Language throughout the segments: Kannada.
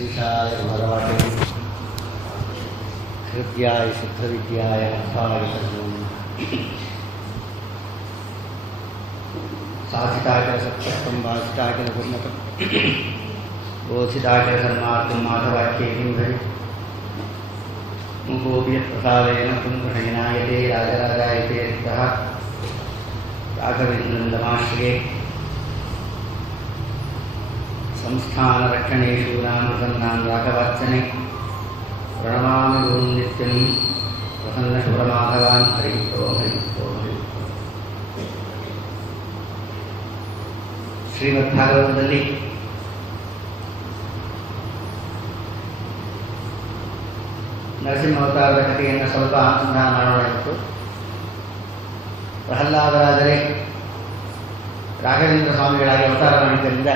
श्रीशाय भगवते हृद्याय शुद्धविद्याय अर्थाय साधिताचर सत्यस्तम वासिताचर गुणतम बोधिताचर धर्मार्थम माधवाक्ये किंभरि मुकोऽपि यत्प्रसादेन कुम्भणयनायते राजराजायते रिक्तः राघवेन्द्रन्दमाश्रये संस्थानरक्षणेषु रामप्रसन्नां राघवार्चने प्रणमामि गुरुं नित्यं प्रसन्नशुभमाधवान् हरिः ओं हरिः ओं हरिः ಶ್ರೀಮದ್ಭಾಗವತದಲ್ಲಿ ನರಸಿಂಹಾವತಾರದ ಕಥೆಯನ್ನು ಸ್ವಲ್ಪ ಅನುಸಂಧಾನ ಮಾಡೋಣ ಇತ್ತು. ಪ್ರಹ್ಲಾದರಾದರೆ ರಾಘವೇಂದ್ರ ಸ್ವಾಮಿಗಳಾಗಿ ಅವತಾರ ಮಾಡಿದ್ದರಿಂದ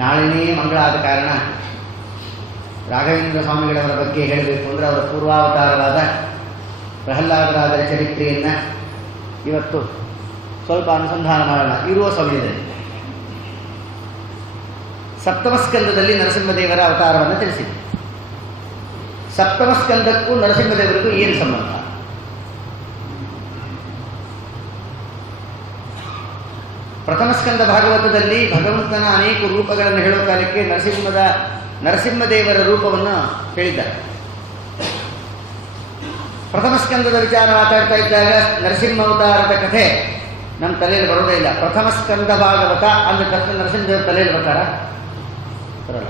ನಾಳೆನೇ ಮಂಗಳ ಆದ ಕಾರಣ ರಾಘವೇಂದ್ರ ಸ್ವಾಮಿಗಳವರ ಬಗ್ಗೆ ಹೇಳಬೇಕು ಅಂದರೆ ಅವರ ಪೂರ್ವಾವತಾರವಾದ ಪ್ರಹ್ಲಾದರಾಜರ ಚರಿತ್ರೆಯನ್ನು ಇವತ್ತು ಸ್ವಲ್ಪ ಅನುಸಂಧಾನ ಮಾಡೋಣ. ಇರುವ ಸಮಯದಲ್ಲಿ ಸಪ್ತಮಸ್ಕಂದದಲ್ಲಿ ನರಸಿಂಹದೇವರ ಅವತಾರವನ್ನು ತಿಳಿಸಿದೆ. ಸಪ್ತಮಸ್ಕಂದಕ್ಕೂ ನರಸಿಂಹದೇವರಿಗೂ ಏನು ಸಂಬಂಧ? ಪ್ರಥಮಸ್ಕಂದ ಭಾಗವತದಲ್ಲಿ ಭಗವಂತನ ಅನೇಕ ರೂಪಗಳನ್ನು ಹೇಳುವ ಕಾಲಕ್ಕೆ ನರಸಿಂಹದೇವರ ರೂಪವನ್ನು ಹೇಳಿದ್ದಾರೆ. ಪ್ರಥಮಸ್ಕಂದದ ವಿಚಾರ ಮಾತಾಡ್ತಾ ಇದ್ದಾಗ ನರಸಿಂಹಾವತಾರದ ಕಥೆ ನಮ್ಮ ತಲೆಯಲ್ಲಿ ಬರೋದೇ ಇಲ್ಲ. ಪ್ರಥಮಸ್ಕಂದ ಭಾಗವತ ಅಂದ ತಕ್ಷಣ ನರಸಿಂಹದೇವರ ತಲೆಯಲ್ಲಿ ಬರ್ತಾರ? ಬರಲ್ಲ.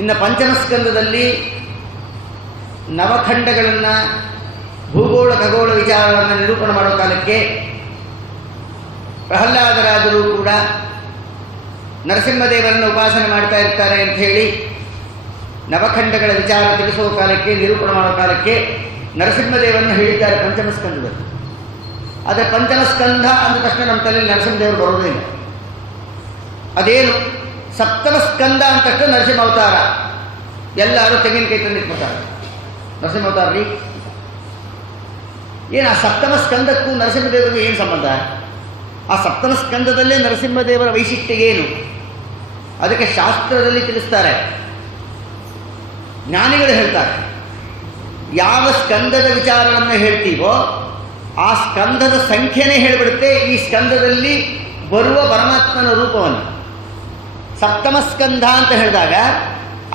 ಇನ್ನು ಪಂಚಮಸ್ಕಂದದಲ್ಲಿ ನವಖಂಡಗಳನ್ನು ಭೂಗೋಳ ಖಗೋಳ ವಿಚಾರವನ್ನು ನಿರೂಪಣೆ ಮಾಡೋ ಕಾಲಕ್ಕೆ ಪ್ರಹ್ಲಾದರಾದರೂ ಕೂಡ ನರಸಿಂಹದೇವರನ್ನು ಉಪಾಸನೆ ಮಾಡ್ತಾ ಇರ್ತಾರೆ ಅಂತ ಹೇಳಿ ನವಖಂಡಗಳ ವಿಚಾರ ತಿಳಿಸುವ ಕಾಲಕ್ಕೆ ನಿರೂಪಣೆ ಮಾಡೋ ಕಾಲಕ್ಕೆ ನರಸಿಂಹದೇವರನ್ನು ಹೇಳಿದ್ದಾರೆ ಪಂಚಮಸ್ಕಂದದಲ್ಲಿ. ಆದರೆ ಪಂಚಮಸ್ಕಂಧ ಅಂದ ತಕ್ಷಣ ನಮ್ಮ ತಲೆಯಲ್ಲಿ ನರಸಿಂಹದೇವರು ಬರೋದೇ ಇಲ್ಲ. ಅದೇನು ಸಪ್ತಮಸ್ಕಂದ ಅಂತ ತಕ್ಷಣ ನರಸಿಂಹ ಅವತಾರ. ಎಲ್ಲರೂ ತೆಂಗಿನಕಾಯಿ ತಂದಿಟ್ಬಿಡ್ತಾರೆ. ನರಸಿಂಹ ಅವತಾರ ರೀ ಏನು? ಆ ಸಪ್ತಮಸ್ಕಂದಕ್ಕೂ ನರಸಿಂಹದೇವರಿಗೂ ಏನು ಸಂಬಂಧ? ಆ ಸಪ್ತಮಸ್ಕಂದದಲ್ಲೇ ನರಸಿಂಹದೇವರ ವೈಶಿಷ್ಟ್ಯ ಏನು? ಅದಕ್ಕೆ ಶಾಸ್ತ್ರದಲ್ಲಿ ತಿಳಿಸ್ತಾರೆ, ಜ್ಞಾನಿಗಳು ಹೇಳ್ತಾರೆ. ಯಾವ ಸ್ಕಂದದ ವಿಚಾರವನ್ನು ಹೇಳ್ತೀವೋ ಆ ಸ್ಕಂದದ ಸಂಖ್ಯೆನೇ ಹೇಳಿಬಿಡುತ್ತೆ ಈ ಸ್ಕಂದದಲ್ಲಿ ಬರುವ ಪರಮಾತ್ಮನ ರೂಪವನ್ನು. ಸಪ್ತಮ ಸ್ಕಂಧ ಅಂತ ಹೇಳಿದಾಗ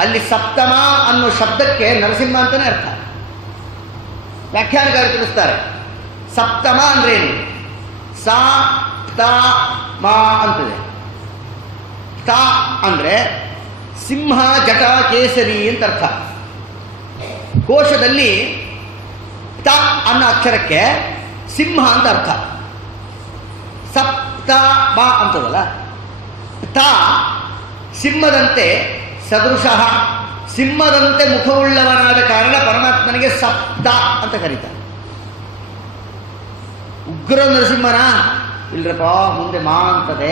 ಅಲ್ಲಿ ಸಪ್ತಮ ಅನ್ನೋ ಶಬ್ದಕ್ಕೆ ನರಸಿಂಹ ಅಂತಲೇ ಅರ್ಥ. ವ್ಯಾಖ್ಯಾನಕಾರರು ತಿಳಿಸ್ತಾರೆ, ಸಪ್ತಮ ಅಂದ್ರೇನು? ಸಾ ತ ಮಾ ಅಂತದೆ. ತ ಅಂದರೆ ಸಿಂಹ ಜಟ ಕೇಸರಿ ಅಂತ ಅರ್ಥ. ಕೋಶದಲ್ಲಿ ತ ಅನ್ನೋ ಅಕ್ಷರಕ್ಕೆ ಸಿಂಹ ಅಂತ ಅರ್ಥ. ಸಪ್ತ ಬ ಅಂತದಲ್ಲ, ತ ಸಿಂಹದಂತೆ ಸದೃಶಃ, ಸಿಂಹದಂತೆ ಮುಖವುಳ್ಳವನಾದ ಕಾರಣ ಪರಮಾತ್ಮನಿಗೆ ಸಪ್ತ ಅಂತ ಕರೀತಾರೆ. ಉಗ್ರ ನರಸಿಂಹನ ಇಲ್ರಪ್ಪ, ಮುಂದೆ ಮಾ ಅಂತದೆ.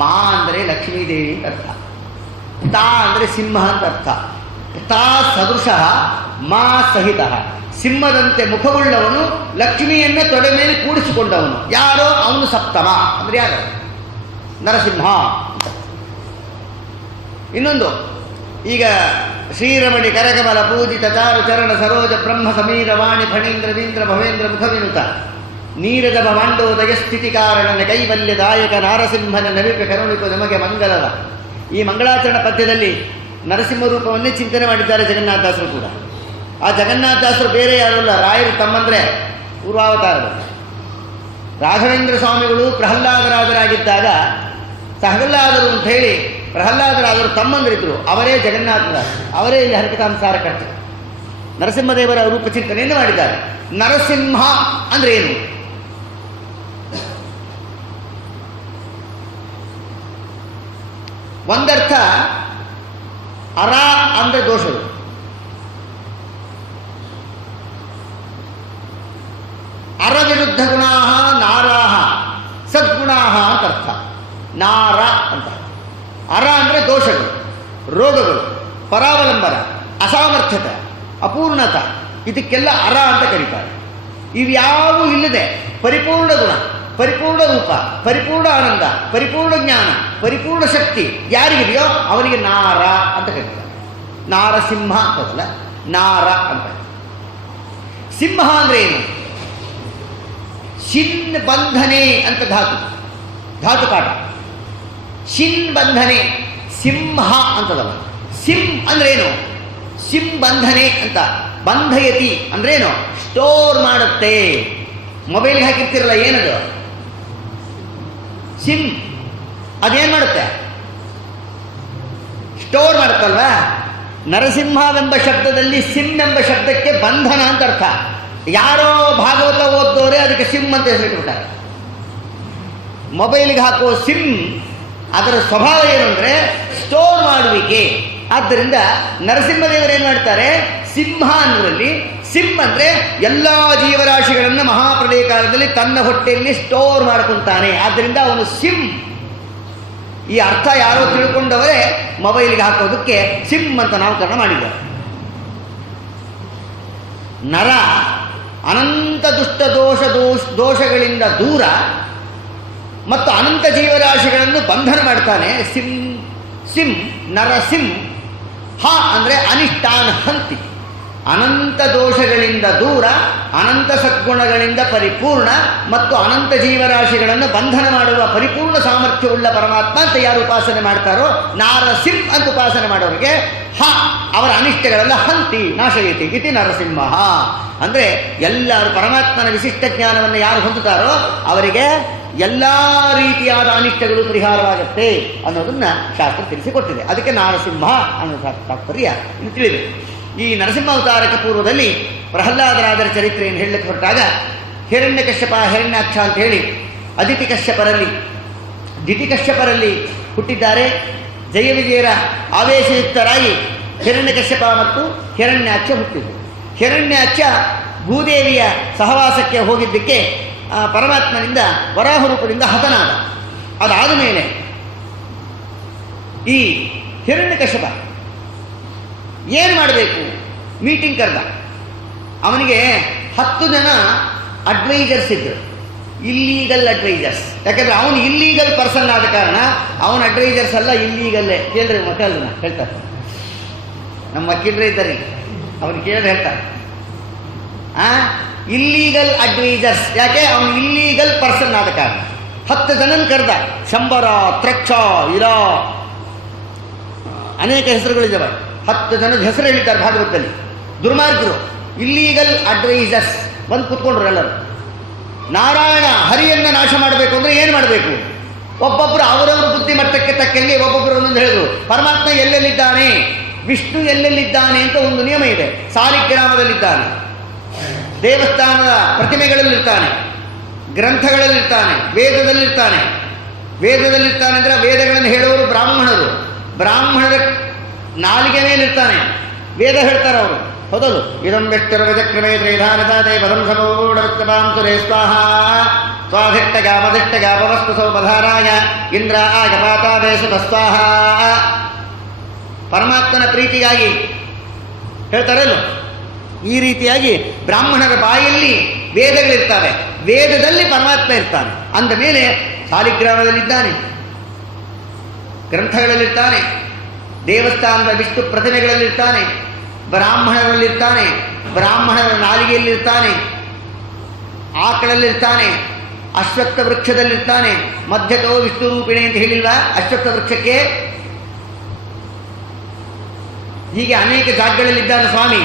ಮಾ ಅಂದರೆ ಲಕ್ಷ್ಮೀದೇವಿ ಅಂತ ಅರ್ಥ. ತ ಅಂದರೆ ಸಿಂಹ ಅಂತ ಅರ್ಥ. ತ ಸದೃಶಃ ಮಾ ಸಹಿತ, ಸಿಂಹದಂತೆ ಮುಖವುಳ್ಳವನು, ಲಕ್ಷ್ಮಿಯನ್ನೇ ತೊಡೆ ಮೇಲೆ ಕೂಡಿಸಿಕೊಂಡವನು. ಯಾರೋ ಅವನು ಸಪ್ತಮ ಅಂದರೆ ಯಾರು? ನರಸಿಂಹ. ಇನ್ನೊಂದು, ಈಗ ಶ್ರೀರಮಣಿ ಕರಕಮಲ ಪೂಜಿತ ಚಾರು ಚರಣ ಸರೋಜ ಬ್ರಹ್ಮ ಸಮೀರ ವಾಣಿ ಫಣೀಂದ್ರ ವೀಂದ್ರ ಭವೇಂದ್ರ ಮುಖವಿನುತ ನೀರದ ಮಂಡೋದಯ ಸ್ಥಿತಿ ಕಾರಣನ ಕೈವಲ್ಯದಾಯಕ ನಾರಸಿಂಹನ ನವಿಕ ಕರುಣಿಕ ನಮಗೆ ಮಂಗಲದ. ಈ ಮಂಗಳಾಚರಣ ಪದ್ಯದಲ್ಲಿ ನರಸಿಂಹ ರೂಪವನ್ನೇ ಚಿಂತನೆ ಮಾಡಿದ್ದಾರೆ ಜಗನ್ನಾಥದಾಸರು ಕೂಡ. ಆ ಜಗನ್ನಾಥದಾಸರು ಬೇರೆ ಯಾರಲ್ಲ, ರಾಯರು ತಮ್ಮಂದರೆ ಪೂರ್ವಾವತಾರದಲ್ಲಿ. ರಾಘವೇಂದ್ರ ಸ್ವಾಮಿಗಳು ಪ್ರಹ್ಲಾದರಾಜರಾಗಿದ್ದಾಗ ಸಹಲ್ಲಾದರು ಅಂತ ಹೇಳಿ ಪ್ರಹ್ಲಾದರಾಜರು ತಮ್ಮಂದರಿದ್ದರು. ಅವರೇ ಜಗನ್ನಾಥದಾಸರು, ಅವರೇ ಇಲ್ಲಿ ಹರಿಕಥಾಂಸಾರ ಕರ್ತರು. ನರಸಿಂಹದೇವರ ರೂಪ ಚಿಂತನೆಯನ್ನು ಮಾಡಿದ್ದಾರೆ. ನರಸಿಂಹ ಅಂದ್ರೆ ಏನು? ಒಂದರ್ಥ ಅರ ಅಂದರೆ ದೋಷಗಳು, ಅರ ವಿರುದ್ಧ ಗುಣಾ ನಾರಾಹ ಸದ್ಗುಣಾ ಅಂತ ಅರ್ಥ. ನಾರ ಅಂತ ಅರ ಅಂದರೆ ದೋಷಗಳು, ರೋಗಗಳು, ಪರಾವಲಂಬನ, ಅಸಾಮರ್ಥ್ಯತೆ, ಅಪೂರ್ಣತ, ಇದಕ್ಕೆಲ್ಲ ಅರ ಅಂತ ಕರೀತಾರೆ. ಇವ್ಯಾವೂ ಇಲ್ಲದೆ ಪರಿಪೂರ್ಣ ಗುಣ, ಪರಿಪೂರ್ಣ ರೂಪ, ಪರಿಪೂರ್ಣ ಆನಂದ, ಪರಿಪೂರ್ಣ ಜ್ಞಾನ, ಪರಿಪೂರ್ಣ ಶಕ್ತಿ ಯಾರಿಗಿದೆಯೋ ಅವನಿಗೆ ನಾರ ಅಂತ ಕರೀತಾರೆ. ನಾರಸಿಂಹ ಅಂತದಲ್ಲ, ನಾರ ಅಂತ. ಸಿಂಹ ಅಂದ್ರೆ ಏನು? ಶಿನ್ ಬಂಧನೆ ಅಂತ ಧಾತು ಕಾಟ. ಶಿನ್ ಬಂಧನೆ, ಸಿಂಹ ಅಂತದಲ್ಲ. ಸಿಂ ಅಂದ್ರೇನು? ಸಿಂ ಬಂಧನೆ ಅಂತ. ಬಂಧಯತಿ ಅಂದ್ರೇನು? ಸ್ಟೋರ್ ಮಾಡುತ್ತೆ. ಮೊಬೈಲ್ಗೆ ಹಾಕಿರ್ತಿರಲ್ಲ, ಏನದು ಸಿಮ್? ಅದೇನು ಮಾಡುತ್ತೆ? ಸ್ಟೋರ್ ಮಾಡುತ್ತಲ್ವಾ? ನರಸಿಂಹವೆಂಬ ಶಬ್ದದಲ್ಲಿ ಸಿಮ್ ಎಂಬ ಶಬ್ದಕ್ಕೆ ಬಂಧನ ಅಂತ ಅರ್ಥ. ಯಾರೋ ಭಾಗವತ ಓದ್ದೋರೆ ಅದಕ್ಕೆ ಸಿಮ್ ಅಂತ ಹೆಸರಿಟ್ಬಿಟ್ಟಾರೆ. ಮೊಬೈಲ್ಗೆ ಹಾಕೋ ಸಿಮ್ ಅದರ ಸ್ವಭಾವ ಏನು ಅಂದರೆ ಸ್ಟೋರ್ ಮಾಡುವಿಕೆ. ಆದ್ದರಿಂದ ನರಸಿಂಹದೇವರು ಏನು ಮಾಡ್ತಾರೆ? ಸಿಂಹ ಅನ್ನೋದ್ರಲ್ಲಿ ಸಿಮ್ ಅಂದರೆ ಎಲ್ಲ ಜೀವರಾಶಿಗಳನ್ನು ಮಹಾಪ್ರಳಯ ಕಾಲದಲ್ಲಿ ತನ್ನ ಹೊಟ್ಟೆಯಲ್ಲಿ ಸ್ಟೋರ್ ಮಾಡ್ಕೊತಾನೆ. ಆದ್ದರಿಂದ ಅವನು ಸಿಮ್. ಈ ಅರ್ಥ ಯಾರೋ ತಿಳ್ಕೊಂಡವರೇ ಮೊಬೈಲ್ಗೆ ಹಾಕೋದಕ್ಕೆ ಸಿಮ್ ಅಂತ ನಾಮಕರಣ ಮಾಡಿದ್ದಾರೆ. ನರ ಅನಂತ ದುಷ್ಟ ದೋಷಗಳಿಂದ ದೂರ ಮತ್ತು ಅನಂತ ಜೀವರಾಶಿಗಳನ್ನು ಬಂಧನ ಮಾಡ್ತಾನೆ. ಸಿಂ ನರಸಿಂ. ಹ ಅಂದರೆ ಅನಿಷ್ಟಾನ್ ಹಂತಿ. ಅನಂತ ದೋಷಗಳಿಂದ ದೂರ, ಅನಂತ ಸದ್ಗುಣಗಳಿಂದ ಪರಿಪೂರ್ಣ ಮತ್ತು ಅನಂತ ಜೀವರಾಶಿಗಳನ್ನು ಬಂಧನ ಮಾಡುವ ಪರಿಪೂರ್ಣ ಸಾಮರ್ಥ್ಯವುಳ್ಳ ಪರಮಾತ್ಮ ಅಂತ ಯಾರು ಉಪಾಸನೆ ಮಾಡ್ತಾರೋ, ನಾರಸಿಂ ಅಂತ ಉಪಾಸನೆ ಮಾಡೋರಿಗೆ ಹ ಅವರ ಅನಿಷ್ಟಗಳೆಲ್ಲ ಹಂತಿ ನಾಶಯತಿ ಇತಿ ನರಸಿಂಹ. ಅಂದರೆ ಎಲ್ಲರೂ ಪರಮಾತ್ಮನ ವಿಶಿಷ್ಟ ಜ್ಞಾನವನ್ನು ಯಾರು ಹೊಂದುತ್ತಾರೋ ಅವರಿಗೆ ಎಲ್ಲ ರೀತಿಯಾದ ಅನಿಷ್ಟಗಳು ಪರಿಹಾರವಾಗುತ್ತೆ ಅನ್ನೋದನ್ನ ಶಾಸ್ತ್ರ ತಿಳಿಸಿಕೊಟ್ಟಿದೆ. ಅದಕ್ಕೆ ನಾರಸಿಂಹ ಅನ್ನೋ ತಾತ್ಪರ್ಯ ಇದು ತಿಳಿದೆ. ಈ ನರಸಿಂಹಾವತಾರಕ್ಕೆ ಪೂರ್ವದಲ್ಲಿ ಪ್ರಹ್ಲಾದರಾಜರ ಚರಿತ್ರೆಯನ್ನು ಹೇಳಲಿಕ್ಕೆ ಹೊರಟಾಗ ಹಿರಣ್ಯಕಶ್ಯಪ ಹಿರಣ್ಯಾಕ್ಷ ಅಂತ ಹೇಳಿ ದಿತಿ ಕಶ್ಯಪರಲ್ಲಿ ಹುಟ್ಟಿದ್ದಾರೆ. ಜಯವಿಜಯರ ಆವೇಶಯುಕ್ತರಾಗಿ ಹಿರಣ್ಯಕಶ್ಯಪ ಮತ್ತು ಹಿರಣ್ಯಾಕ್ಷ ಹುಟ್ಟಿದರು. ಹಿರಣ್ಯಾಕ್ಷ ಭೂದೇವಿಯ ಸಹವಾಸಕ್ಕೆ ಹೋಗಿದ್ದಕ್ಕೆ ಪರಮಾತ್ಮನಿಂದ ವರಾಹ ರೂಪದಿಂದ ಹತನಾದ. ಅದಾದ ಮೇಲೆ ಈ ಹಿರಣ್ಯಕಶ್ಯಪ ಏನು ಮಾಡಬೇಕು? ಮೀಟಿಂಗ್ ಕರೆದ. ಅವನಿಗೆ 10 ಜನ ಅಡ್ವೈಸರ್ಸ್ ಇದ್ದರು, ಇಲ್ಲೀಗಲ್ ಅಡ್ವೈಸರ್ಸ್. ಯಾಕಂದರೆ ಅವನು ಇಲ್ಲೀಗಲ್ ಪರ್ಸನ್ ಆದ ಕಾರಣ ಅವನ ಅಡ್ವೈಸರ್ಸ್ ಎಲ್ಲ ಇಲ್ಲೀಗಲ್ಲೇ. ಕೇಳ್ರಿ ಮಕ್ಕಳನ್ನ ಹೇಳ್ತಾರೆ, ನಮ್ಮ ವಕೀಲರೇ ಇದ್ದಾರೆ, ಅವನು ಕೇಳಿದ್ರೆ ಹೇಳ್ತಾರೆ ಇಲ್ಲೀಗಲ್ ಅಡ್ವೈಸರ್ಸ್. ಯಾಕೆ? ಅವನು ಇಲ್ಲೀಗಲ್ ಪರ್ಸನ್ ಆದ ಕಾರಣ 10 ಜನನ ಕರೆದ. ಶಂಬರ, ತ್ರಕ್ಷ, ಇರ, ಅನೇಕ ಹೆಸರುಗಳಿದ್ದಾವೆ. 10 ಜನದ ಹೆಸರು ಹೇಳಿದ್ದಾರೆ ಭಾಗವತದಲ್ಲಿ. ದುರ್ಮಾರ್ಗರು, ಇಲ್ಲೀಗಲ್ ಅಡ್ವೈಸರ್ಸ್ ಬಂದು ಕೂತ್ಕೊಂಡ್ರು ಎಲ್ಲರೂ. ನಾರಾಯಣ ಹರಿಯನ್ನು ನಾಶ ಮಾಡಬೇಕು ಅಂದರೆ ಏನು ಮಾಡಬೇಕು? ಒಬ್ಬೊಬ್ಬರು ಅವರವರ ಬುದ್ಧಿಮಟ್ಟಕ್ಕೆ ತಕ್ಕಂಗೆ ಒಬ್ಬೊಬ್ಬರು ಒಂದೊಂದು ಹೇಳಿದ್ರು. ಪರಮಾತ್ಮ ಎಲ್ಲೆಲ್ಲಿದ್ದಾನೆ, ವಿಷ್ಣು ಎಲ್ಲೆಲ್ಲಿದ್ದಾನೆ ಅಂತ ಒಂದು ನಿಯಮ ಇದೆ. ಸಾಲಿಗ್ರಾಮದಲ್ಲಿದ್ದಾನೆ, ದೇವಸ್ಥಾನದ ಪ್ರತಿಮೆಗಳಲ್ಲಿರ್ತಾನೆ, ಗ್ರಂಥಗಳಲ್ಲಿರ್ತಾನೆ, ವೇದದಲ್ಲಿರ್ತಾನೆ. ವೇದದಲ್ಲಿರ್ತಾನೆ ಅಂದರೆ ವೇದಗಳನ್ನು ಹೇಳುವವರು ಬ್ರಾಹ್ಮಣರು. ಬ್ರಾಹ್ಮಣರ ನಾಲಿಗೆ ಮೇಲಿರ್ತಾನೆ, ವೇದ ಹೇಳ್ತಾರೆ ಅವರು. ಹೌದಲ್ಲ? ಇದಂ ವ್ಯಕ್ತಿರ್ವಜಕ್ರಮೇ ತ್ರೈಧಾನತಾದೇ ಪದಂ ಸಮೂಢವೃತ್ತಪಾಂಸುರೇ ಸ್ವಾಹ ಸ್ವಾಧಿಟ್ಟಗಾಮಧಿಟ್ಟಗಾಪವಸ್ತು ಸೌಪಧಾರಾಯ ಇಂದ್ರ ಆಗಪಾತಾದೇಶು ಸ್ವಾಹ. ಪರಮಾತ್ಮನ ಪ್ರೀತಿಗಾಗಿ ಹೇಳ್ತಾರಲ್ಲ, ಈ ರೀತಿಯಾಗಿ ಬ್ರಾಹ್ಮಣರ ಬಾಯಲ್ಲಿ ವೇದಗಳಿರ್ತವೆ, ವೇದದಲ್ಲಿ ಪರಮಾತ್ಮ ಇರ್ತಾನೆ. ಅಂದ ಮೇಲೆ ಸಾಲಿಗ್ರಾಮದಲ್ಲಿದ್ದಾನೆ, ಗ್ರಂಥಗಳಲ್ಲಿರ್ತಾನೆ, ದೇವಸ್ಥಾನದ ವಿಷ್ಣು ಪ್ರತಿಮೆಗಳಲ್ಲಿರ್ತಾನೆ, ಬ್ರಾಹ್ಮಣರಲ್ಲಿರ್ತಾನೆ, ಬ್ರಾಹ್ಮಣರ ನಾಲಿಗೆಯಲ್ಲಿರ್ತಾನೆ, ಆಕಳಲ್ಲಿರ್ತಾನೆ, ಅಶ್ವತ್ಥ ವೃಕ್ಷದಲ್ಲಿರ್ತಾನೆ. ಮಧ್ಯತೋ ವಿಷ್ಣು ರೂಪಿಣಿ ಅಂತ ಹೇಳಿಲ್ವಾ ಅಶ್ವತ್ಥ ವೃಕ್ಷಕ್ಕೆ? ಹೀಗೆ ಅನೇಕ ಜಾಗಗಳಲ್ಲಿದ್ದಾನೆ ಸ್ವಾಮಿ.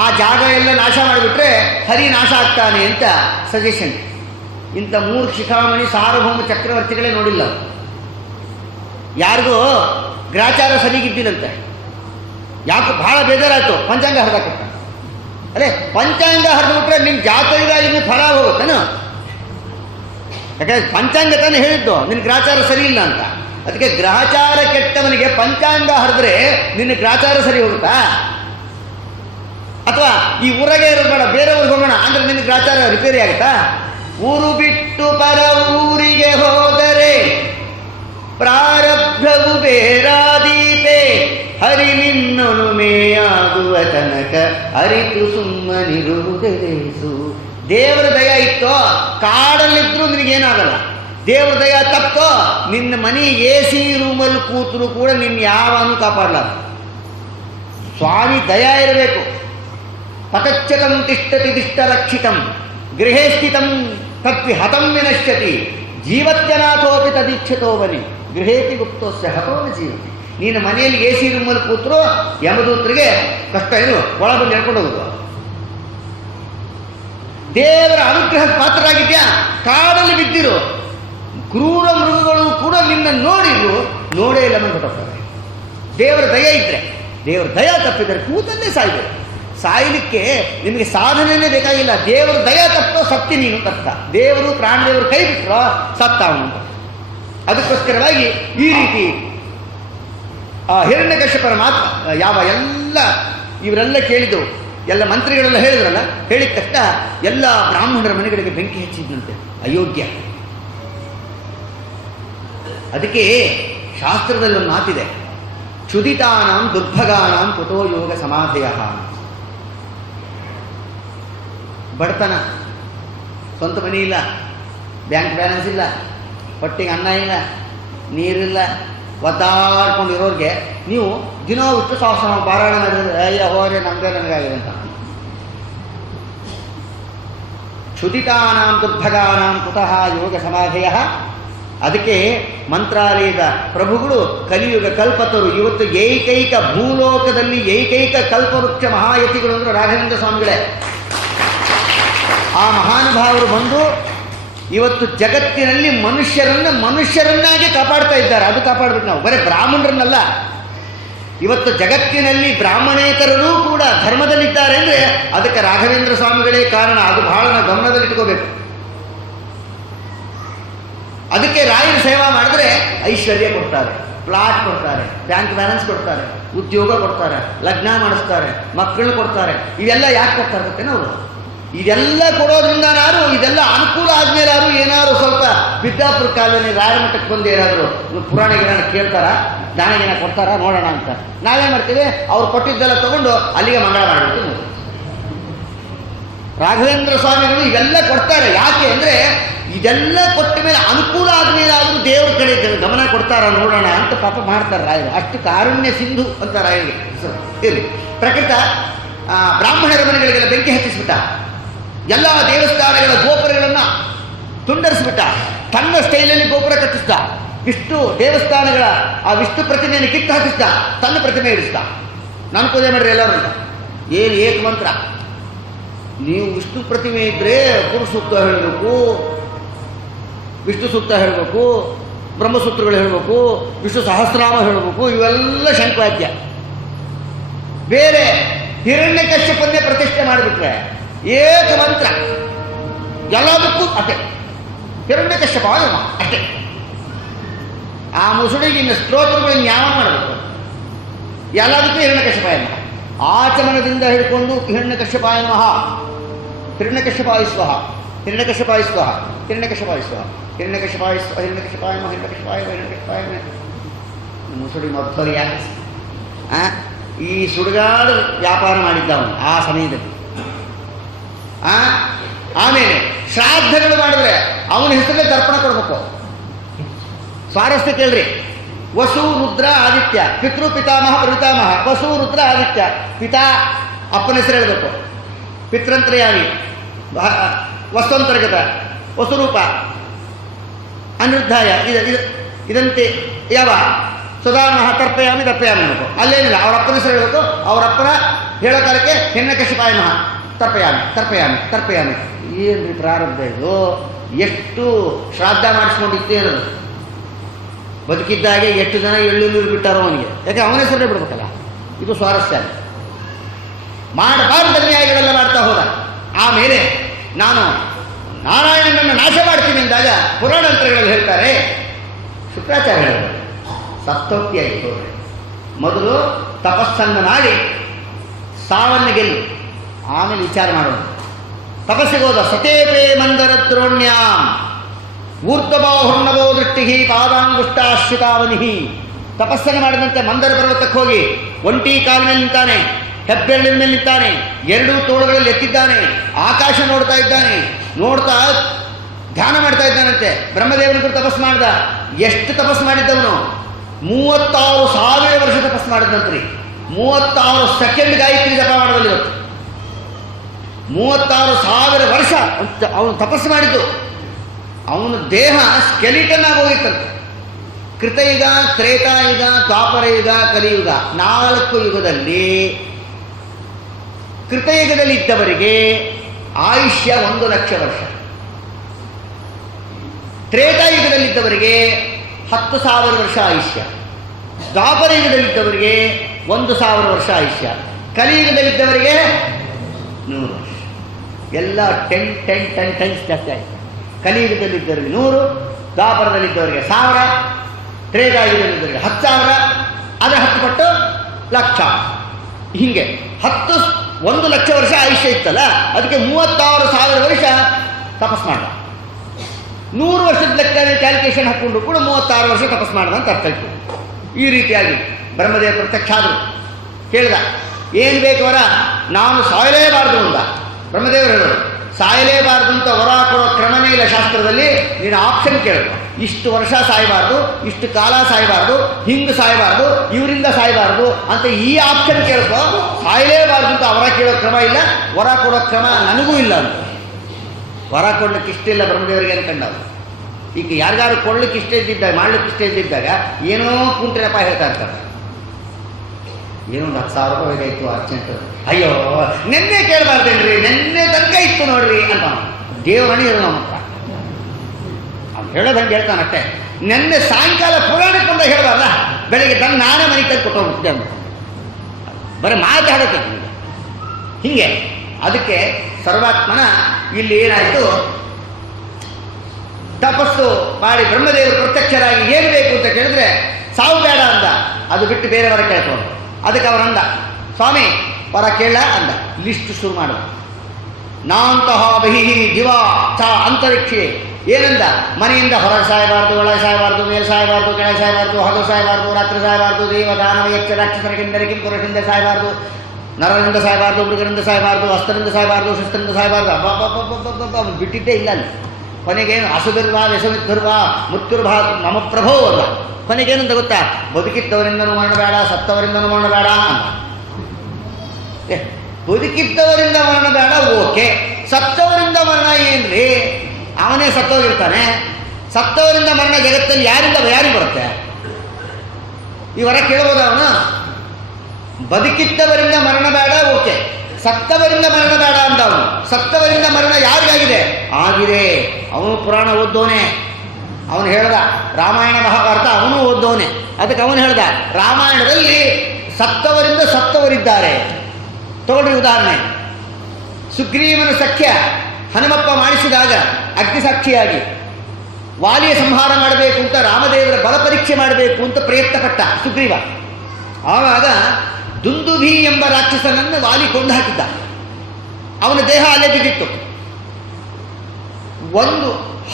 ಆ ಜಾಗ ಎಲ್ಲ ನಾಶ ಮಾಡಿಬಿಟ್ರೆ ಹರಿ ನಾಶ ಆಗ್ತಾನೆ ಅಂತ ಸಜೆಷನ್. ಇಂಥ 3 ಶಿಖಾಮಣಿ ಸಾರ್ವಭೌಮ ಚಕ್ರವರ್ತಿಗಳೇ ನೋಡಿಲ್ಲ. ಯಾರಿಗೂ ಗ್ರಾಚಾರ ಸರಿಗಿದ್ದಿಲ್ಲಂತೆ. ಯಾಕೆ ಬಹಳ ಬೇಜಾರಾಯ್ತು. ಪಂಚಾಂಗ ಹರಿದಾಕೊಟ್ಟ. ಅದೇ ಪಂಚಾಂಗ ಹರಿದ್ಬಿಟ್ರೆ ನಿನ್ನ ಜಾತಕದಾಗಿ ಫಲ ಹೋಗುತ್ತೇನು? ಯಾಕಂದ್ರೆ ಪಂಚಾಂಗ ತಾನೇ ಹೇಳಿದ್ದು ನಿನ್ನ ಗ್ರಾಚಾರ ಸರಿ ಇಲ್ಲ ಅಂತ. ಅದಕ್ಕೆ ಗ್ರಹಚಾರ ಕೆಟ್ಟವನಿಗೆ ಪಂಚಾಂಗ ಹರಿದ್ರೆ ನಿನ್ನ ಗ್ರಾಚಾರ ಸರಿ ಹೋಗುತ್ತಾ? ಅಥವಾ ಈ ಊರಾಗೆ ಇರೋದು ಬೇಡ, ಬೇರೆಯವ್ರಿಗೆ ಹೋಗೋಣ ಅಂದ್ರೆ ನಿನ್ನ ಗ್ರಾಚಾರ ರಿಪೇರಿ ಆಗುತ್ತಾ? ಊರು ಬಿಟ್ಟು ಪರ ಊರಿಗೆ ಹೋದರೆ ಪ್ರಾರಬ್ಧವು ಬೇರಾದೀತೆ, ಹರಿ ನಿನ್ನೊಲುಮೆಯಾಗುವ ತನಕ ಅರಿತು ಸುಮ್ಮನಿರುವುದೇಸು. ದೇವರ ದಯ ಇತ್ತೋ ಕಾಡಲ್ಲಿದ್ರೂ ನಿನಗೇನಾಗಲ್ಲ. ದೇವ್ರ ದಯ ತಪ್ಪೋ ನಿನ್ನ ಮನೆ AC ರೂಮಲ್ಲಿ ಕೂತರು ಕೂಡ ನಿನ್ನ ಯಾವನು ಕಾಪಾಡಲಾರ. ಸ್ವಾಮಿ ದಯಾ ಇರಬೇಕು. ಪತಚ್ಚಲಂ ತಿಷ್ಟತಿ ದಿಷ್ಟರಕ್ಷಿತಂ ಗೃಹೇ ಸ್ಥಿತಂ ತತ್ವಿ ಹತಂ ವಿನಶ್ಯತಿ ಜೀವತ್ಯನಾಥೋಪಿ ತದೀಕ್ಷತೋ ಬನಿ ಗೃಹೇತಿ ಗುಪ್ತೋಸ್ಯ ಹತೋನ ಜೀವತಿ. ನೀನು ಮನೆಯಲ್ಲಿ AC ರೂಮಲ್ಲಿ ಕೂತರು ಯಮದೂತರಿಗೆ ಕಷ್ಟ ಏನು, ಒಳಬಂದು ಹೇಳ್ಕೊಂಡು ಹೋಗುದು. ದೇವರ ಅನುಗ್ರಹ ಪಾತ್ರರಾಗಿದ್ಯಾ, ಕಾಡಲ್ಲಿ ಬಿದ್ದಿರು, ಕ್ರೂರ ಮೃಗಗಳು ಕೂಡ ನಿನ್ನ ನೋಡಿದ್ರು ನೋಡೇ ಇಲ್ಲ ಹೊಟ್ಟೋಗ್ತಾರೆ. ದೇವರ ದಯ ಇದ್ರೆ, ದೇವರ ದಯ ತಪ್ಪಿದರೆ ಕೂತಲ್ಲೇ ಸಾಯ್ಬೇಕು. ಸಾಯಲಿಕ್ಕೆ ನಿಮಗೆ ಸಾಧನೆಯೇ ಬೇಕಾಗಿಲ್ಲ. ದೇವರ ದಯ ತಪ್ಪೋ ಸತ್ತಿ ನೀನು ತಪ್ಪ. ದೇವರು ಪ್ರಾಣದೇವರು ಕೈ ಬಿಟ್ಟರೋ ಸತ್ತ ಅವನು. ಅದಕ್ಕೋಸ್ಕರವಾಗಿ ಈ ರೀತಿ ಆ ಹಿರಣ್ಯಕಶ್ಯಪರ ಮಾತು ಯಾವ ಎಲ್ಲ ಇವರೆಲ್ಲ ಕೇಳಿದ್ದು, ಎಲ್ಲ ಮಂತ್ರಿಗಳೆಲ್ಲ ಹೇಳಿದ್ರಲ್ಲ, ಹೇಳಿದ ತಕ್ಷಣ ಎಲ್ಲ ಬ್ರಾಹ್ಮಣರ ಮನೆಗಳಿಗೆ ಬೆಂಕಿ ಹಚ್ಚಿದ್ನಂತೆ. ಅಯೋಗ್ಯ. ಅದಕ್ಕೆ ಶಾಸ್ತ್ರದಲ್ಲಿ ಒಂದು ಮಾತಿದೆ, ಕ್ಷುದಿತಾನಾಂ ದುರ್ಭಗಾನಾಂ ಕುತೋ ಯೋಗ ಸಮಾಧಯ. ಬಡತನ, ಸ್ವಂತ ಮನೆ ಇಲ್ಲ, ಬ್ಯಾಂಕ್ ಬ್ಯಾಲೆನ್ಸ್ ಇಲ್ಲ, ಹೊಟ್ಟೆಗೆ ಅನ್ನ ಇಲ್ಲ, ನೀರಿಲ್ಲ, ಒದ್ದಾಡ್ಕೊಂಡಿರೋರಿಗೆ ನೀವು ದಿನ ವಿಷ್ಣು ಸಹಸ್ರ ಪಾರಾಯಣ ಮಾಡಿದ್ರೆ ಅಯ್ಯ ಹೋದ್ರೆ ನಮ್ದೇ ನನಗಾಗಿದೆ ಅಂತ. ಕ್ಷುದಿತಾನಾಂ ದುರ್ಭಗಾನಾಂ ಕುತಃ ಯೋಗ ಸಮಾಧಯ. ಅದಕ್ಕೆ ಮಂತ್ರಾಲಯದ ಪ್ರಭುಗಳು ಕಲಿಯುಗ ಕಲ್ಪತರು. ಇವತ್ತು ಏಕೈಕ ಭೂಲೋಕದಲ್ಲಿ ಏಕೈಕ ಕಲ್ಪವೃಕ್ಷ ಮಹಾಯತಿಗಳು ಅಂದ್ರೆ ರಾಘವೇಂದ್ರ ಸ್ವಾಮಿಗಳೇ. ಆ ಮಹಾನುಭಾವರು ಬಂದು ಇವತ್ತು ಜಗತ್ತಿನಲ್ಲಿ ಮನುಷ್ಯರನ್ನಾಗಿ ಕಾಪಾಡ್ತಾ ಇದ್ದಾರೆ. ಅದು ಕಾಪಾಡ್ಬೇಕು ನಾವು, ಬರೀ ಬ್ರಾಹ್ಮಣರನ್ನಲ್ಲ. ಇವತ್ತು ಜಗತ್ತಿನಲ್ಲಿ ಬ್ರಾಹ್ಮಣೇತರರೂ ಕೂಡ ಧರ್ಮದಲ್ಲಿದ್ದಾರೆ ಅಂದರೆ ಅದಕ್ಕೆ ರಾಘವೇಂದ್ರ ಸ್ವಾಮಿಗಳೇ ಕಾರಣ. ಅದು ಬಹಳ ನಾವು ಗಮನದಲ್ಲಿಟ್ಕೋಬೇಕು. ಅದಕ್ಕೆ ರಾಯರ ಸೇವಾ ಮಾಡಿದ್ರೆ ಐಶ್ವರ್ಯ ಕೊಡ್ತಾರೆ, ಪ್ಲಾಟ್ ಕೊಡ್ತಾರೆ, ಬ್ಯಾಂಕ್ ಬ್ಯಾಲೆನ್ಸ್ ಕೊಡ್ತಾರೆ, ಉದ್ಯೋಗ ಕೊಡ್ತಾರೆ, ಲಗ್ನ ಮಾಡಿಸ್ತಾರೆ, ಮಕ್ಕಳು ಕೊಡ್ತಾರೆ. ಇವೆಲ್ಲ ಯಾಕೆ ಕೊಡ್ತಾರೆ ಗೊತ್ತೇನೋ ಅವರು? ಇದೆಲ್ಲ ಕೊಡೋದ್ರಿಂದ ಯಾರು ಇದೆಲ್ಲ ಅನುಕೂಲ ಆದ್ಮೇಲೆ ಯಾರು ಏನಾದ್ರು ಸ್ವಲ್ಪ ಬಿದ್ದಾಪುರ ಕಾಲದಲ್ಲಿ ರಾಯರ ಮಠಕ್ಕೆ ಬಂದು ಏನಾದ್ರು ಪುರಾಣ ಗಿರಾಣ ಕೇಳ್ತಾರ, ದಾನ ಗಿನ ಕೊಡ್ತಾರ ನೋಡೋಣ ಅಂತ ನಾವೇನ್ ಮಾಡ್ತೀವಿ, ಅವ್ರು ಕೊಟ್ಟಿದ್ದೆಲ್ಲ ತಗೊಂಡು ಅಲ್ಲಿಗೆ ಮಂಗಳ ಮಾಡಿಬಿಟ್ಟು. ರಾಘವೇಂದ್ರ ಸ್ವಾಮಿಗಳು ಇವೆಲ್ಲ ಕೊಡ್ತಾರೆ. ಯಾಕೆ ಅಂದ್ರೆ ಇದೆಲ್ಲ ಕೊಟ್ಟ ಮೇಲೆ ಅನುಕೂಲ ಆದ್ಮೇಲೆ ಆದ್ರೂ ದೇವ್ರ ಕಡೆ ಗಮನ ಕೊಡ್ತಾರ ನೋಡೋಣ ಅಂತ ಪಾಪ ಮಾಡ್ತಾರೆ ರಾಯರು. ಅಷ್ಟು ಕಾರುಣ್ಯ ಸಿಂಧು ಅಂತ ರಾಯರಿಗೆ ಇರಲಿ. ಪ್ರಕೃತ ಬ್ರಾಹ್ಮಣರ ಮನೆಗಳಿಗೆಲ್ಲ ಬೆಂಕಿ ಹಚ್ಚಿಸ್ಬಿಟ್ಟ, ಎಲ್ಲ ದೇವಸ್ಥಾನಗಳ ಗೋಪುರಗಳನ್ನು ತುಂಡರಿಸ್ಬಿಟ್ಟ, ತನ್ನ ಸ್ಟೈಲಲ್ಲಿ ಗೋಪುರ ಕಟ್ಟಿಸ್ದ, ವಿಷ್ಣು ದೇವಸ್ಥಾನಗಳ ಆ ವಿಷ್ಣು ಪ್ರತಿಮೆಯನ್ನು ಕಿತ್ತು ಹಾಕಿಸ್ದ, ತನ್ನ ಪ್ರತಿಮೆ ಇಡಿಸ್ದ. ನಾನು ಪೂಜೆ ಮಾಡ್ರಿ ಎಲ್ಲರೂ ಅಂತ. ಏನು ಏಕ ಮಂತ್ರ, ನೀವು ವಿಷ್ಣು ಪ್ರತಿಮೆ ಇದ್ರೆ ಪುರುಷ ಸೂಕ್ತ ಹೇಳಬೇಕು, ವಿಷ್ಣು ಸೂಕ್ತ ಹೇಳಬೇಕು, ಬ್ರಹ್ಮಸೂತ್ರಗಳು ಹೇಳಬೇಕು, ವಿಷ್ಣು ಸಹಸ್ರನಾಮ ಹೇಳಬೇಕು, ಇವೆಲ್ಲ ಶಂಕವಾದ್ಯ. ಬೇರೆ ಹಿರಣ್ಯಕಶ್ಯಪನ್ನೇ ಪ್ರತಿಷ್ಠೆ ಮಾಡಿಬಿಟ್ರೆ ಏಕ ಮಂತ್ರ ಎಲ್ಲದಕ್ಕೂ ಅಷ್ಟೇ, ಹಿರಣ್ಯಕಶ್ಯಪ ಅಷ್ಟೇ. ಆ ಮುಸುಡಿಗೆ ಇನ್ನು ಸ್ತೋತ್ರಗಳನ್ನು ಯಾವ ಮಾಡಬೇಕು, ಎಲ್ಲದಕ್ಕೂ ಹಿರಣ್ಯಕಶ್ಯಪಾಯ ನಮಃ. ಆಚಮನದಿಂದ ಹಿಡ್ಕೊಂಡು ಹಿರಣ್ಯಕಶ್ಯಪಾಯ ನಮಃ, ಹಿರಣ್ಯಕಶ್ಯಪಾಯ ಸ್ವಹ, ಹಿರಣ್ಯಕಶ್ಯಪಾಯ ಸ್ವಹ, ಹಿರಣ್ಯಕಶ್ಯಪಾಯ ಸ್ವಹ, ಹಿರಣ್ಯಕಶ್ಯಪಾಯ ಸ್ವಹ, ಹಿರಣ್ಯಕಶ್ಯಪಾಯ ನಮಃ, ಹಿರಣ್ಯಕಶ್ಯಪಾಯ ಹಿರಣ್ಯಕಶ್ಯಪಾಯ. ಮುಸುಡಿ ಮೊದಲು ಯಾಕೆ ಈ ಸುಡುಗಾಡು ವ್ಯಾಪಾರ ಮಾಡಿದ್ದ ಅವನು ಆ ಸಮಯದಲ್ಲಿ. ಆಮೇಲೆ ಶ್ರಾದ್ದಗಳು ಮಾಡಿದ್ರೆ ಅವನ ಹೆಸರಲ್ಲೇ ತರ್ಪಣ ಕೊಡ್ಬೇಕು. ಸ್ವಾರಸ್ಯ ಕೇಳ್ರಿ, ವಸು ರುದ್ರ ಆದಿತ್ಯ, ಪಿತೃ ಪಿತಾಮಹ ಪ್ರಪಿತಾಮಹ, ವಸು ರುದ್ರ ಆದಿತ್ಯ. ಪಿತಾ ಅಪ್ಪನ ಹೆಸರು ಹೇಳಬೇಕು, ಪಿತೃಂತರ್ಯಾಮಿ ವಸ್ತುಂತರ್ಗತ ವಸುರೂಪ ಅನಿರುದ್ಧಾಯ ಇದಂತೆ ಯಾವ ಸುಧಾರಣಃ ತರ್ಪಯಾಮಿ ತರ್ಪಯಾಮಿ ಅನ್ಬೇಕು. ಅಲ್ಲೇನಿಲ್ಲ, ಅವರಪ್ಪನ ಹೆಸರು ಹೇಳಬೇಕು. ಅವರಪ್ಪನ ಹೇಳೋ ಕಾಲಕ್ಕೆ ಹಿರಣ್ಯಕಶ್ಯಪಾಯ ನಮಃ ತರ್ಪಯಾಮಿ ತರ್ಪಯಾಮಿ ತರ್ಪಯಾಮಿ. ಏನ್ರಿ ಪ್ರಾರಬ್ಧ ಇದು! ಎಷ್ಟು ಶ್ರಾದ್ದ ಮಾಡಿಸ್ಕೊಂಡಿತ್ತೇ ಇರೋದು. ಬದುಕಿದ್ದಾಗೆ ಎಷ್ಟು ಜನ ಎಳ್ಳು ನೀರು ಬಿಟ್ಟಾರೋ ಅವನಿಗೆ, ಯಾಕೆ ಅವನ ಹೆಸರೇ ಬಿಡ್ಬೇಕಲ್ಲ. ಇದು ಸ್ವಾರಸ್ಯ. ಮಾಡಬಾರ್ದು ಅನ್ಯಾಯಗಳೆಲ್ಲ ಮಾಡ್ತಾ ಹೋದ. ಆಮೇಲೆ ನಾನು ನಾರಾಯಣನನ್ನು ನಾಶ ಮಾಡ್ತೀನಿ ಅಂದಾಗ ಪುರಾಣಾಂತರಗಳಲ್ಲಿ ಹೇಳ್ತಾರೆ, ಶುಕ್ರಾಚಾರ್ಯ ಹೇಳಿದ್ರು ಸತ್ತೋಕ್ತಿಯಾಗಿ ಮೊದಲು ತಪಸ್ಸನ್ನು ಮಾಡಿ ಸಾವನ್ನು ಗೆಲ್ಲಿ ಆಮೇಲೆ ವಿಚಾರ ಮಾಡೋದು. ತಪಸ್ಸಿಗೆ ಹೋದ. ಸತೇಪೇ ಮಂದರ ದ್ರೋಣ್ಯಾಂ ಊರ್ಧ್ವಬಾಹುರ್ಣವೋ ದೃಷ್ಟಿಹಿ ಪಾದಾಂಗುಷ್ಟಾಶ್ರಿತಾವನಿಹಿ. ತಪಸ್ಸನ್ನು ಮಾಡಿದಂತೆ ಮಂದರ ಪರ್ವತಕ್ಕೆ ಹೋಗಿ ಒಂಟಿ ಕಾಲಿನಲ್ಲಿ ನಿಂತಾನೆ, ಹೆಬ್ಬೆರಳಿನ ಮೇಲೆ ನಿಂತಾನೆ, ಎರಡೂ ತೋಳುಗಳಲ್ಲಿ ಎತ್ತಿದ್ದಾನೆ, ಆಕಾಶ ನೋಡ್ತಾ ಇದ್ದಾನೆ, ನೋಡ್ತಾ ಧ್ಯಾನ ಮಾಡ್ತಾ ಇದ್ದಾನಂತೆ. ಬ್ರಹ್ಮದೇವನ ಕುರಿತು ತಪಸ್ಸು ಮಾಡ್ದ. ಎಷ್ಟು ತಪಸ್ ಮಾಡಿದ್ದವನು? 36,000 ವರ್ಷ ತಪಸ್ ಮಾಡಿದಂತ್ರಿ. 36 ಸೆಕೆಂಡ್ ಗಾಯತ್ರಿ ಜಪ ಮಾಡೋದಲ್ಲಿ ಇವತ್ತು 36,000 ವರ್ಷ ಅವನು ತಪಸ್ಸು ಮಾಡಿದ್ದು. ಅವನ ದೇಹ ಸ್ಕೆಲಿಟನ್ ಆಗೋಗಿತ್ತಂತೆ. ಕೃತಯುಗ, ತ್ರೇತಾಯುಗ, ದ್ವಾಪರಯುಗ, ಕಲಿಯುಗ 4 ಯುಗದಲ್ಲಿ ಕೃತಯುಗದಲ್ಲಿ ಇದ್ದವರಿಗೆ ಆಯುಷ್ಯ 1,00,000 ವರ್ಷ, ತ್ರೇತಾಯುಗದಲ್ಲಿದ್ದವರಿಗೆ 10,000 ವರ್ಷ ಆಯುಷ್ಯ, ದ್ವಾಪರಯುಗದಲ್ಲಿದ್ದವರಿಗೆ 1,000 ವರ್ಷ ಆಯುಷ್ಯ, ಕಲಿಯುಗದಲ್ಲಿದ್ದವರಿಗೆ 100 ವರ್ಷ. ಎಲ್ಲ 10 ಟೈಮ್ಸ್ ಜಾಸ್ತಿ ಆಯಿತು. ಕಲಿಯುಗದಲ್ಲಿದ್ದವರಿಗೆ 100, ದ್ವಾಪರದಲ್ಲಿದ್ದವರಿಗೆ 1000, ತ್ರೇತಾಯುಗದಲ್ಲಿದ್ದವರಿಗೆ 10,000, ಅದರ 10 ಪಟ್ಟು ಲಕ್ಷ. ಹೀಗೆ 1,00,000 ವರ್ಷ ಆಯುಷ್ಯ ಇತ್ತಲ್ಲ, ಅದಕ್ಕೆ 36,000 ವರ್ಷ ತಪಸ್ ಮಾಡ. 100 ವರ್ಷದ ಲೆಕ್ಕ ಕ್ಯಾಲ್ಕುಲೇಷನ್ ಹಾಕ್ಕೊಂಡು ಕೂಡ 36 ವರ್ಷ ತಪಸ್ ಮಾಡಿದ ಅಂತ ಅರ್ಥ ಇತ್ತು. ಈ ರೀತಿಯಾಗಿ ಬ್ರಹ್ಮದೇವ ಪ್ರತ್ಯಕ್ಷ ಆದರು. ಕೇಳಿದ, ಏನು ಬೇಕು ವರ? ನಾನು ಸಾಯಲೇಬಾರ್ದು ಅಂತ. ಬ್ರಹ್ಮದೇವರು ಹೇಳೋರು, ಸಾಯಲೇಬಾರ್ದು ಅಂತ ವರ ಕೊಡೋ ಕ್ರಮನೇ ಇಲ್ಲ ಶಾಸ್ತ್ರದಲ್ಲಿ. ನೀನು ಆಪ್ಷನ್ ಕೇಳಬೇಕು. ಇಷ್ಟು ವರ್ಷ ಸಾಯಬಾರ್ದು, ಇಷ್ಟು ಕಾಲ ಸಾಯಬಾರ್ದು, ಹಿಂಗೆ ಸಾಯಬಾರ್ದು, ಇವರಿಂದ ಸಾಯಬಾರ್ದು ಅಂತ ಈ ಆಪ್ಷನ್ ಕೇಳ್ಕೊ. ಸಾಯಲೇಬಾರ್ದು ಅಂತ ವರ ಕೇಳೋ ಕ್ರಮ ಇಲ್ಲ, ವರ ಕೊಡೋ ಕ್ರಮ ನನಗೂ ಇಲ್ಲ ಅಂತ. ವರ ಕೊಡ್ಲಿಕ್ಕೆ ಇಷ್ಟ ಇಲ್ಲ ಬ್ರಹ್ಮದೇವರಿಗೆ ಅನ್ಕೊಂಡವ್ರು. ಈಗ ಯಾರಿಗಾರು ಕೊಡ್ಲಿಕ್ಕೆ ಇಷ್ಟ ಇದ್ದಿದ್ದಾಗ, ಮಾಡ್ಲಿಕ್ಕೆ ಇಷ್ಟ ಇದ್ದಿದ್ದಾಗ ಏನೋ ಕುಂಟಿನಪ್ಪ ಹೇಳ್ತಾ ಇರ್ತಾರೆ. ಏನೋ 10,000 ರೂಪಾಯಿ ಬೇಕಾಯಿತು ಅರ್ಜೆಂಟ್. ಅಯ್ಯೋ ನೆನ್ನೆ ಕೇಳಬಾರ್ದೇನ್ರಿ, ನೆನ್ನೆ ತನಕ ಇತ್ತು ನೋಡ್ರಿ ಅಂತ ದೇವರಣಿ ಇರೋ ನಮ್ಮ ಹತ್ರ. ಅವ್ನು ಹೇಳೋದಂಗೆ ಹೇಳ್ತಾನೆ ಅಷ್ಟೇ. ನೆನ್ನೆ ಸಾಯಂಕಾಲ ಪುರಾಣಕ್ಕೆ ಬಂದಾಗ ಹೇಳಬಾರ್ದ? ಬೆಳಗ್ಗೆ ತಂದು ನಾನೇ ಮನೆಗೆ ತಂದು ಕೊಟ್ಟೋಗ್ಬಿಟ್ಟೆ ಅಂತ ಬರೀ ಮಾತಾಡೋಕೆ ಹೀಗೆ. ಅದಕ್ಕೆ ಸರ್ವಾತ್ಮನ ಇಲ್ಲಿ ಏನಾಯಿತು, ತಪಸ್ಸು ಮಾಡಿ ಬ್ರಹ್ಮದೇವರು ಪ್ರತ್ಯಕ್ಷರಾಗಿ ಏನು ಬೇಕು ಅಂತ ಕೇಳಿದ್ರೆ ಸಾವು ಬೇಡ ಅಂದ. ಅದು ಬಿಟ್ಟು ಬೇರೆ ವರ ಕೇಳ್ಕೊಂಡು, ಅದಕ್ಕೆ ಅವರಂದ, ಸ್ವಾಮಿ ವರ ಕೇಳ ಅಂದ. ಲಿಸ್ಟ್ ಶುರು ಮಾಡೋದು. ನಾಂತಹ ಬಹಿ ದಿವ ಚ ಅಂತರಿಕ್ಷೆ. ಏನಂದ? ಮನೆಯಿಂದ ಹೊರಗೆ ಸಾಯಬಾರ್ದು, ಒಳಗೆ ಸಾಯಬಾರ್ದು, ಮೇಲೆ ಸಾಯಬಾರ್ದು, ಕೆಳಗೆ ಸಾಯಬಾರ್ದು, ಹಗಲು ಸಾಯಬಾರ್ದು, ರಾತ್ರಿ ಸಾಯಬಾರ್ದು, ದೇವ ದಾನವ ಯಕ್ಷ ರಾಕ್ಷಸರಿಗಿಂದರಿಗೆ ಪುರುಷರಿಂದ ಸಾಯಬಾರ್ದು, ನರರಿಂದ ಸಾಯಬಾರ್ದು, ಮೃಗರಿಂದ ಸಾಯಬಾರ್ದು, ಹಸ್ತರಿಂದ ಸಾಯಬಾರ್ದು, ಶಸ್ತ್ರದಿಂದ ಸಾಯಬಾರ್ದು. ಅವನು ಬಿಟ್ಟಿದ್ದೇ ಇಲ್ಲ ಅಲ್ಲಿ. ಕೊನೆಗೇನು ಅಸುಬಿರ್ವಾ ವ್ಯಸಮಿದ್ದುರ್ವಾ ಮೃತ್ಯುರ್ಭಾ ಮಮ ಪ್ರಭೋ ಅಲ್ಲ. ಕೊನೆಗೇನಂತ ಗೊತ್ತಾ? ಬದುಕಿದ್ದವರಿಂದನೂ ಮರಣ ಬೇಡ, ಸತ್ತವರಿಂದನೂ ಮರಣ ಬೇಡ ಅಂತ. ಬದುಕಿದ್ದವರಿಂದ ಮರಣ ಬೇಡ, ಓಕೆ. ಸತ್ತವರಿಂದ ಮರಣ ಏನ್ರಿ? ಅವನೇ ಸತ್ತೋಗಿರ್ತಾನೆ. ಸತ್ತವರಿಂದ ಮರಣ ಜಗತ್ತಲ್ಲಿ ಯಾರಿಗೆ ಬರುತ್ತೆ? ಈ ವರ ಕೇಳ್ಬೋದ ಅವನು? ಬದುಕಿದ್ದವರಿಂದ ಮರಣ ಬೇಡ, ಓಕೆ. ಸತ್ತವರಿಂದ ಮರಣ ಬೇಡ ಅಂತ ಅವನು. ಸತ್ತವರಿಂದ ಮರಣ ಯಾರಿಗಾಗಿದೆ? ಆಗಿದೆ. ಅವನು ಪುರಾಣ ಓದ್ದೋನೆ. ಅವನು ಹೇಳ್ದ ರಾಮಾಯಣ ಮಹಾಭಾರತ ಅವನು ಓದ್ದೋನೆ. ಅದಕ್ಕೆ ಅವನು ಹೇಳ್ದ ರಾಮಾಯಣದಲ್ಲಿ ಸತ್ತವರಿಂದ ಸತ್ತವರಿದ್ದಾರೆ. ತಗೊಳ್ರಿ ಉದಾಹರಣೆ, ಸುಗ್ರೀವನ ಸಖ್ಯ ಹನುಮಪ್ಪ ಮಾಡಿಸಿದಾಗ ಅಗ್ನಿಸಾಕ್ಷಿಯಾಗಿ ವಾಲಿಯ ಸಂಹಾರ ಮಾಡಬೇಕು ಅಂತ ರಾಮದೇವರ ಬಲ ಪರೀಕ್ಷೆ ಮಾಡಬೇಕು ಅಂತ ಪ್ರಯತ್ನ ಪಟ್ಟ ಸುಗ್ರೀವ. ಆವಾಗ ದುಂದುಭಿ ಎಂಬ ರಾಕ್ಷಸನನ್ನು ವಾಲಿ ಕೊಂದು ಹಾಕಿದ್ದ. ಅವನ ದೇಹ ಅಲ್ಲೇ ಬಿದ್ದಿತ್ತು.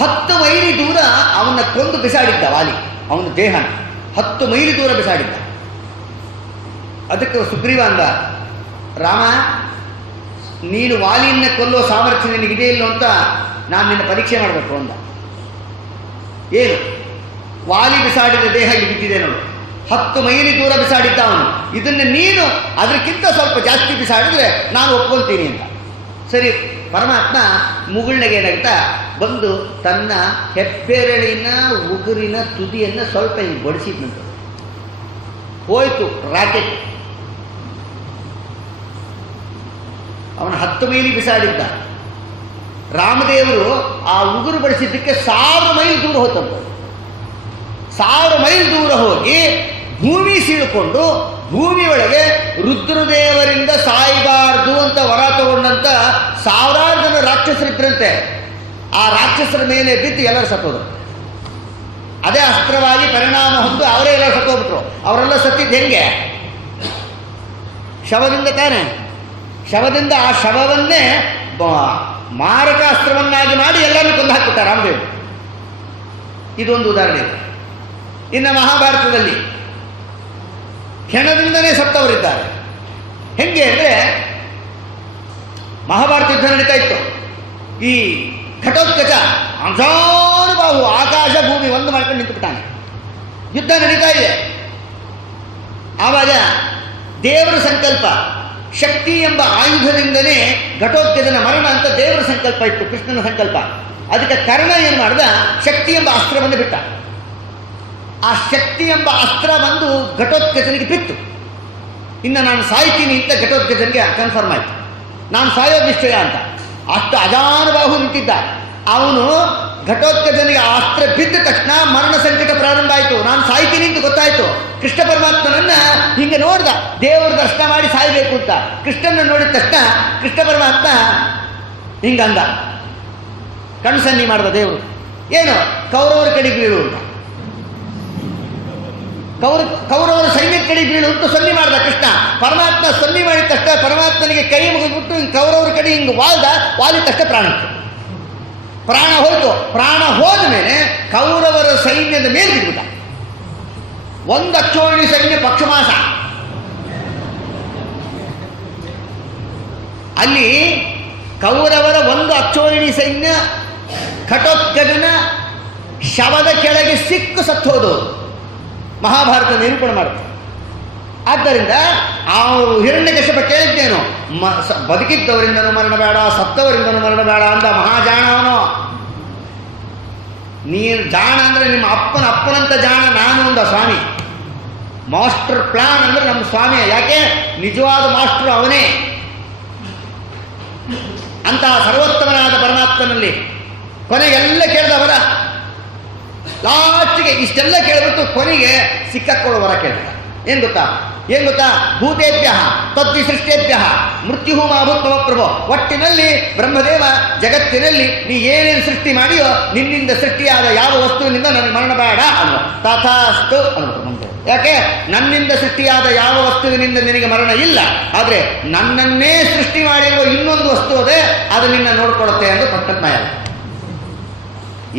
10 ಮೈಲಿ ದೂರ ಅವನ್ನ ಕೊಂದು ಬಿಸಾಡಿದ್ದ ವಾಲಿ. ಅವನ ದೇಹನ 10 ಮೈಲಿ ದೂರ ಬಿಸಾಡಿದ್ದ. ಅದಕ್ಕೆ ಸುಗ್ರೀವ ಅಂದ, ರಾಮ ನೀನು ವಾಲಿಯನ್ನ ಕೊಲ್ಲುವ ಸಾಮರ್ಥ್ಯ ನಿನಗಿದೆ ಇಲ್ಲೋ ಅಂತ ನಾನು ನಿನ್ನ ಪರೀಕ್ಷೆ ಮಾಡಬೇಕು ಅಂದ. ಏನು? ವಾಲಿ ಬಿಸಾಡಿದ ದೇಹ ಇಲ್ಲಿ ಬಿದ್ದಿದೆ ನೋಡು, 10 ಮೈಲಿ ದೂರ ಬಿಸಾಡಿದ್ದ ಅವನು. ಇದನ್ನು ನೀನು ಅದಕ್ಕಿಂತ ಸ್ವಲ್ಪ ಜಾಸ್ತಿ ಬಿಸಾಡಿದ್ರೆ ನಾನು ಒಪ್ಕೊಳ್ತೀನಿ ಅಂತ. ಸರಿ, ಪರಮಾತ್ಮ ಮುಗುಳ್ನಗೆ ಏನಾಗ್ತಾ ಬಂದು ತನ್ನ ಹೆಬ್ಬೆರಳಿನ ಉಗುರಿನ ತುದಿಯನ್ನು ಸ್ವಲ್ಪ ಹಿಂಗೆ ಬಡಿಸಿದ್ನಂತ. ಹೋಯ್ತು ರಾಕೆಟ್. ಅವನು 10 ಮೈಲಿ ಬಿಸಾಡಿದ್ದ. ರಾಮದೇವರು ಆ ಉಗುರು ಬಡಿಸಿದ್ದಕ್ಕೆ 1000 ಮೈಲ್ ದೂರ ಹೋತಂತ. 1000 ಮೈಲ್ ದೂರ ಹೋಗಿ ಭೂಮಿ ಸೀಳ್ಕೊಂಡು ಭೂಮಿ ಒಳಗೆ ರುದ್ರದೇವರಿಂದ ಸಾಯಬಾರ್ದು ಅಂತ ವರ ತಗೊಂಡಂತ 1000 ಜನ ರಾಕ್ಷಸರಿದ್ರಂತೆ. ಆ ರಾಕ್ಷಸರ ಮೇಲೆ ಬಿದ್ದು ಎಲ್ಲರೂ ಸತ್ತೋದ್ರು. ಅದೇ ಅಸ್ತ್ರವಾಗಿ ಪರಿಣಾಮ ಹೊಂದು ಅವರೇ ಎಲ್ಲ ಸತ್ತೋಗ್ಬಿಟ್ರು. ಅವರೆಲ್ಲ ಸತ್ತಿದ್ದು ಹೆಂಗೆ? ಶವದಿಂದ ತಾನೆ. ಶವದಿಂದ ಆ ಶವವನ್ನೇ ಮಾರಕ ಅಸ್ತ್ರವನ್ನಾಗಿ ಮಾಡಿ ಎಲ್ಲರೂ ಕೊಂದು ಹಾಕ್ಬಿಟ್ಟ ರಾಮದೇವ್. ಇದೊಂದು ಉದಾಹರಣೆ. ಇನ್ನು ಮಹಾಭಾರತದಲ್ಲಿ ಹೆಣದಿಂದನೇ ಸತ್ತವರಿದ್ದಾರೆ. ಹೆಂಗೆ ಅಂದರೆ, ಮಹಾಭಾರತ ಯುದ್ಧ ನಡೀತಾ ಇತ್ತು. ಈ ಘಟೋತ್ಕಚ ಅಂಶಾನುಭಾವು ಆಕಾಶ ಭೂಮಿ ಒಂದು ಮಾಡ್ಕೊಂಡು ನಿಂತುಬಿಟ್ಟಾನೆ. ಯುದ್ಧ ನಡೀತಾ ಇದೆ. ಆವಾಗ ದೇವರ ಸಂಕಲ್ಪ, ಶಕ್ತಿ ಎಂಬ ಆಯುಧದಿಂದಲೇ ಘಟೋತ್ಕಚನ ಮರಣ ಅಂತ ದೇವರ ಸಂಕಲ್ಪ ಇತ್ತು, ಕೃಷ್ಣನ ಸಂಕಲ್ಪ. ಅದಕ್ಕೆ ಕರ್ಣ ಏನು ಮಾಡ್ದ, ಶಕ್ತಿ ಎಂಬ ಅಸ್ತ್ರವನ್ನು ಬಿಟ್ಟ. ಆ ಶಕ್ತಿ ಎಂಬ ಅಸ್ತ್ರ ಬಂದು ಘಟೋತ್ಕಚನಿಗೆ ಬಿತ್ತು. ಇನ್ನು ನಾನು ಸಾಯ್ತೀನಿ ಅಂತ ಘಟೋತ್ಕಚನಿಗೆ ಕನ್ಫರ್ಮ್ ಆಯ್ತು, ನಾನು ಸಾಯೋದು ನಿಶ್ಚಯ ಅಂತ. ಅಷ್ಟು ಅಜಾನುಬಾಹು ನಿಂತಿದ್ದ ಅವನು. ಘಟೋತ್ಕಚನಿಗೆ ಆ ಅಸ್ತ್ರ ಬಿದ್ದ ತಕ್ಷಣ ಮರಣ ಸಂಕಟ ಪ್ರಾರಂಭ ಆಯಿತು. ನಾನು ಸಾಯ್ತೀನಿ ಅಂತ ಗೊತ್ತಾಯ್ತು. ಕೃಷ್ಣ ಪರಮಾತ್ಮನನ್ನ ಹಿಂಗೆ ನೋಡ್ದ, ದೇವರ ದರ್ಶನ ಮಾಡಿ ಸಾಯಬೇಕು ಅಂತ. ಕೃಷ್ಣನ ನೋಡಿದ ತಕ್ಷಣ ಕೃಷ್ಣ ಪರಮಾತ್ಮ ಹಿಂಗಂದ, ಕಣ್ಸನ್ನಿ ಮಾಡಿದ ದೇವರು. ಏನು, ಕೌರವರ ಕಡೆಗೆ ಬೀಳು ಅಂತ, ಕೌರವರ ಸೈನ್ಯ ಕಡೆಗೆ ಬೀಳು ಅಂತ ಸನ್ನಿ ಮಾಡ್ದ ಕೃಷ್ಣ. ಪರಮಾತ್ಮ ಸನ್ನಿ ಮಾಡಿದ ತಕ್ಷಣ ಪರಮಾತ್ಮನಿಗೆ ಕೈ ಮುಗಿದ್ಬಿಟ್ಟು ಹಿಂಗೆ ಕೌರವರ ಕಡೆ ಹಿಂಗೆ ವಾಲಿದ ತಕ್ಷಣ ಪ್ರಾಣ ಹೋಯ್ತು. ಪ್ರಾಣ ಹೋದ ಮೇಲೆ ಕೌರವರ ಸೈನ್ಯದ ಮೇಲೆ ಬಿದ್ಬಿಟ್ಟ. ಒಂದು ಅಕ್ಷೋಹಿಣಿ ಸೈನ್ಯ ಪಕ್ಷಮಾಸ. ಅಲ್ಲಿ ಕೌರವರ ಒಂದು ಅಕ್ಷೋಹಿಣಿ ಸೈನ್ಯ ಘಟೋತ್ಕಚನ ಶವದ ಕೆಳಗೆ ಸಿಕ್ಕು ಸತ್ತೋದು ಮಹಾಭಾರತ ನಿರೂಪಣೆ ಮಾಡುತ್ತೆ. ಆದ್ದರಿಂದ ಆ ಹಿರಣ್ಯಕಶ್ಯಪ ಕೇಳಿದ್ದೇನು, ಬದುಕಿದ್ದವರಿಂದನೂ ಮರಣ ಬೇಡ, ಸತ್ತವರಿಂದನೂ ಮರಣ ಬೇಡ ಅಂದ ಮಹಾಜಾಣ ಅವನು. ನೀನು ಜಾಣ ಅಂದರೆ ನಿಮ್ಮ ಅಪ್ಪನಂತ ಜಾಣ ನಾನು ಅಂದ ಸ್ವಾಮಿ. ಮಾಸ್ಟರ್ ಪ್ಲಾನ್ ಅಂದರೆ ನಮ್ಮ ಸ್ವಾಮಿ. ಯಾಕೆ, ನಿಜವಾದ ಮಾಸ್ಟರ್ ಅವನೇ. ಅಂತಹ ಸರ್ವೋತ್ತಮನಾದ ಪರಮಾತ್ಮನಲ್ಲಿ ಕೊನೆಗೆಲ್ಲ ಕೇಳಿದವರ ಲಾಸ್ಟಿಗೆ ಇಷ್ಟೆಲ್ಲ ಕೇಳಿಬಿಟ್ಟು ಕೊನೆಗೆ ಸಿಕ್ಕಾಕೊಳ್ಳೋ ವರ ಕೇಳಿದ. ಏನು ಗೊತ್ತಾ, ಭೂತೇಭ್ಯ ತದ್ವಿಸೃಷ್ಟೇಭ್ಯ ಮೃತ್ಯು ಮಾಭೂತ್ ಮಮ ಪ್ರಭೋ. ಒಟ್ಟಿನಲ್ಲಿ ಬ್ರಹ್ಮದೇವ ಜಗತ್ತಿನಲ್ಲಿ ನೀ ಏನೇನು ಸೃಷ್ಟಿ ಮಾಡಿಯೋ ನಿನ್ನಿಂದ ಸೃಷ್ಟಿಯಾದ ಯಾವ ವಸ್ತುವಿನಿಂದ ನನಗೆ ಮರಣ ಬೇಡ ಅನ್ನೋ. ತಥಾಸ್ತು ಅನ್ನೋದು. ಯಾಕೆ, ನನ್ನಿಂದ ಸೃಷ್ಟಿಯಾದ ಯಾವ ವಸ್ತುವಿನಿಂದ ನಿನಗೆ ಮರಣ ಇಲ್ಲ, ಆದರೆ ನನ್ನನ್ನೇ ಸೃಷ್ಟಿ ಮಾಡಿರುವ ಇನ್ನೊಂದು ವಸ್ತು ಅದೇ, ಅದು ನಿನ್ನ ನೋಡ್ಕೊಡುತ್ತೆ ಎಂದು ಪಟ್ಟತ್ನಾಯ.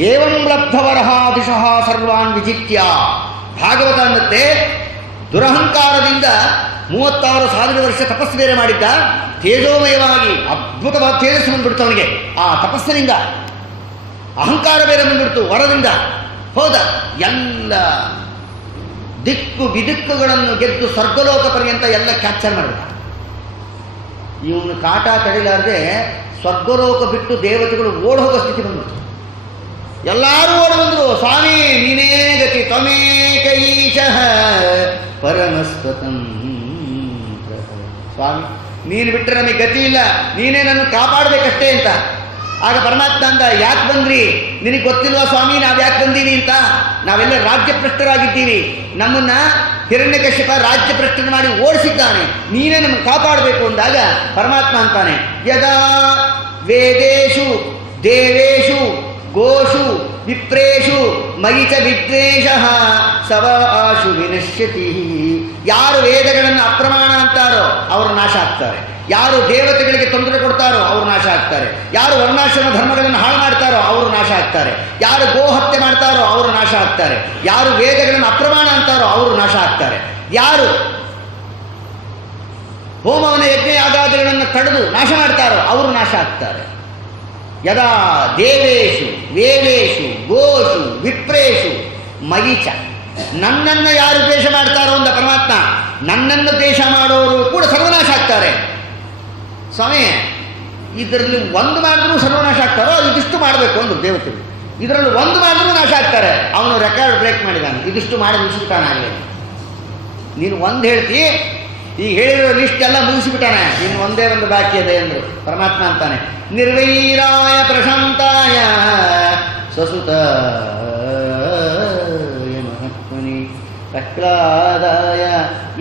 ಏವಂ ಲಬ್ಧವರಹ ದಿಶಃ ಸರ್ವಾನ್ ವಿಜಿತ್ಯ. ಭಾಗವತ ಅನ್ನತ್ತೆ ದುರಹಂಕಾರದಿಂದ 36,000 ವರ್ಷ ತಪಸ್ಸು ಬೇರೆ ಮಾಡಿದ್ದ. ತೇಜೋಮಯವಾಗಿ ಅದ್ಭುತವಾದ ತೇಜಸ್ಸು ಬಂದ್ಬಿಡ್ತು ಅವನಿಗೆ. ಆ ತಪಸ್ಸಿನಿಂದ ಅಹಂಕಾರ ಬೇರೆ ಬಂದ್ಬಿಡ್ತು. ವರದಿಂದ ಹೋದ. ಎಲ್ಲ ದಿಕ್ಕು ಬಿದಿಕ್ಕುಗಳನ್ನು ಗೆದ್ದು ಸ್ವರ್ಗಲೋಕ ಪರ್ಯಂತ ಎಲ್ಲ ಕ್ಯಾಪ್ಚರ್ ಮಾಡಿದ. ಇವನು ಕಾಟ ತಡಿಲಾರದೆ ಸ್ವರ್ಗಲೋಕ ಬಿಟ್ಟು ದೇವತೆಗಳು ಓಡ್ ಹೋಗೋ ಸ್ಥಿತಿ ಬಂದ್ಬಿಡ್ತು. ಎಲ್ಲರೂ ಓಡಿ ಬಂದರು. ಸ್ವಾಮಿ ನೀನೇ ಗತಿ ತ್ವಮೇಕ ಈಶಃ ಪರಮಸ್ವತಂ. ಸ್ವಾಮಿ ನೀನು ಬಿಟ್ಟರೆ ನಮಗೆ ಗತಿ ಇಲ್ಲ, ನೀನೇ ನನ್ನ ಕಾಪಾಡಬೇಕಷ್ಟೇ ಅಂತ. ಆಗ ಪರಮಾತ್ಮ ಅಂದ, ಯಾಕೆ ಬಂದ್ರಿ, ನಿನಗೆ ಗೊತ್ತಿಲ್ವಾ ಸ್ವಾಮಿ ನಾವು ಯಾಕೆ ಬಂದೀವಿ ಅಂತ? ನಾವೆಲ್ಲ ರಾಜ್ಯಭ್ರಷ್ಟರಾಗಿದ್ದೀವಿ. ನಮ್ಮನ್ನ ಹಿರಣ್ಯಕಶ್ಯಪ ರಾಜ್ಯಭ್ರಷ್ಟನ ಮಾಡಿ ಓಡಿಸಿದ್ದಾನೆ, ನೀನೇ ನಮ್ಮನ್ನು ಕಾಪಾಡಬೇಕು ಅಂದಾಗ ಪರಮಾತ್ಮ ಅಂತಾನೆ, ಯದಾ ವೇದೇಶು ದೇವೇಶು ಗೋಷು ವಿಪ್ರೇಷು ಮಯಿಚ ವಿದ್ವೇಷಃ ಸವ ಆಶು ವಿನಶ್ಯತಿ. ಯಾರು ವೇದಗಳನ್ನು ಅಪ್ರಮಾಣ ಅಂತಾರೋ ಅವರು ನಾಶ ಆಗ್ತಾರೆ. ಯಾರು ದೇವತೆಗಳಿಗೆ ತೊಂದರೆ ಕೊಡ್ತಾರೋ ಅವರು ನಾಶ ಆಗ್ತಾರೆ. ಯಾರು ವರ್ಣಾಶ್ರಮ ಧರ್ಮಗಳನ್ನು ಹಾಳು ಮಾಡ್ತಾರೋ ಅವರು ನಾಶ ಆಗ್ತಾರೆ. ಯಾರು ಗೋಹತ್ಯೆ ಮಾಡ್ತಾರೋ ಅವರು ನಾಶ ಆಗ್ತಾರೆ. ಯಾರು ವೇದಗಳನ್ನು ಅಪ್ರಮಾಣ ಅಂತಾರೋ ಅವರು ನಾಶ ಆಗ್ತಾರೆ. ಯಾರು ಹೋಮವನ ಯಜ್ಞ ಯಾಗಾದಿಗಳನ್ನು ಕಡಿದು ನಾಶ ಮಾಡ್ತಾರೋ ಅವರು ನಾಶ ಆಗ್ತಾರೆ. ಯದಾ ದೇವೇಶು ವೇದೇಶು ಗೋಷು ವಿಪ್ರೇಷು ಮಯಿಚ. ನನ್ನನ್ನು ಯಾರು ದ್ವೇಷ ಮಾಡ್ತಾರೋ ಅಂದ ಪರಮಾತ್ಮ, ನನ್ನನ್ನು ದ್ವೇಷ ಮಾಡೋರು ಕೂಡ ಸರ್ವನಾಶ ಆಗ್ತಾರೆ. ಸ್ವಾಮಿ ಇದರಲ್ಲಿ ಒಂದು ಮಾಡಿದ್ರೂ ಸರ್ವನಾಶ ಆಗ್ತಾರೋ, ಇದಿಷ್ಟು ಮಾಡಬೇಕು ಅಂದ್ರು ದೇವತೆಗಳು. ಇದರಲ್ಲಿ ಒಂದು ಮಾಡಿದ್ರೂ ನಾಶ ಆಗ್ತಾರೆ. ಅವನು ರೆಕಾರ್ಡ್ ಬ್ರೇಕ್ ಮಾಡಿದಾನೆ, ಇದಿಷ್ಟು ಮಾಡಿ ಮುಗಿಸ್ಬಿಟ್ಟಾನೆ. ನೀನು ಒಂದು ಹೇಳ್ತಿ, ಈಗ ಹೇಳಿರೋ ಲಿಸ್ಟ್ ಎಲ್ಲ ಮುಗಿಸಿಬಿಟ್ಟಾನೆ, ಇನ್ನು ಒಂದೇ ಒಂದು ಬಾಕಿ ಇದೆ ಅಂದರು. ಪರಮಾತ್ಮ ಅಂತಾನೆ, ನಿರ್ವೈರಾಯ ಪ್ರಶಾಂತಾಯ ಸ್ವಸುತ ಮಹಾತ್ಮನಿ ಪ್ರಹ್ಲಾದಾಯ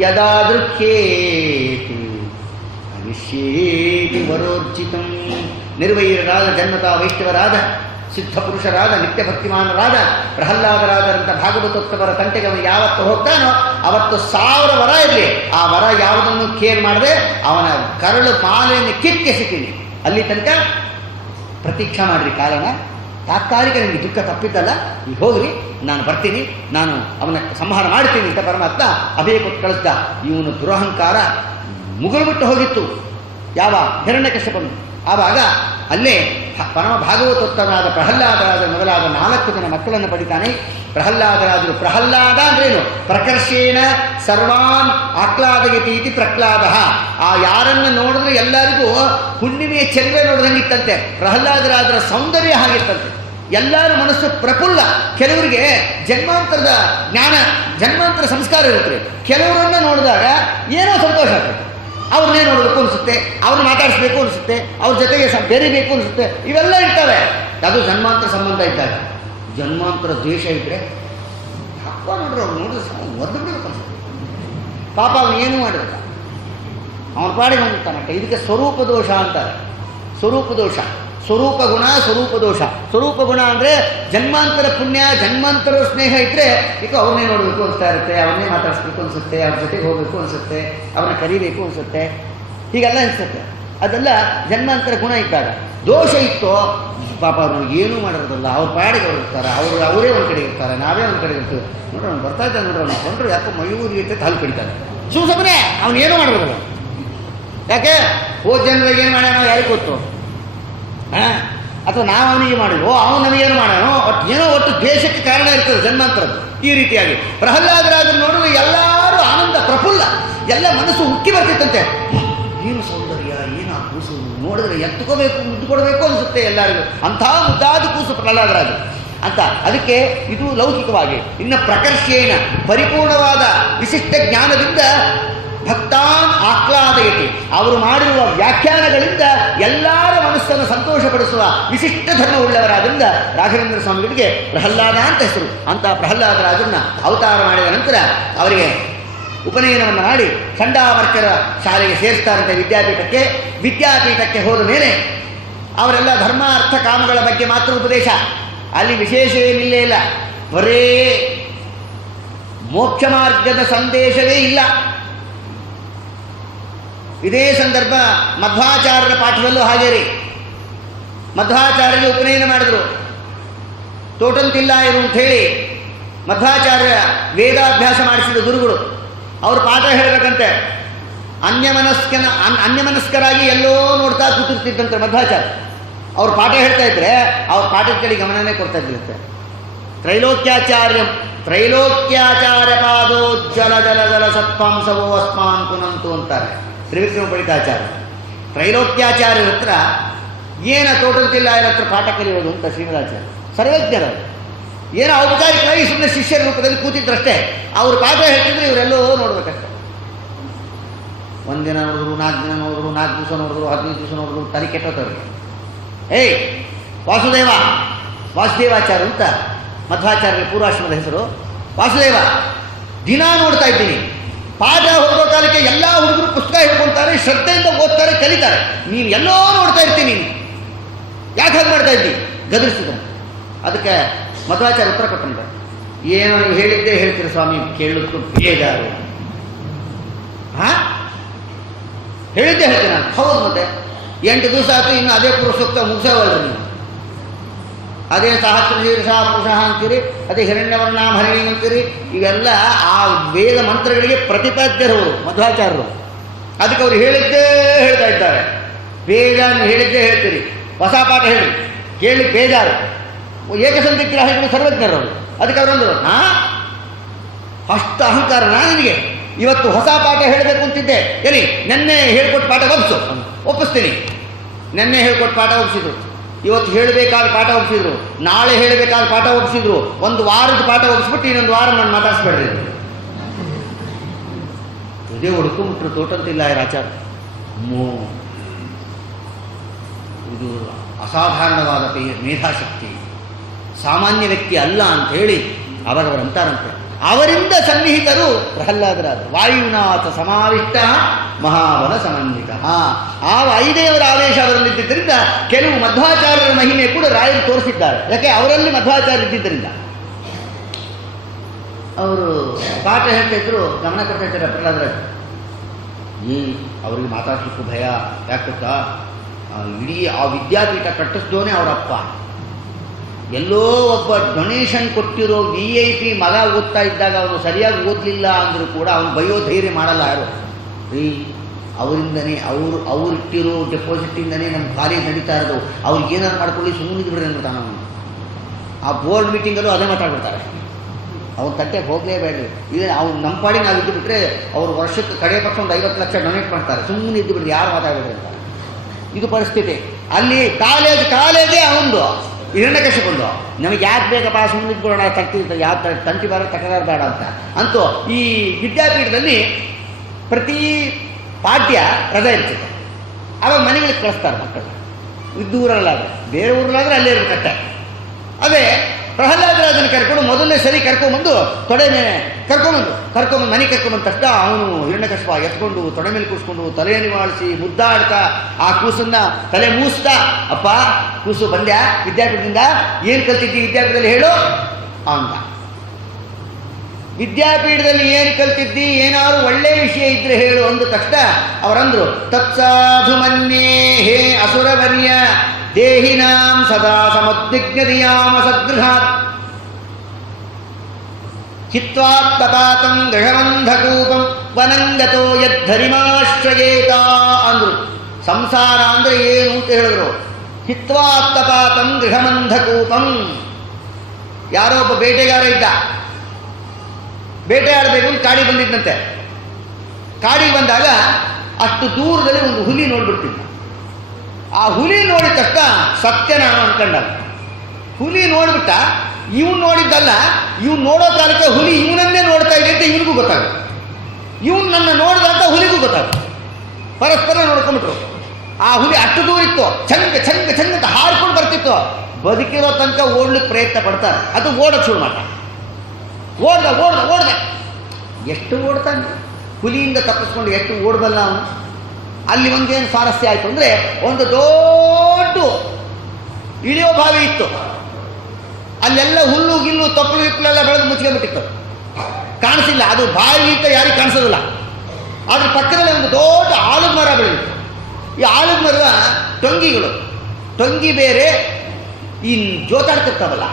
ಯದಾ ದೃಶ್ಯೇತಿ ಅನಿಶ್ಯೇತಿ ವರೋರ್ಜಿತಂ. ನಿರ್ವೈರರಾದ ಜನ್ಮತಾ ವೈಷ್ಣವರಾದ ಸಿದ್ಧಪುರುಷರಾದ ನಿತ್ಯ ಭಕ್ತಿಮಾನರಾದ ಪ್ರಹ್ಲಾದರಾದರಂಥ ಭಾಗವತೋತ್ತಮರ ತಂಟೆಗೆ ಅವನು ಯಾವತ್ತು ಹೋಗ್ತಾನೋ ಅವತ್ತು 1000 ವರ ಇರಲಿ, ಆ ವರ ಯಾವುದನ್ನು ಕೇರ್ ಮಾಡದೆ ಅವನ ಕರಳು ಮಾಲೆಯನ್ನು ಕಿತ್ತೆಸಿತೀನಿ. ಅಲ್ಲಿ ತನಕ ಪ್ರತೀಕ್ಷಾ ಮಾಡಿರಿ ಕಾಲನ. ತಾತ್ಕಾಲಿಕ ನಿಮಗೆ ದುಃಖ ತಪ್ಪಿದ್ದಲ್ಲ, ಈಗ ಹೋಗ್ರಿ, ನಾನು ಬರ್ತೀನಿ, ನಾನು ಅವನ ಸಂಹಾರ ಮಾಡ್ತೀನಿ ಅಂತ ಪರಮಾತ್ಮ ಅಭಯ ಕೊಟ್ಟು ಕಳಿಸ್ದ. ಇವನು ದುರಹಂಕಾರ ಮುಗುಳ್ಬಿಟ್ಟು ಹೋಗಿತ್ತು ಯಾವ ಹಿರಣ್ಯಕಶ್ಯಪನು. ಆವಾಗ ಅಲ್ಲೇ ಪರಮ ಭಾಗವತೋತ್ತಮನಾದ ಪ್ರಹ್ಲಾದರಾಜ ಮೊದಲಾದ 4 ಜನ ಮಕ್ಕಳನ್ನು ಪಡಿತಾನೆ. ಪ್ರಹ್ಲಾದರಾಜರು, ಪ್ರಹ್ಲಾದ ಅಂದ್ರೇನು? ಪ್ರಕರ್ಷೇಣ ಸರ್ವಾನ್ ಆಹ್ಲಾದಯತಿ ಇತಿ ಪ್ರಹ್ಲಾದ. ಆ ಯಾರನ್ನು ನೋಡಿದ್ರೆ ಎಲ್ಲರಿಗೂ ಹುಣ್ಣಿಮೆಯ ಚಂದ್ರ ನೋಡಿದಂಗಿತ್ತಂತೆ. ಪ್ರಹ್ಲಾದರಾಜರ ಸೌಂದರ್ಯ ಹಾಗಿತ್ತಂತೆ. ಎಲ್ಲರ ಮನಸ್ಸು ಪ್ರಫುಲ್ಲ. ಕೆಲವರಿಗೆ ಜನ್ಮಾಂತರದ ಜ್ಞಾನ, ಜನ್ಮಾಂತರ ಸಂಸ್ಕಾರ ಇರುತ್ತೆ. ಕೆಲವರನ್ನ ನೋಡಿದಾಗ ಏನೋ ಸಂತೋಷ ಆಗ್ತದೆ. ಅವ್ರನ್ನೇ ನೋಡಬೇಕು ಅನಿಸುತ್ತೆ, ಅವ್ರನ್ನ ಮಾತಾಡಿಸ್ಬೇಕು ಅನಿಸುತ್ತೆ, ಅವ್ರ ಜೊತೆಗೆ ಬೆರಿಬೇಕು ಅನಿಸುತ್ತೆ. ಇವೆಲ್ಲ ಇರ್ತವೆ. ಅದು ಜನ್ಮಾಂತರ ಸಂಬಂಧ ಇದ್ದಾಗ. ಜನ್ಮಾಂತರ ದ್ವೇಷ ಇದ್ದರೆ ಅಪ್ಪ ನೋಡ್ರಿ, ಅವ್ರು ನೋಡಿದ್ರೆ ಒದ್ದು ಬಿಡಬೇಕು ಅನಿಸುತ್ತೆ. ಪಾಪ ಅವನು ಏನೂ ಮಾಡಿರಲ್ಲ, ಅವನ ಪಾಡಿಗೆ ಹೊಂದಿರ್ತಾನಂತೆ. ಇದಕ್ಕೆ ಸ್ವರೂಪ ದೋಷ ಅಂತಾರೆ. ಸ್ವರೂಪ ದೋಷ, ಸ್ವರೂಪ ಗುಣ, ಸ್ವರೂಪ ದೋಷ. ಸ್ವರೂಪ ಗುಣ ಅಂದರೆ ಜನ್ಮಾಂತರ ಪುಣ್ಯ, ಜನ್ಮಾಂತರ ಸ್ನೇಹ ಇದ್ದರೆ ಈಗ ಅವ್ರನ್ನೇ ನೋಡಬೇಕು ಅನಿಸ್ತಾ ಇರುತ್ತೆ, ಅವ್ರನ್ನೇ ಮಾತಾಡಿಸ್ಬೇಕು ಅನಿಸುತ್ತೆ, ಅವ್ರ ಜೊತೆಗೆ ಹೋಗಬೇಕು ಅನಿಸುತ್ತೆ, ಅವ್ರನ್ನ ಕರಿಬೇಕು ಅನಿಸುತ್ತೆ, ಹೀಗೆಲ್ಲ ಅನಿಸುತ್ತೆ. ಅದೆಲ್ಲ ಜನ್ಮಾಂತರ ಗುಣ ಇದ್ದಾಗ. ದೋಷ ಇತ್ತು, ಪಾಪ ಅವ್ರು ಏನೂ ಮಾಡಿರೋದಲ್ಲ, ಅವ್ರ ಪಾಡಿಗೆ ಅವ್ರು ಇರ್ತಾರೆ, ಅವರೇ ಒಂದು ಕಡೆ ಇರ್ತಾರೆ, ನಾವೇ ಒಂದು ಕಡೆ ಇರ್ತೀವಿ. ನೋಡ್ರಿ ಅವ್ನು ಬರ್ತಾ ಇದ್ದಾನೆ, ನೋಡ್ರಿ ಅವ್ನು ಕೊಂಡ್ರೆ ಯಾಕೋ ಮಯೂರಿ ಇರ್ತೈತೆ, ಹಾಲು ಕಡಿತಾನೆ. ಸುಮ್ಮನೆ ಅವ್ನು ಏನೂ ಮಾಡಬಾರದು. ಯಾಕೆ ಹೋದ ಜನರಿಗೆ ಏನು ಮಾಡ್ಯಾನೋ ಯಾರಿಗೆ ಗೊತ್ತು? ಅಥವಾ ನಾವು ಅವನಿಗೆ ಮಾಡಿದ್ವು, ಅವನು ನಮಗೇನು ಮಾಡೋಣ, ಏನೋ ಒಟ್ಟು ದ್ವೇಷಕ್ಕೆ ಕಾರಣ ಇರ್ತದೆ ಜನ್ಮಾಂತರದ್ದು. ಈ ರೀತಿಯಾಗಿ ಪ್ರಹ್ಲಾದರಾಜರು ನೋಡಿದ್ರೆ ಎಲ್ಲರೂ ಆನಂದ ಪ್ರಫುಲ್ಲ, ಎಲ್ಲ ಮನಸ್ಸು ಉಕ್ಕಿ ಬರ್ತಿತ್ತಂತೆ. ಏನು ಸೌಂದರ್ಯ, ಏನು ಆ ಕೂಸು ನೋಡಿದ್ರೆ ಎತ್ತುಕೋಬೇಕು, ಮುದ್ದು ಕೊಡಬೇಕು ಅನಿಸುತ್ತೆ ಎಲ್ಲರಿಗೂ. ಅಂಥ ಮುದ್ದಾದ ಕೂಸು ಪ್ರಹ್ಲಾದರಾಜರು ಅಂತ. ಅದಕ್ಕೆ ಇದು ಲೌಕಿಕವಾಗಿ. ಇನ್ನು ಪ್ರಕರ್ಷೇಣ ಪರಿಪೂರ್ಣವಾದ ವಿಶಿಷ್ಟ ಜ್ಞಾನದಿಂದ ಭಕ್ತಾನ್ ಆಹ್ಲಾದಯತಿ, ಅವರು ಮಾಡಿರುವ ವ್ಯಾಖ್ಯಾನಗಳಿಂದ ಎಲ್ಲರ ಮನಸ್ಸನ್ನು ಸಂತೋಷಪಡಿಸುವ ವಿಶಿಷ್ಟ ಧರ್ಮವುಳ್ಳವರಾದ್ರಿಂದ ರಾಘವೇಂದ್ರ ಸ್ವಾಮಿಗಳಿಗೆ ಪ್ರಹ್ಲಾದ ಅಂತ ಹೆಸರು. ಅಂತ ಪ್ರಹ್ಲಾದರಾಜರನ್ನ ಅವತಾರ ಮಾಡಿದ ನಂತರ ಅವರಿಗೆ ಉಪನಯನವನ್ನು ಮಾಡಿ ಚಂಡಾಮರ್ಕರ ಶಾಲೆಗೆ ಸೇರಿಸ್ತಾರಂತೆ ವಿದ್ಯಾಪೀಠಕ್ಕೆ. ವಿದ್ಯಾಪೀಠಕ್ಕೆ ಹೋದ ಮೇಲೆ ಅವರೆಲ್ಲ ಧರ್ಮ ಅರ್ಥ ಕಾಮಗಳ ಬಗ್ಗೆ ಮಾತ್ರ ಉಪದೇಶ. ಅಲ್ಲಿ ವಿಶೇಷ ಏನಿಲ್ಲೇ ಇಲ್ಲ, ಬರೇ ಮೋಕ್ಷ ಮಾರ್ಗದ ಸಂದೇಶವೇ ಇಲ್ಲ. ಇದೇ ಸಂದರ್ಭ ಮಧ್ವಾಚಾರ್ಯರ ಪಾಠದಲ್ಲೂ ಹಾಗೇ ರೀ. ಮಧ್ವಾಚಾರ್ಯರು ಉಪನಯನ ಮಾಡಿದ್ರು. ತೋಟಂತಿಲ್ಲ ಇರು ಅಂತ ಹೇಳಿ ಮಧ್ವಾಚಾರ್ಯ ವೇದಾಭ್ಯಾಸ ಮಾಡಿಸಿದ ಗುರುಗಳು ಅವರು ಪಾಠ ಹೇಳಬೇಕಂತೆ. ಅನ್ಯಮನಸ್ಕರಾಗಿ ಎಲ್ಲೋ ನೋಡ್ತಾ ಕೂತಿರ್ತಿದ್ದಂತೆ ಮಧ್ವಾಚಾರ್ಯ. ಅವ್ರು ಪಾಠ ಹೇಳ್ತಾ ಇದ್ರೆ ಅವ್ರ ಪಾಠದ ಕಡೆ ಗಮನನೇ ಕೊಡ್ತಾ ಇದ್ದಿರುತ್ತೆ. ತ್ರೈಲೋಕ್ಯಾಚಾರ್ಯ ಪಾದೋಜ್ಜಲ ಜಲ ಜಲ ಸತ್ಪಾಂಸವೋ ಅಸ್ಮಾನ್ ಪುನಂತು ಅಂತಾರೆ ತ್ರಿವಿಕ್ರಮ ಪಂಡಿತಾಚಾರ್ಯ. ತ್ರೈಲೋಕ್ಯಾಚಾರ್ಯರ ಹತ್ರ ಏನ ತೋಟಂತಿಲ್ಲ ಇರ ಹತ್ರ ಪಾಠ ಕಲಿಯೋದು ಅಂತ ಶ್ರೀಮದಾಚಾರ್ಯ ಸರ್ವಜ್ಞರವರು. ಏನೋ ಔಪಚಾರಿಕವಾಗಿ ಸುಮ್ಮನೆ ಶಿಷ್ಯರ ರೂಪದಲ್ಲಿ ಕೂತಿದ್ರಷ್ಟೇ. ಅವರು ಪಾಠ ಹೇಳ್ತಿದ್ರೆ ಇವರೆಲ್ಲೋ ನೋಡ್ಬೇಕಷ್ಟೆ. ಒಂದಿನ ನೋಡಿದ್ರು, 4 ದಿನ ನೋಡಿದ್ರು, 4 ದಿವಸ ನೋಡಿದ್ರು, 15 ದಿವಸ ನೋಡಿದ್ರು, ತಲೆ ಕೆಟ್ಟೋತವ್ರಿಗೆ. ವಾಸುದೇವಾಚಾರ್ಯ ಅಂತ ಮಧ್ವಾಚಾರ್ಯರ ಪೂರ್ವಾಶ್ರಮದ ಹೆಸರು. ವಾಸುದೇವ ದಿನ ನೋಡ್ತಾ ಇದ್ದೀನಿ. ಪಾಠ ಹೋಗೋ ಕಾಲಕ್ಕೆ ಎಲ್ಲ ಹುಡುಗರು ಪುಸ್ತಕ ಹಿಡ್ಕೊಳ್ತಾರೆ, ಶ್ರದ್ಧೆಯಿಂದ ಓದ್ತಾರೆ, ಕಲಿತಾರೆ. ನೀನು ಎಲ್ಲೋ ನೋಡ್ತಾ ಇರ್ತೀನಿ, ನೀನು ಯಾಕೆ ಹಾಗೆ ಮಾಡ್ತಾ ಇದ್ದಿ? ಗದರಿಸಿದ. ಅದಕ್ಕೆ ಮಧ್ವಾಚಾರ್ಯ ಉತ್ತರ ಕೊಟ್ಟಂತೆ, ಏನೋ ನೀವು ಹೇಳಿದ್ದೇ ಹೇಳ್ತೀರಿ ಸ್ವಾಮಿ, ಕೇಳಲಿಕ್ಕೂ ಬೇಜಾರು. ಹೇಳಿದ್ದೆ ಹೇಳ್ತೀನಿ ನಾನು. ಹೌದು, ಮತ್ತೆ 8 ದಿವಸ ಆಯ್ತು, ಇನ್ನು ಅದೇ ಪುರುಷೋಕ್ತ ಮುಗಿಸೋವಲ್ಲ ನೀವು. ಅದೇ ಸಹಸ್ರ ಶೀರ್ಷ ಪುರುಷ ಅಂತೀರಿ, ಅದೇ ಹಿರಣ್ಯವರ್ಣಾಂ ಹರಿಣಿ ಅಂತೀರಿ. ಇವೆಲ್ಲ ಆ ವೇದ ಮಂತ್ರಗಳಿಗೆ ಪ್ರತಿಪಾದ್ಯರು ಮಧ್ವಾಚಾರ್ಯರು. ಅದಕ್ಕೆ ಅವ್ರು ಹೇಳಿದ್ದೇ ಹೇಳ್ತಾ ಇದ್ದಾರೆ. ಬೇಜಾರು ಹೇಳಿದ್ದೇ ಹೇಳ್ತೀರಿ, ಹೊಸ ಪಾಠ ಹೇಳಿ ಕೇಳಿ ಬೇಜಾರು. ಏಕಸಂಧಿಗ್ರಾಹಿಗಳು ಸರ್ವಜ್ಞರವರು. ಅದಕ್ಕೆ ಅವರಂದರು, ಅಷ್ಟು ಅಹಂಕಾರ ನನಗೆ. ಇವತ್ತು ಹೊಸ ಪಾಠ ಹೇಳಬೇಕು ಅಂತಿದ್ದೆ, ಎಲ್ಲಿ ನೆನ್ನೆ ಹೇಳ್ಕೊಟ್ಟು ಪಾಠ ಒಪ್ಪಿಸ್ತೀನಿ. ನೆನ್ನೆ ಹೇಳ್ಕೊಟ್ಟು ಪಾಠ ಒಪ್ಪಿಸಿದ್ರು, ಇವತ್ತು ಹೇಳಬೇಕಾದ ಪಾಠ ಒಪ್ಪಿಸಿದ್ರು, ನಾಳೆ ಹೇಳಬೇಕಾದ ಪಾಠ ಒಪ್ಪಿಸಿದ್ರು. 1 ವಾರದ ಪಾಠ ಒಪ್ಪಿಸ್ಬಿಟ್ಟು ಇನ್ನೊಂದು ವಾರ ನಾನು ಮಾತಾಡಿಸ್ಬೇಡ್ರಿ. ಇದೇ ಹುಡ್ಕೊಂಬಿಟ್ರು ತೋಟಂತಿಲ್ಲ ಆಚಾರ. ಇದು ಅಸಾಧಾರಣವಾದ ಮೇಧಾಶಕ್ತಿ, ಸಾಮಾನ್ಯ ವ್ಯಕ್ತಿ ಅಲ್ಲ ಅಂತ ಹೇಳಿ ಅವರವರು ಅಂತಾರಂತೆ. ಅವರಿಂದ ಸನ್ನಿಹಿತರು ಪ್ರಹ್ಲಾದರಾದರು. ವಾಯುನಾಥ ಸಮಾವಿಷ್ಟ ಮಹಾಬಲ ಸಮನ್ವಿತ. ಆ ವಾಯುದೇವರ ಆವೇಶ ಅವರಲ್ಲಿದ್ದರಿಂದ ಕೆಲವು ಮಧ್ವಾಚಾರ್ಯರ ಮಹಿಮೆ ಕೂಡ ರಾಯರು ತೋರಿಸಿದ್ದಾರೆ. ಯಾಕೆ ಅವರಲ್ಲಿ ಮಧ್ವಾಚಾರ್ಯ ಇದ್ದಿದ್ದರಿಂದ. ಅವರು ಪಾಠ ಹೇಳ್ತಾ ಇದ್ರು, ಗಮನ ಕೊಡ್ತಾ ಇದ್ದಾರೆ ಪ್ರಹ್ಲಾದರಾಜ್. ಅವರಿಗೆ ಮಾತಾಡ್ಲಿಕ್ಕೂ ಭಯ. ಯಾಕತ್ತಾ, ಇಡೀ ಆ ವಿದ್ಯಾಪೀಠ ಕಟ್ಟಿಸ್ದೋನೆ ಅವರಪ್ಪ. ಎಲ್ಲೋ ಒಬ್ಬ ಡೊನೇಷನ್ ಕೊಟ್ಟಿರೋ VIP ಮಗ ಓದ್ತಾ ಇದ್ದಾಗ ಅವನು ಸರಿಯಾಗಿ ಓದಲಿಲ್ಲ ಅಂದರೂ ಕೂಡ ಅವನು ಬಯೋ ಧೈರ್ಯ ಮಾಡಲ್ಲ ಯಾರು. ಅವರಿಂದನೇ ಅವರಿಟ್ಟಿರೋ ಡೆಪಾಸಿಟಿಂದನೇ ನಮ್ಮ ಕಾಲೇಜ್ ನಡೀತಾ ಇರೋದು. ಅವ್ರಿಗೆ ಏನಾದ್ರು ಮಾಡ್ಕೊಳ್ಳಿ, ಸುಮ್ಮನೆ ಬಿಡ್ರಿ ಅಂದ್ಬಿಟ್ಟಾನ ಅವನು. ಆ ಬೋರ್ಡ್ ಮೀಟಿಂಗಲ್ಲೂ ಅದೇ ಮಾತಾಡ್ಬಿಡ್ತಾರೆ. ಅವ್ನ ತಟ್ಟೆಗೆ ಹೋಗಲೇಬೇಡ್ರಿ, ಇಲ್ಲ ಅವ್ನು ನಮ್ಮ ಪಾಡಿ ನಾವು ಇದ್ದು ಬಿಟ್ಟರೆ ಅವ್ರು ವರ್ಷಕ್ಕೆ ಕಡೆ ಪಕ್ಷ ಒಂದು 50 ಲಕ್ಷ ಡೊನೇಟ್ ಮಾಡ್ತಾರೆ, ಸುಮ್ಮನೆ ಇದ್ದು ಬಿಡ್ರಿ, ಯಾರು ಮಾತಾಡಬೇಡ್ರಿ ಅಂತಾರೆ. ಇದು ಪರಿಸ್ಥಿತಿ. ಅಲ್ಲಿ ಕಾಲೇಜೇ ಅವನದು ಹಿರಣ್ಯಕಶಿಪುಂದು. ನಮಗೆ ಯಾಕೆ ಬೇಕಪ್ಪ ಸುಮ್ಮನೆ ಇದ್ಬಿಡೋಣ, ಯಾವ ತಂತಿ ಬಾರ ತಕರಾರು ಬೇಡ ಅಂತ. ಅಂತೂ ಈ ವಿದ್ಯಾಪೀಠದಲ್ಲಿ ಪ್ರತಿ ಪಾಠ್ಯ ರಜೆ ಇರ್ತಿತ್ತು. ಆವಾಗ ಮನೆಗಳಿಗೆ ಕಳಿಸ್ತಾರೆ ಮಕ್ಕಳು. ಇದ್ದು ಊರಲ್ಲಾದರೆ, ಬೇರೆ ಊರಲ್ಲಾದರೆ ಅಲ್ಲೇ ಇರಬೇಕಷ್ಟೆ. ಅದೇ ಪ್ರಹ್ಲಾದರಾಜನ ಕರ್ಕೊಂಡು ಮೊದಲನೇ ಸರಿ ಕರ್ಕೊಂಬಂದು ತೊಡೆ ಮೇಲೆ ಕರ್ಕೊಂಬಂದು ಮನೆ ಕರ್ಕೊಂಬಂದ ತಕ್ಷಣ ಅವನು ಹಿರಣ್ಯಕಶಿಪ ಎತ್ಕೊಂಡು ತೊಡೆ ಮೇಲೆ ಕೂರಿಸ್ಕೊಂಡು ತಲೆ ನಿವಾಳಿಸಿ ಮುದ್ದಾಡ್ತಾ ಆ ಕೂಸನ್ನ ತಲೆ ಮೂಸ್ತಾ, ಅಪ್ಪ ಕೂಸು ಬಂದ್ಯಾ ವಿದ್ಯಾಪೀಠದಿಂದ, ಏನು ಕಲ್ತಿದ್ದಿ ವಿದ್ಯಾಪೀಠದಲ್ಲಿ ಹೇಳು ಅಂತ. ವಿದ್ಯಾಪೀಠದಲ್ಲಿ ಏನು ಕಲ್ತಿದ್ದಿ, ಏನಾದ್ರು ಒಳ್ಳೆ ವಿಷಯ ಇದ್ರೆ ಹೇಳು ಅಂದ ತಕ್ಷಣ ಅವರಂದ್ರು, ತತ್ಸಾಧು ಮನ್ಯೇ ಹೇ ಅಸುರವರ್ಯ ದೇಹಿನಾಂ ಸದಾ ಸಮುದ್ವಿಗ್ನದಿಯಾಮ ಸದ್ಗೃಹಾತ್ ಹಿತ್ವಾತ್ಪಪಾತಂ ಗೃಹವಂಧಕೂಪಂ ವನಂಗತೋ ಯದ್ಧರಿಮಾಶ್ರಯೇತ ಅಂದ್ರು. ಸಂಸಾರ ಅಂದ್ರೆ ಏನು ಅಂತ ಹೇಳಿದ್ರು. ಹಿತ್ವಾತ್ಪಪಾತಂ ಗೃಹವಂಧಕೂಪಂ. ಯಾರೋ ಒಬ್ಬ ಬೇಟೆಗಾರ ಇದ್ದ, ಬೇಟೆ ಆಡಬೇಕು ಅಂತ ಕಾಡಿಗೆ ಬಂದಿದ್ದಂತೆ. ಕಾಡಿಗೆ ಬಂದಾಗ ಅಷ್ಟು ದೂರದಲ್ಲಿ ಒಂದು ಹುಲಿ ನೋಡ್ಬಿಡ್ತಿದ್ದ. ಆ ಹುಲಿ ನೋಡಿದ ತಕ್ಷಣ ಸತ್ಯ ನಾನು ಅನ್ಕೊಂಡ. ಹುಲಿ ನೋಡ್ಬಿಟ್ಟ, ಇವನು ನೋಡಿದ್ದಲ್ಲ, ಇವನು ನೋಡೋ ಕಾಲಕ್ಕೆ ಹುಲಿ ಇವನನ್ನೇ ನೋಡ್ತಾ ಇದೆ ಅಂತ ಇವನಿಗೂ ಗೊತ್ತಾಗುತ್ತೆ, ಇವನು ನನ್ನ ನೋಡಿದ ಅಂತ ಹುಲಿಗೂ ಗೊತ್ತಾಗುತ್ತೆ. ಪರಸ್ಪರ ನೋಡ್ಕೊಂಡ್ಬಿಟ್ರು. ಆ ಹುಲಿ ಅಷ್ಟು ದೂರ ಇತ್ತು, ಚಂಗ ಚಂಗ ಚಂಗ ಅಂತ ಹಾಡ್ಕೊಂಡು ಬರ್ತಿತ್ತು. ಬದುಕಿರೋ ತನಕ ಓಡ್ಲಿಕ್ಕೆ ಪ್ರಯತ್ನ ಪಡ್ತಾರೆ, ಅದು ಓಡೋಕೆ ಶುರು ಮಾಡ. ಓಡ್ದ ಎಷ್ಟು ಓಡ್ತಾನೆ, ಹುಲಿಯಿಂದ ತಪ್ಪಿಸ್ಕೊಂಡು ಎಷ್ಟು ಓಡಬಲ್ಲ ಅವನು. ಅಲ್ಲಿ ಒಂದೇನು ಸ್ವಾರಸ್ಯ ಆಯಿತು ಅಂದರೆ, ಒಂದು ದೊಡ್ಡ ಇಳಿಯೋ ಬಾವಿ ಇತ್ತು. ಅಲ್ಲೆಲ್ಲ ಹುಲ್ಲು ಗಿಲ್ಲು ತೊಪ್ಪಲು ಇಪ್ಪಲೆಲ್ಲ ಬೆಳೆದು ಮುಚ್ಕೊಂಡ್ಬಿಟ್ಟಿತ್ತು, ಕಾಣಿಸಿಲ್ಲ. ಅದು ಬಾವಿ ಇತ್ತು, ಯಾರಿಗೆ ಕಾಣಿಸೋದಿಲ್ಲ. ಅದ್ರ ಪಕ್ಕದಲ್ಲಿ ಒಂದು ದೊಡ್ಡ ಆಲದ ಮರ ಬೆಳೆದಿತ್ತು. ಈ ಆಲದ ಮರದ ಟೊಂಗಿಗಳು, ಟೊಂಗಿ ಬೇರೆ, ಈ ಜೋತಾಡ್ತಿರ್ತಾವಲ್ಲ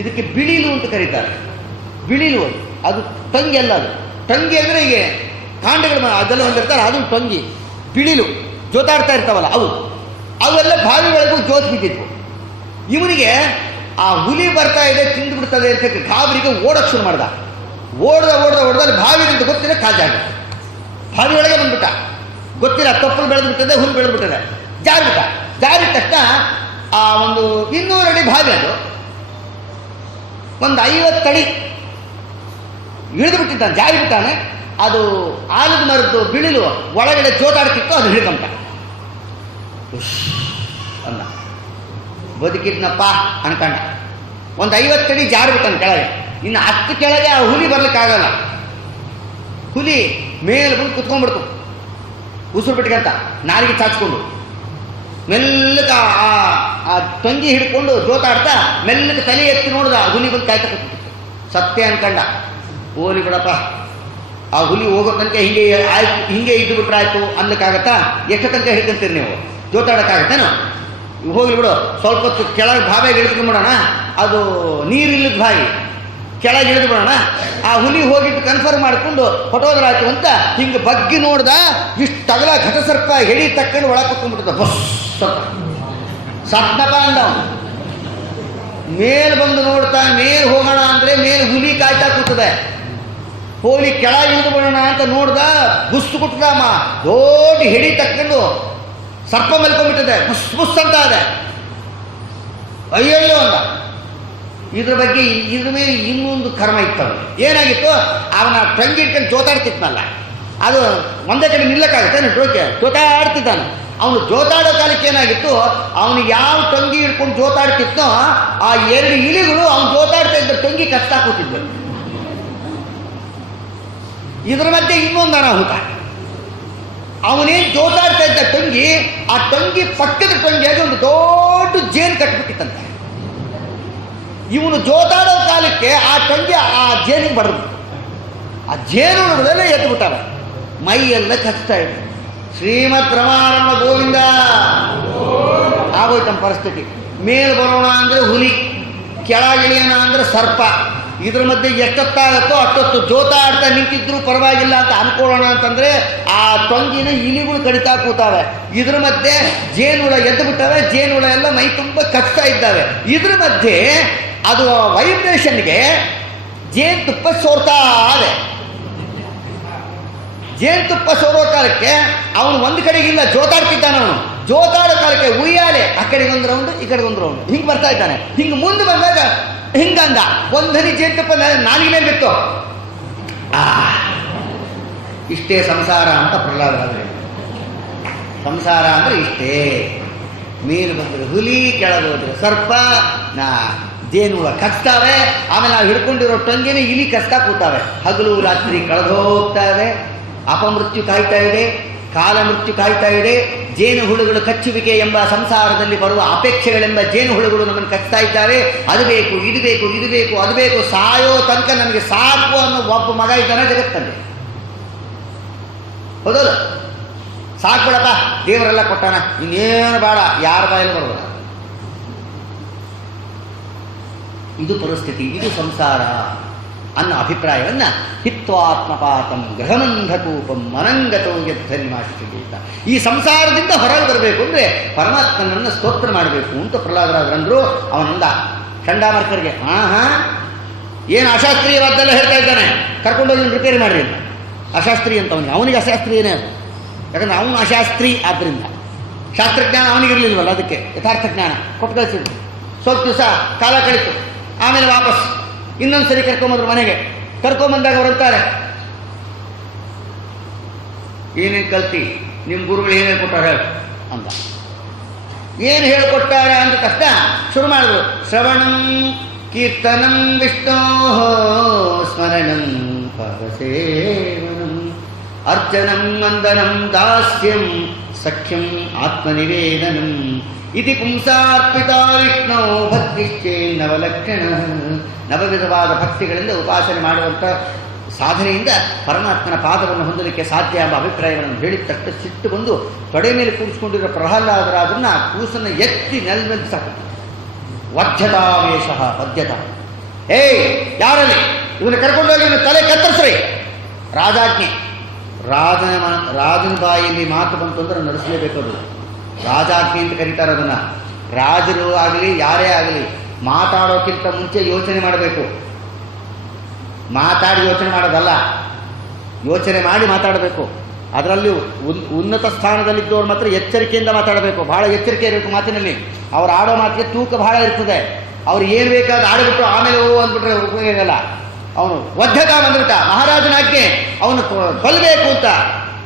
ಇದಕ್ಕೆ ಬಿಳಿಲು ಅಂತ ಕರೀತಾರೆ. ಬಿಳಿಲು ಅದು ಟೊಂಗಿ ಅಲ್ಲ. ಅದು ಟೊಂಗಿ ಅಂದರೆ ಈಗ ಕಾಂಡಗಳು ಅದೆಲ್ಲ ಹೊಂದಿರ್ತಾರೆ, ಅದು ಟೊಂಗಿ. ಬಿಳಿಲು ಜೋತಾಡ್ತಾ ಇರ್ತಾವಲ್ಲ ಅವೆಲ್ಲ ಬಾವಿ ಒಳಗೂ ಜೋತ್ ಬಿದ್ದಿದ್ವು. ಇವನಿಗೆ ಆ ಹುಲಿ ಬರ್ತಾ ಇದೆ, ತಿಂದು ಬಿಡ್ತದೆ ಅಂತ ಗಾಬರಿಗೆ ಓಡೋಕ್ಕೆ ಶುರು ಮಾಡ್ದ. ಓಡ್ದಲ್ಲಿ ಬಾವಿ ಅಂತ ಗೊತ್ತಿಲ್ಲ, ಕಾಜಾಗ ಬಾವಿ ಒಳಗೆ ಬಂದ್ಬಿಟ್ಟ. ಗೊತ್ತಿಲ್ಲ, ತೊಪ್ಪಲು ಬೆಳೆದ್ಬಿಟ್ಟದೆ, ಹುಲ್ಲು ಬೆಳೆದ್ಬಿಟ್ಟದೆ. ಜಾರಿದ ತಕ್ಷಣ ಆ ಒಂದು 200 ಅಡಿ ಬಾವಿ, ಅದು ಒಂದು 50 ಅಡಿ ಇಳಿದು ಬಿಟ್ಟಿದ್ದಾನೆ, ಜಾರಿ ಬಿಟ್ಟಾನೆ. ಅದು ಆಲದ ಮರದ್ದು ಬಿಳಿಲು ಒಳಗಡೆ ಜೋತಾಡ್ತಿತ್ತು, ಅದು ಹಿಡ್ಕೊಂಡ. ಅಲ್ಲ ಬದುಕಿದ್ನಪ್ಪ ಅನ್ಕಂಡ. ಒಂದು 50 ಅಡಿ ಜಾರಿ ಬಿಟ್ಟಾನೆ ಕೆಳಗೆ. ಇನ್ನು 10 ಕೆಳಗೆ ಆ ಹುಲಿ ಬರ್ಲಿಕ್ಕಾಗಲ್ಲ. ಹುಲಿ ಮೇಲೆ ಬಂದು ಕುತ್ಕೊಂಡ್ಬಿಡ್ತು, ಉಸಿರು ಬಿಟ್ಕಂತ ನಾರಿಗೆ ಚಾಚ್ಕೊಂಡು. ಮೆಲ್ಲಕ್ಕೆ ಆ ತಂಗಿ ಹಿಡ್ಕೊಂಡು ಜೋತಾಡ್ತಾ ಮೆಲ್ಲಕ್ಕೆ ತಲೆ ಎತ್ತಿ ನೋಡ್ದ. ಹುಲಿ ಬಂದು ಕಾಯ್ತಾ ಕೂತಿತ್ತು. ಸತ್ಯ ಅನ್ಕಂಡ, ಹೋಲಿ ಬಿಡಪ್ಪ, ಆ ಹುಲಿ ಹೋಗೋ ತನಕ ಹಿಂಗೆ ಇದ್ದು ಬಿಟ್ರೆ ಆಯ್ತು ಅನ್ಲಿಕ್ಕಾಗತ್ತಾ? ಎಷ್ಟು ತನಕ ಹಿಡ್ಕೊಂತೀರಿ ನೀವು? ಜೋತಾಡೋಕ್ಕಾಗತ್ತೇನು? ಹೋಗ್ಲಿ ಬಿಡು, ಸ್ವಲ್ಪ ಹೊತ್ತು ಕೆಳಗೆ ಬಾವಿಯಾಗಿ ಇಳಿದ್ಕೊಂಡ್ಬಿಡೋಣ. ಅದು ನೀರಿಲ್ಲದ ಬಾವಿ, ಕೆಳಗೆ ಇಳಿದು ಬಿಡೋಣ. ಆ ಹುಲಿ ಹೋಗಿಟ್ಟು ಕನ್ಫರ್ಮ್ ಮಾಡಿಕೊಂಡು ಹೊಟ್ಟೋದ್ರಾಯ್ತು ಅಂತ ಹಿಂಗೆ ಬಗ್ಗಿ ನೋಡ್ದ. ಇಷ್ಟು ತಗಲ ಘಟಸರ್ಪ ಹೆಡಿ ತಕ್ಕಂಡು ಒಳಗೆ ಕುತ್ಕೊಂಡ್ಬಿಟ್ಟದ. ಬಸ್ ಸತ್ನಪ್ಪ ಅಂದ. ಮೇಲೆ ಬಂದು ನೋಡ್ತಾ, ಮೇಲೆ ಹೋಗೋಣ ಅಂದರೆ ಮೇಲೆ ಹುಲಿ ಕಾಯ್ತಾ ಕೂತದೆ. ಹೋಗಿ ಕೆಳಗೆ ಇಳಿದು ಬಿಡೋಣ ಅಂತ ನೋಡ್ದ, ಬುಸ್ಸು ಕುಟ್ಟದಮ್ಮ. ದೊಡ್ಡ ಹೆಡಿ ತಕ್ಕೊಂಡು ಸರ್ಪ ಮಲ್ಕೊಂಡ್ಬಿಟ್ಟದೆ. ಬುಸ್ ಅಂತ ಅದೆ. ಅಯ್ಯಯ್ಯೋ ಅಂದ. ಇದ್ರ ಬಗ್ಗೆ ಇದ್ರ ಮೇಲೆ ಇನ್ನೊಂದು ಕರ್ಮ ಇತ್ತು. ಏನಾಗಿತ್ತು, ಅವನ ಟೊಂಗಿ ಇಟ್ಕೊಂಡು ಜೋತಾಡ್ತಿದ್ನಲ್ಲ, ಅದು ಒಂದೇ ಕಡೆ ನಿಲ್ಲಕ್ಕಾಗುತ್ತೆ, ಜೋತಾಡ್ತಿದ್ದಾನೆ. ಅವನು ಜೋತಾಡೋ ಕಾಲಕ್ಕೆ ಏನಾಗಿತ್ತು, ಅವನಿಗೆ ಯಾವ ಟೊಂಗಿ ಹಿಡ್ಕೊಂಡು ಜೋತಾಡ್ತಿದ್ನೋ ಆ 2 ಇಲಿಗಳು ಅವನು ಜೋತಾಡ್ತಾ ಇದ್ದ ಟೊಂಗಿ ಕಷ್ಟ ಕೂತಿದ್ವು. ಇದ್ರ ಮಧ್ಯೆ ಇನ್ನೊಂದು ಅನಾಹುತ. ಅವನೇನು ಜೋತಾಡ್ತಾ ಇದ್ದ ಟೊಂಗಿ, ಆ ಟೊಂಗಿ ಪಕ್ಕದ ಟೊಂಗಿಯಾಗಿ ಒಂದು ದೊಡ್ಡ ಜೇನು ಕಟ್ಬಿಟ್ಟಿತ್ತಂತೆ. ಇವನು ಜೋತಾಡೋ ಕಾಲಕ್ಕೆ ಆ ಟೊಂಗಿ ಆ ಜೇನಿಗೆ ಬಡದು. ಆ ಜೇನುಗಳೆಲ್ಲ ಎದ್ದುಬಿಟ್ಟಾವ, ಮೈ ಎಲ್ಲ ಕಚ್ತಾ ಇದೆ. ಶ್ರೀಮತ್ ರಮಾರಮಣ ಗೋವಿಂದ ಆಗೋಯ್ತಮ್ಮ ಪರಿಸ್ಥಿತಿ. ಮೇಲೆ ಬರೋಣ ಅಂದರೆ ಹುಲಿ, ಕೆಳಗಿಳಿಯೋಣ ಅಂದರೆ ಸರ್ಪ. ಇದ್ರ ಮಧ್ಯೆ ಎಷ್ಟೊತ್ತಾಗತ್ತೋ ಅಷ್ಟೊತ್ತು ಜೋತಾಡ್ತಾ ನಿಂತಿದ್ರು ಪರವಾಗಿಲ್ಲ ಅಂತ ಅನ್ಕೊಳ್ಳೋಣ ಅಂತಂದ್ರೆ ಆ ಟೊಂಗಿನ ಇಲಿಗಳು ಕಡಿತಾ ಕೂತಾವೆ. ಇದ್ರ ಮಧ್ಯೆ ಜೇನುಹುಳ ಎದ್ದು ಬಿಟ್ಟವೆ, ಜೇನುಹುಳ ಎಲ್ಲ ಮೈ ತುಂಬ ಕಚ್ತಾ ಇದ್ದಾವೆ. ಇದ್ರ ಮಧ್ಯೆ ಅದು ವೈಬ್ರೇಷನ್ಗೆ ಜೇನುತುಪ್ಪ ಸೋರ್ತಾ ಇದೆ. ಜೇನುತುಪ್ಪ ಸೋರೋ ಕಾಲಕ್ಕೆ ಅವನು ಒಂದು ಕಡೆಗಿಲ್ಲ, ಜೋತಾಡ್ತಿದ್ದಾನೆ. ಅವನು ಜೋತಾಡೋ ಕಾಲಕ್ಕೆ ಉಯ್ಯಾಲೆ ಆ ಕಡೆಗೆ ಒಂದು ರೌಂಡ್ ಈ ಕಡೆಗೆ ಒಂದು ರೌಂಡ್ ಹಿಂಗೆ ಬರ್ತಾ ಇದ್ದಾನೆ. ಹಿಂಗೆ ಮುಂದೆ ಬಂದಾಗ ಹಿಂಗಂದ ಒಂದು ಹನಿ ಜೇನುತುಪ್ಪ ನಾಲಿಗೆ ಮೇಲೆ ಬಿತ್ತು. ಇಷ್ಟೇ ಸಂಸಾರ ಅಂತ ಪ್ರಹ್ಲಾದರಾದರೆ. ಸಂಸಾರ ಅಂದರೆ ಇಷ್ಟೇ. ಮೇಲೆ ಬಂದರೆ ಹುಲಿ, ಕೆಳಗೋದ್ರೆ ಸರ್ಪ, ಜೇನುಹುಳ ಕಚ್ತಾವೆ. ಆಮೇಲೆ ನಾವು ಹಿಡ್ಕೊಂಡಿರೋ ಟೊಂಗಿನ ಇಲಿ ಕಚ್ತಾ ಕೂತಾವೆ. ಹಗಲು ರಾತ್ರಿ ಕಳೆದು ಹೋಗ್ತಾ ಇದೆ. ಅಪಮೃತ್ಯು ಕಾಯ್ತಾ ಇದೆ, ಕಾಲ ಮೃತ್ಯು ಕಾಯ್ತಾ ಇದೆ. ಜೇನುಹುಳುಗಳು ಕಚ್ಚುವಿಕೆ ಎಂಬ ಸಂಸಾರದಲ್ಲಿ ಬರುವ ಅಪೇಕ್ಷೆಗಳೆಂಬ ಜೇನುಹುಳುಗಳು ನಮ್ಮನ್ನು ಕಚ್ತಾ ಇದ್ದಾವೆ. ಅದು ಬೇಕು, ಇದು ಬೇಕು, ಇದು ಬೇಕು, ಅದು ಬೇಕು, ಸಾಯೋ ತನಕ ನನಗೆ ಸಾಕು ಅನ್ನೋ ಒಬ್ಬ ಮಗ ಇದ್ದಾನೆ ಜಗತ್ತಲ್ಲಿ. ಹೌದಲ್ಲ? ಸಾಕು ಬಿಡಪ್ಪ, ದೇವರೆಲ್ಲ ಕೊಟ್ಟಾನ, ಇನ್ನೇನು ಬೇಡ, ಯಾರ ಬಾಯಲ್ಲಿ ಬರೋಲ್ಲ. ಇದು ಪರಿಸ್ಥಿತಿ, ಇದು ಸಂಸಾರ ಅನ್ನೋ ಅಭಿಪ್ರಾಯವನ್ನು ಹಿತ್ವಾತ್ಮಪಾತಂ ಗೃಹಮಂಧಕೂಪಂ ಅನಂಗತೋ ಯದ್ಧರಿಮಾಶ್ರೀತ. ಈ ಸಂಸಾರದಿಂದ ಹೊರಗೆ ಬರಬೇಕು ಅಂದರೆ ಪರಮಾತ್ಮನನ್ನು ಸ್ತೋತ್ರ ಮಾಡಬೇಕು ಅಂತ ಪ್ರಹ್ಲಾದರಾಜರಂದ್ರು. ಅವನಂದ ಚಂಡಾಮರ್ಕರಿಗೆ, ಏನು ಅಶಾಸ್ತ್ರೀಯವಾದ್ದೆಲ್ಲ ಹೇಳ್ತಾ ಇದ್ದಾನೆ, ಕರ್ಕೊಂಡೋಗಿ ರಿಪೇರಿ ಮಾಡ್ರಿ ಅಂತ. ಅಶಾಸ್ತ್ರೀಯ ಅಂತ ಅವನಿಗೆ ಅಶಾಸ್ತ್ರೀಯನೇ ಅದು. ಯಾಕಂದ್ರೆ ಅವನು ಅಶಾಸ್ತ್ರಿ, ಆದ್ದರಿಂದ ಶಾಸ್ತ್ರಜ್ಞಾನ ಅವನಿಗಿರಲಿಲ್ವಲ್ಲ, ಅದಕ್ಕೆ ಯಥಾರ್ಥ ಜ್ಞಾನ ಕೊಟ್ಟು ಕಳಿಸಿದ್ರು. ಸ್ವಲ್ಪ ದಿವಸ ಕಾಲ ಕಳಿತು. ಆಮೇಲೆ ವಾಪಸ್ ಇನ್ನೊಂದು ಸರಿ ಕರ್ಕೊಂಬಂದ್ರು ಮನೆಗೆ. ಕರ್ಕೊಂಬಂದಾಗ ಅವರಂತಾರೆ, ಏನೇನು ಕಲ್ತಿ, ನಿಮ್ಮ ಗುರುಗಳು ಏನು ಹೇಳ್ಕೊಟ್ಟಾರ ಹೇಳು ಅಂತ. ಏನು ಹೇಳ್ಕೊಟ್ಟಾರ ಅಂದ ತಕ್ಷಣ ಶುರು ಮಾಡಿದ್ರು. ಶ್ರವಣಂ ಕೀರ್ತನಂ ವಿಷ್ಣೋ ಸ್ಮರಣಂ ಪರಸೇವನಂ ಅರ್ಚನಂ ವಂದನಂ ದಾಸ್ಯಂ ಸಖ್ಯಂ ಆತ್ಮನಿವೇದನಂ ಇತಿ ಪುಂಸಾರ್ಪಿತ ವಿಷ್ಣು ಭಕ್ತಿಶ್ಚೇ ನವಲಕ್ಷಣ. ನವವಿಧವಾದ ಭಕ್ತಿಗಳಿಂದ ಉಪಾಸನೆ ಮಾಡುವಂಥ ಸಾಧನೆಯಿಂದ ಪರಮಾತ್ಮನ ಪಾದವನ್ನು ಹೊಂದಲಿಕ್ಕೆ ಸಾಧ್ಯ ಎಂಬ ಅಭಿಪ್ರಾಯವನ್ನು ಹೇಳಿದ ತಕ್ಷಣ ಸಿಟ್ಟು ಬಂದು ತೊಡೆ ಮೇಲೆ ಕೂಡಿಸ್ಕೊಂಡಿರೋ ಪ್ರಹ್ಲಾದರಾಜರನ್ನ ಕೂಸನ್ನು ಎತ್ತಿ ನೆಲದ ಮೇಲೆ ಸಾಕು. ವಧ್ಯತಾವೇಶ ಪದ್ಯತ. ಯಾರಲ್ಲಿ ಇವನ್ನ ಕರ್ಕೊಂಡೋಗಿ ತಲೆ ಕತ್ತರಿಸ್ರಿ. ರಾಜಾಜ್ಞೆ. ರಾಜನ ಬಾಯಲ್ಲಿ ಮಾತು ಬಂತು ಅಂದ್ರೆ ನಡೆಸಲೇಬೇಕದು. ರಾಜಾಜ್ಞೆ ಅಂತ ಕರೀತಾರೆ ಅದನ್ನು. ರಾಜರು ಆಗಲಿ ಯಾರೇ ಆಗಲಿ ಮಾತಾಡೋಕ್ಕಿಂತ ಮುಂಚೆ ಯೋಚನೆ ಮಾಡಬೇಕು. ಮಾತಾಡಿ ಯೋಚನೆ ಮಾಡೋದಲ್ಲ, ಯೋಚನೆ ಮಾಡಿ ಮಾತಾಡಬೇಕು. ಅದರಲ್ಲೂ ಉನ್ನತ ಸ್ಥಾನದಲ್ಲಿದ್ದವ್ರು ಮಾತ್ರ ಎಚ್ಚರಿಕೆಯಿಂದ ಮಾತಾಡಬೇಕು. ಬಹಳ ಎಚ್ಚರಿಕೆ ಇರಬೇಕು ಮಾತಿನಲ್ಲಿ. ಅವ್ರು ಆಡೋ ಮಾತಿಗೆ ತೂಕ ಬಹಳ ಇರ್ತದೆ. ಅವ್ರು ಏನು ಬೇಕಾದ ಆಡಿಬಿಟ್ಟು ಆಮೇಲೆ ಅಂದ್ಬಿಟ್ರೆ ಉಪಯೋಗ ಆಗಲ್ಲ. ಅವನು ವಧ್ಯತ ಬಂದ್ಬಿಟ್ಟ, ಮಹಾರಾಜನ ಆಜ್ಞೆ, ಅವನು ಕೊಲ್ಲಬೇಕು ಅಂತ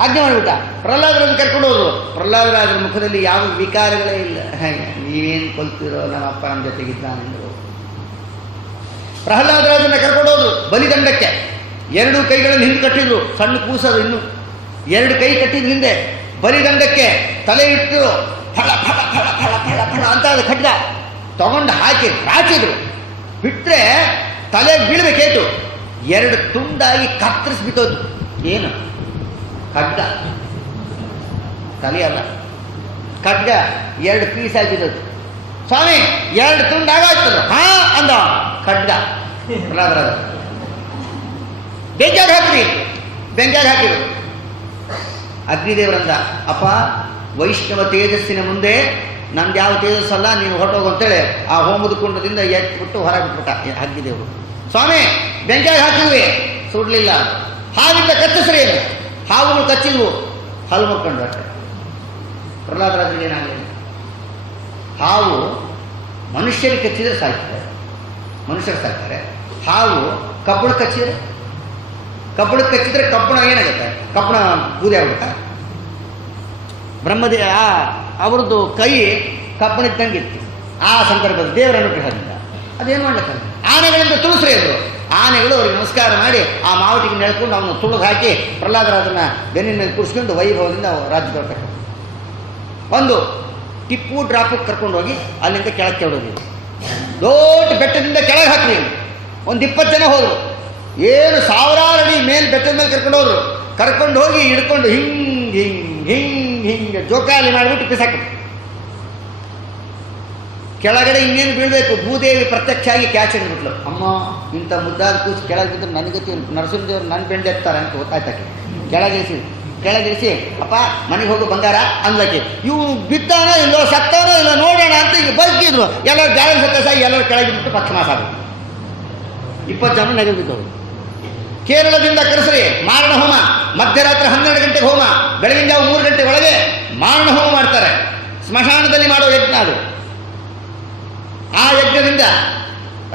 ಆಜ್ಞೆ ಮಾಡಿಬಿಟ್ಟ. ಪ್ರಹ್ಲಾದರಾಜನ ಕರ್ಕೊಂಡು ಹೋದ್ರು. ಪ್ರಹ್ಲಾದರಾಜನ ಮುಖದಲ್ಲಿ ಯಾವ ವಿಕಾರಗಳೇ ಇಲ್ಲ. ನೀವೇನು ಕೊಲ್ತಿರೋ, ನಮ್ಮ ಅಪ್ಪ ನಮ್ಮ ಜೊತೆಗಿದ್ದಾನೆಂದರು. ಪ್ರಹ್ಲಾದರಾಜನ ಕರ್ಕೊಂಡು ಹೋದ್ರು ಬಲಿದಂಡಕ್ಕೆ. 2 ಕೈಗಳನ್ನು ಹಿಂದೆ ಕಟ್ಟಿದ್ರು. ಸಣ್ಣ ಕೂಸರು ಇನ್ನು 2 ಕೈ ಕಟ್ಟಿದ ಹಿಂದೆ ಬಲಿದಂಡಕ್ಕೆ ತಲೆ ಇಟ್ಟು ಫಳ ಫಳ ಫಳ ಫಳ ಫಳ ಫಳ ಅಂತ ಅದು ಖಡ್ಗ ತಗೊಂಡು ಹಾಕಿ ರಾಚಿದ್ರು. ಬಿಟ್ಟರೆ ತಲೆ ಬೀಳ್ಬೇಕೇಟು 2 ತುಂಡಾಗಿ ಕತ್ತರಿಸ್ಬಿಟ್ಟೋದು. ಏನು ಖಡ್ಗ, ತಲೆ ಅಲ್ಲ ಖಡ್ಗ 2 ಪೀಸ್ ಆಗಿರೋದು. ಸ್ವಾಮಿ 2 ತುಂಡಾಗಾಯ್ತದ ಅಂದ ಖಡ್ಗ. ಪ್ರಹ್ಲಾದರಾಜ ಬೆಂಕಿಯಾಗ ಹಾಕ್ರಿ, ಬೆಂಕಿಯಾಗ ಹಾಕಿದ್ರು. ಅಗ್ನಿದೇವರಂದ, ಅಪ್ಪ ವೈಷ್ಣವ ತೇಜಸ್ಸಿನ ಮುಂದೆ ನಮ್ದು ಯಾವ ತೇಜಸ್ಸಲ್ಲ, ನೀನು ಹೊರಟೋಗು ಅಂತೇಳಿ ಆ ಹೋಮದ ಕುಂಡದಿಂದ ಎತ್ಬಿಟ್ಟು ಹೊರಗೆ ಬಿಟ್ಬಿಟ್ಟ ಅಗ್ನಿದೇವರು. ಸ್ವಾಮಿ ಬೆಂಕಿಯಾಗ ಹಾಕಿದ್ವಿ, ಸುಡಲಿಲ್ಲ. ಹಾವಿಂದ ಕಚ್ಚಿಸ್ರಿ. ಹಾವುಗಳು ಕಚ್ಚಿದ್ವು, ಹಲ್ಲು ಮುಕ್ಕೊಂಡು ಅಷ್ಟೆ. ಪ್ರಹ್ಲಾದರಾಜರಿಗೆ ಏನಾಗಲಿಲ್ಲ. ಹಾವು ಮನುಷ್ಯರಿಗೆ ಕಚ್ಚಿದರೆ ಸಾಯ್ತಾರೆ, ಮನುಷ್ಯರು ಸಾಯ್ತಾರೆ. ಹಾವು ಕಬ್ಬಣ ಕಚ್ಚಿದರೆ, ಕಬ್ಬಣಕ್ಕೆ ಕಚ್ಚಿದ್ರೆ ಕಬ್ಬಣ ಏನಾಗುತ್ತೆ, ಕಬ್ಬಣ ಬೂದಿ ಆಗ್ಬಿಡುತ್ತೆ. ಬ್ರಹ್ಮದೇ ಅವ್ರದ್ದು ಕೈ ಕಬ್ಬಣಿದ್ದಂಗಿತ್ತು. ಆ ಸಂದರ್ಭದಲ್ಲಿ ದೇವರ ಅನುಗ್ರಹದಿಂದ ಅದೇನು ಮಾಡ್ಲಿಕ್ಕೆ ಆನೆಗಳಿಂದ ತುಳಸ್ರಿ ಅಂದರು. ಆನೆಗಳು ಅವ್ರಿಗೆ ನಮಸ್ಕಾರ ಮಾಡಿ ಆ ಮಾವಟಿಗೆ ನೆಳ್ಕೊಂಡು ಅವನು ತುಳಿದು ಹಾಕಿ ಪ್ರಹ್ಲಾದರಾಜನ ಬೆನ್ನಿನ ಮೇಲೆ ಕೂರಿಸ್ಕೊಂಡು ವೈಭವದಿಂದ ರಾಜ್ಯದವ್ರು ಕರ್ಕೊಂಡು ಒಂದು ಟಿಪ್ಪು ಡ್ರಾಪಿಗೆ ಕರ್ಕೊಂಡೋಗಿ ಅಲ್ಲಿಂದ ಕೆಳಗೆ ಕೆಳೋಗಿ ದೊಡ್ಡ ಬೆಟ್ಟದಿಂದ ಕೆಳಗೆ ಹಾಕ್ರಿ. ಒಂದು 20 ಜನ ಹೋದರು. ಏನು ಸಾವಿರಾರು ಅಡಿ ಮೇಲೆ ಬೆಟ್ಟದ ಮೇಲೆ ಕರ್ಕೊಂಡು ಹೋದ್ರು. ಕರ್ಕೊಂಡು ಹೋಗಿ ಹಿಡ್ಕೊಂಡು ಹಿಂಗೆ ಹಿಂಗೆ ಹಿಂಗೆ ಹಿಂಗೆ ಜೋಕಾಲಿ ಮಾಡಿಬಿಟ್ಟು ಬಿಸಾಕಿದ್ರು. ಕೆಳಗಡೆ ಇನ್ನೇನು ಬೀಳಬೇಕು, ಭೂದೇವಿ ಪ್ರತ್ಯಕ್ಷ ಆಗಿ ಕ್ಯಾಚ್ ಹಿಡಿದ್ಬಿಟ್ಲು. ಅಮ್ಮ ಇಂಥ ಮುದ್ದಾದ ಕೂಸು ಕೆಳಗೆ ಬಿದ್ದರೆ ನನಗತಿ ನರಸಿಂಹದೇವ್ರು ನನ್ನ ಬೆಂಡೆತ್ತಾರೆ ಅಂತ ಗೊತ್ತಾಯ್ತಕ್ಕೆ. ಕೆಳಗಿಳಿಸಿ ಅಪ್ಪ ಮನೆಗೆ ಹೋಗು ಬಂಗಾರ ಅಂದ್ಲಕ್ಕೆ. ಇವು ಬಿದ್ದಾನೋ ಇಲ್ಲೋ ಸತ್ತಾನೋ ಇಲ್ಲ ನೋಡೋಣ ಅಂತ ಈಗ ಬದುಕಿದ್ರು. ಎಲ್ಲರೂ ಬ್ಯಾಲೆನ್ಸ್ ಸತ್ತ ಸಾಯಿ ಎಲ್ಲರೂ ಕೆಳಗೆ ಬಿಟ್ಟು ಪಕ್ಷಮಾಸ ಆಗೋದು. 20 ಜನ ನೆಗೆದು ಬಿದ್ದವರು. ಕೇರಳದಿಂದ ಕರೆಸ್ರಿ ಮಾರಣ ಹೋಮ, ಮಧ್ಯರಾತ್ರಿ 12 ಗಂಟೆಗೆ ಹೋಮ, ಬೆಳಗಿನ ಜಾವ 3 ಗಂಟೆ ಒಳಗೆ ಮಾರಣ ಹೋಮ ಮಾಡ್ತಾರೆ. ಸ್ಮಶಾನದಲ್ಲಿ ಮಾಡೋ ಯಜ್ಞ ಅದು. ಆ ಯಜ್ಞದಿಂದ